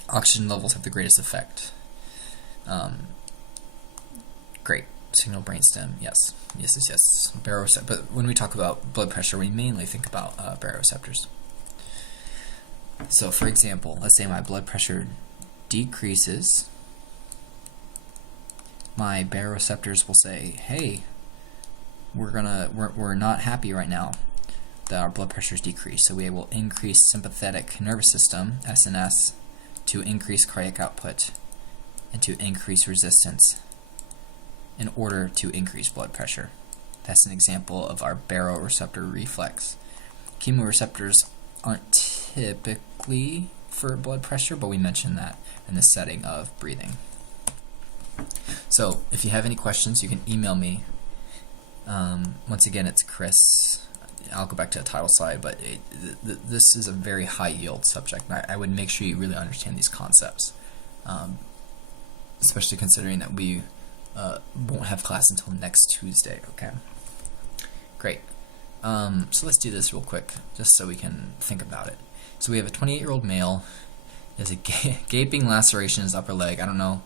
Oxygen levels have the greatest effect. Great. Signal brainstem, yes. Baroreceptor. But when we talk about blood pressure, we mainly think about baroreceptors. So, for example, let's say my blood pressure decreases. My baroreceptors will say, "Hey, we're not happy right now that our blood pressure is decreased." So we will increase sympathetic nervous system (SNS) to increase cardiac output and to increase resistance in order to increase blood pressure. That's an example of our baroreceptor reflex. Chemoreceptors aren't typically for blood pressure, but we mentioned that in the setting of breathing. So if you have any questions, you can email me. Once again, it's Chris. I'll go back to the title slide, but this is a very high yield subject. I would make sure you really understand these concepts, especially considering that we won't have class until next Tuesday. Okay, great. So let's do this real quick, just so we can think about it. So we have a 28-year-old male. There's a gaping laceration in his upper leg. I don't know.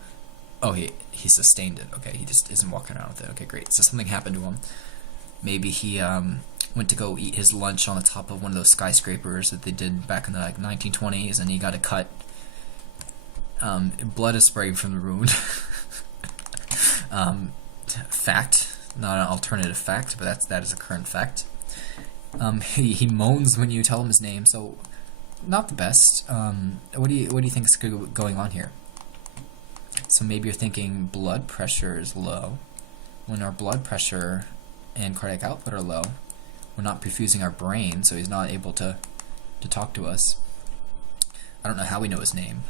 Oh, he sustained it. Okay, he just isn't walking around with it. Okay, great. So something happened to him. Maybe he went to go eat his lunch on the top of one of those skyscrapers that they did back in the 1920s, and he got a cut. Blood is spraying from the wound. Fact, not an alternative fact, but that is a current fact. He moans when you tell him his name, so not the best. What do you think is going on here? So maybe you're thinking blood pressure is low. When our blood pressure and cardiac output are low, we're not perfusing our brain, so he's not able to talk to us. I don't know how we know his name.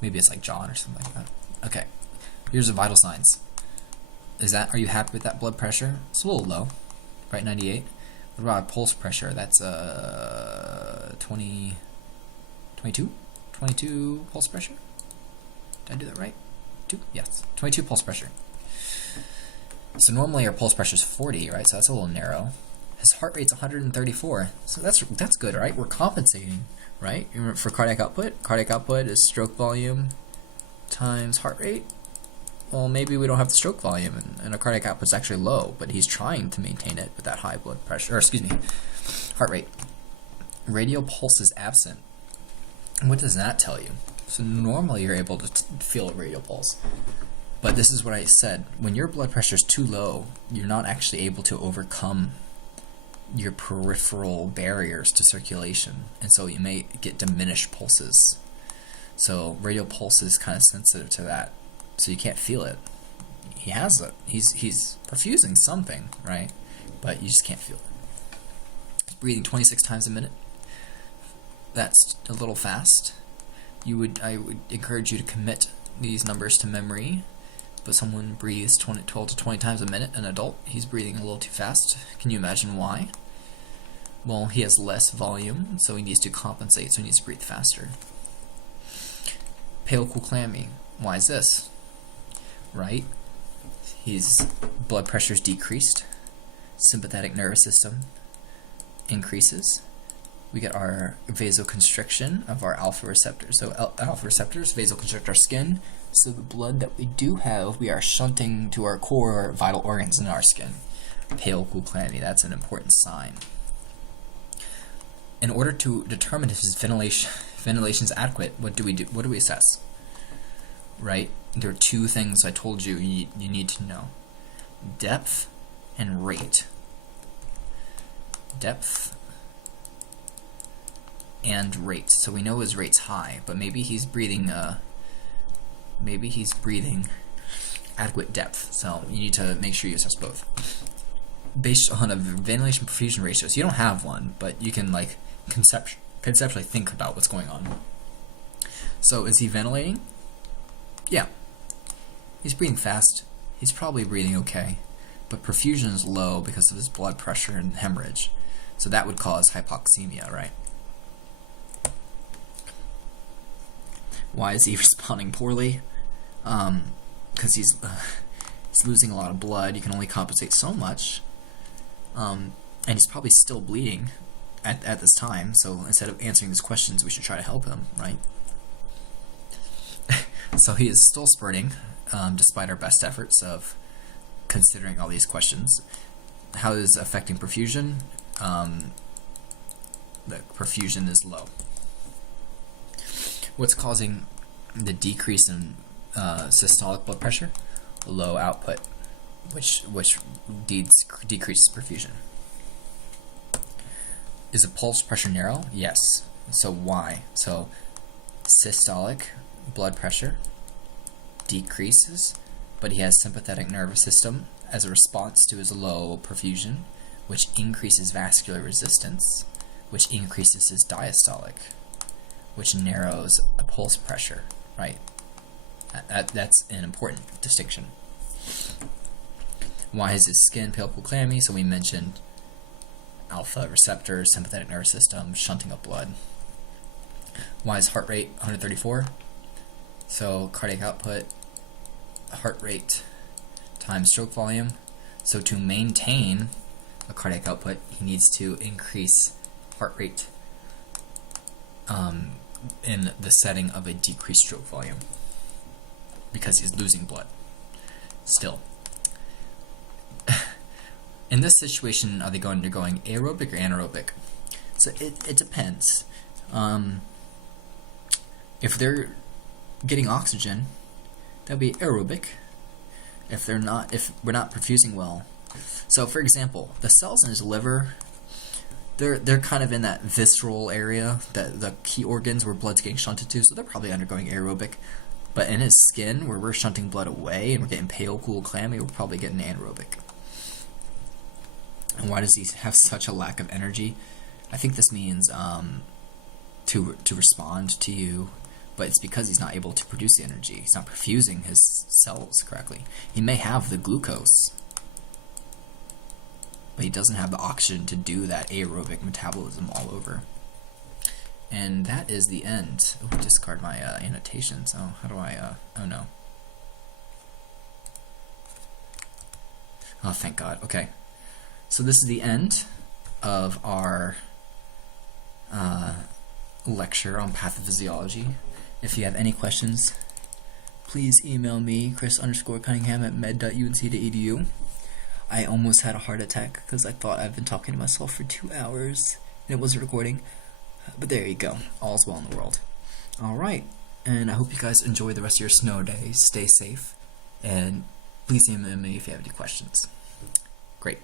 Maybe it's like John or something like that. Okay, here's the vital signs. Are you happy with that blood pressure? It's a little low, right? 98. What about our pulse pressure? That's 22 pulse pressure. Did I do that right? Yes, 22 pulse pressure. So normally our pulse pressure is 40, right? So that's a little narrow. His heart rate's 134. So that's good, right? We're compensating, right? For cardiac output. Cardiac output is stroke volume times heart rate. Well, maybe we don't have the stroke volume, and our cardiac output's actually low, but he's trying to maintain it with that high blood pressure, heart rate. Radial pulse is absent. What does that tell you? So normally you're able to feel a radial pulse. But this is what I said. When your blood pressure is too low, you're not actually able to overcome your peripheral barriers to circulation. And so you may get diminished pulses. So radial pulse is kind of sensitive to that. So you can't feel it. He has it. He's perfusing something, right? But you just can't feel it. He's breathing 26 times a minute. That's a little fast. I would encourage you to commit these numbers to memory. But someone breathes 12 to 20 times a minute, an adult, he's breathing a little too fast. Can you imagine why? Well, he has less volume, so he needs to compensate, so he needs to breathe faster. Pale, cool, clammy. Why is this? Right? His blood pressure is decreased. Sympathetic nervous system increases. We get our vasoconstriction of our alpha receptors. So alpha receptors vasoconstrict our skin. So the blood that we do have, we are shunting to our core vital organs in our skin. Pale, cool, clammy. That's an important sign. In order to determine if his ventilation is adequate, what do we do? What do we assess? Right? There are two things I told you need to know. Depth and rate. Depth and rate. So we know his rate's high, but maybe he's breathing adequate depth. So you need to make sure you assess both. Based on a ventilation perfusion ratio. So you don't have one, but you can like conceptually think about what's going on. So is he ventilating? Yeah. He's breathing fast. He's probably breathing okay. But perfusion is low because of his blood pressure and hemorrhage. So that would cause hypoxemia, right? Why is he responding poorly? Because he's losing a lot of blood. You can only compensate so much. And he's probably still bleeding at this time. So instead of answering these questions, we should try to help him, right? So he is still spurting, despite our best efforts of considering all these questions. How is it affecting perfusion? The perfusion is low. What's causing the decrease in systolic blood pressure? Low output, which decreases perfusion. Is the pulse pressure narrow? Yes. So why? So systolic blood pressure decreases, but he has sympathetic nervous system as a response to his low perfusion, which increases vascular resistance, which increases his diastolic, which narrows a pulse pressure, right? That's an important distinction. Why is his skin pale, cool, clammy? So we mentioned alpha receptors, sympathetic nervous system, shunting of blood. Why is heart rate 134? So cardiac output, heart rate times stroke volume. So to maintain a cardiac output, he needs to increase heart rate in the setting of a decreased stroke volume because he's losing blood. Still, in this situation, are they undergoing aerobic or anaerobic? So it depends. If they're getting oxygen, that'll be aerobic. If we're not perfusing well. So, for example, the cells in his liver, they're kind of in that visceral area, the key organs where blood's getting shunted to, so they're probably undergoing aerobic. But in his skin, where we're shunting blood away and we're getting pale, cool, clammy, we're probably getting anaerobic. And why does he have such a lack of energy? I think this means to respond to you, but it's because he's not able to produce the energy. He's not perfusing his cells correctly. He may have the glucose, but he doesn't have the oxygen to do that aerobic metabolism all over. And that is the end. Oh, discard my annotations. Oh, how do I, oh no. Oh, thank God. Okay. So this is the end of our lecture on pathophysiology. If you have any questions, please email me, chris_cunningham@med.unc.edu. I almost had a heart attack because I thought I've been talking to myself for 2 hours and it wasn't recording. But there you go. All's well in the world. Alright, and I hope you guys enjoy the rest of your snow day. Stay safe, and please email me if you have any questions. Great.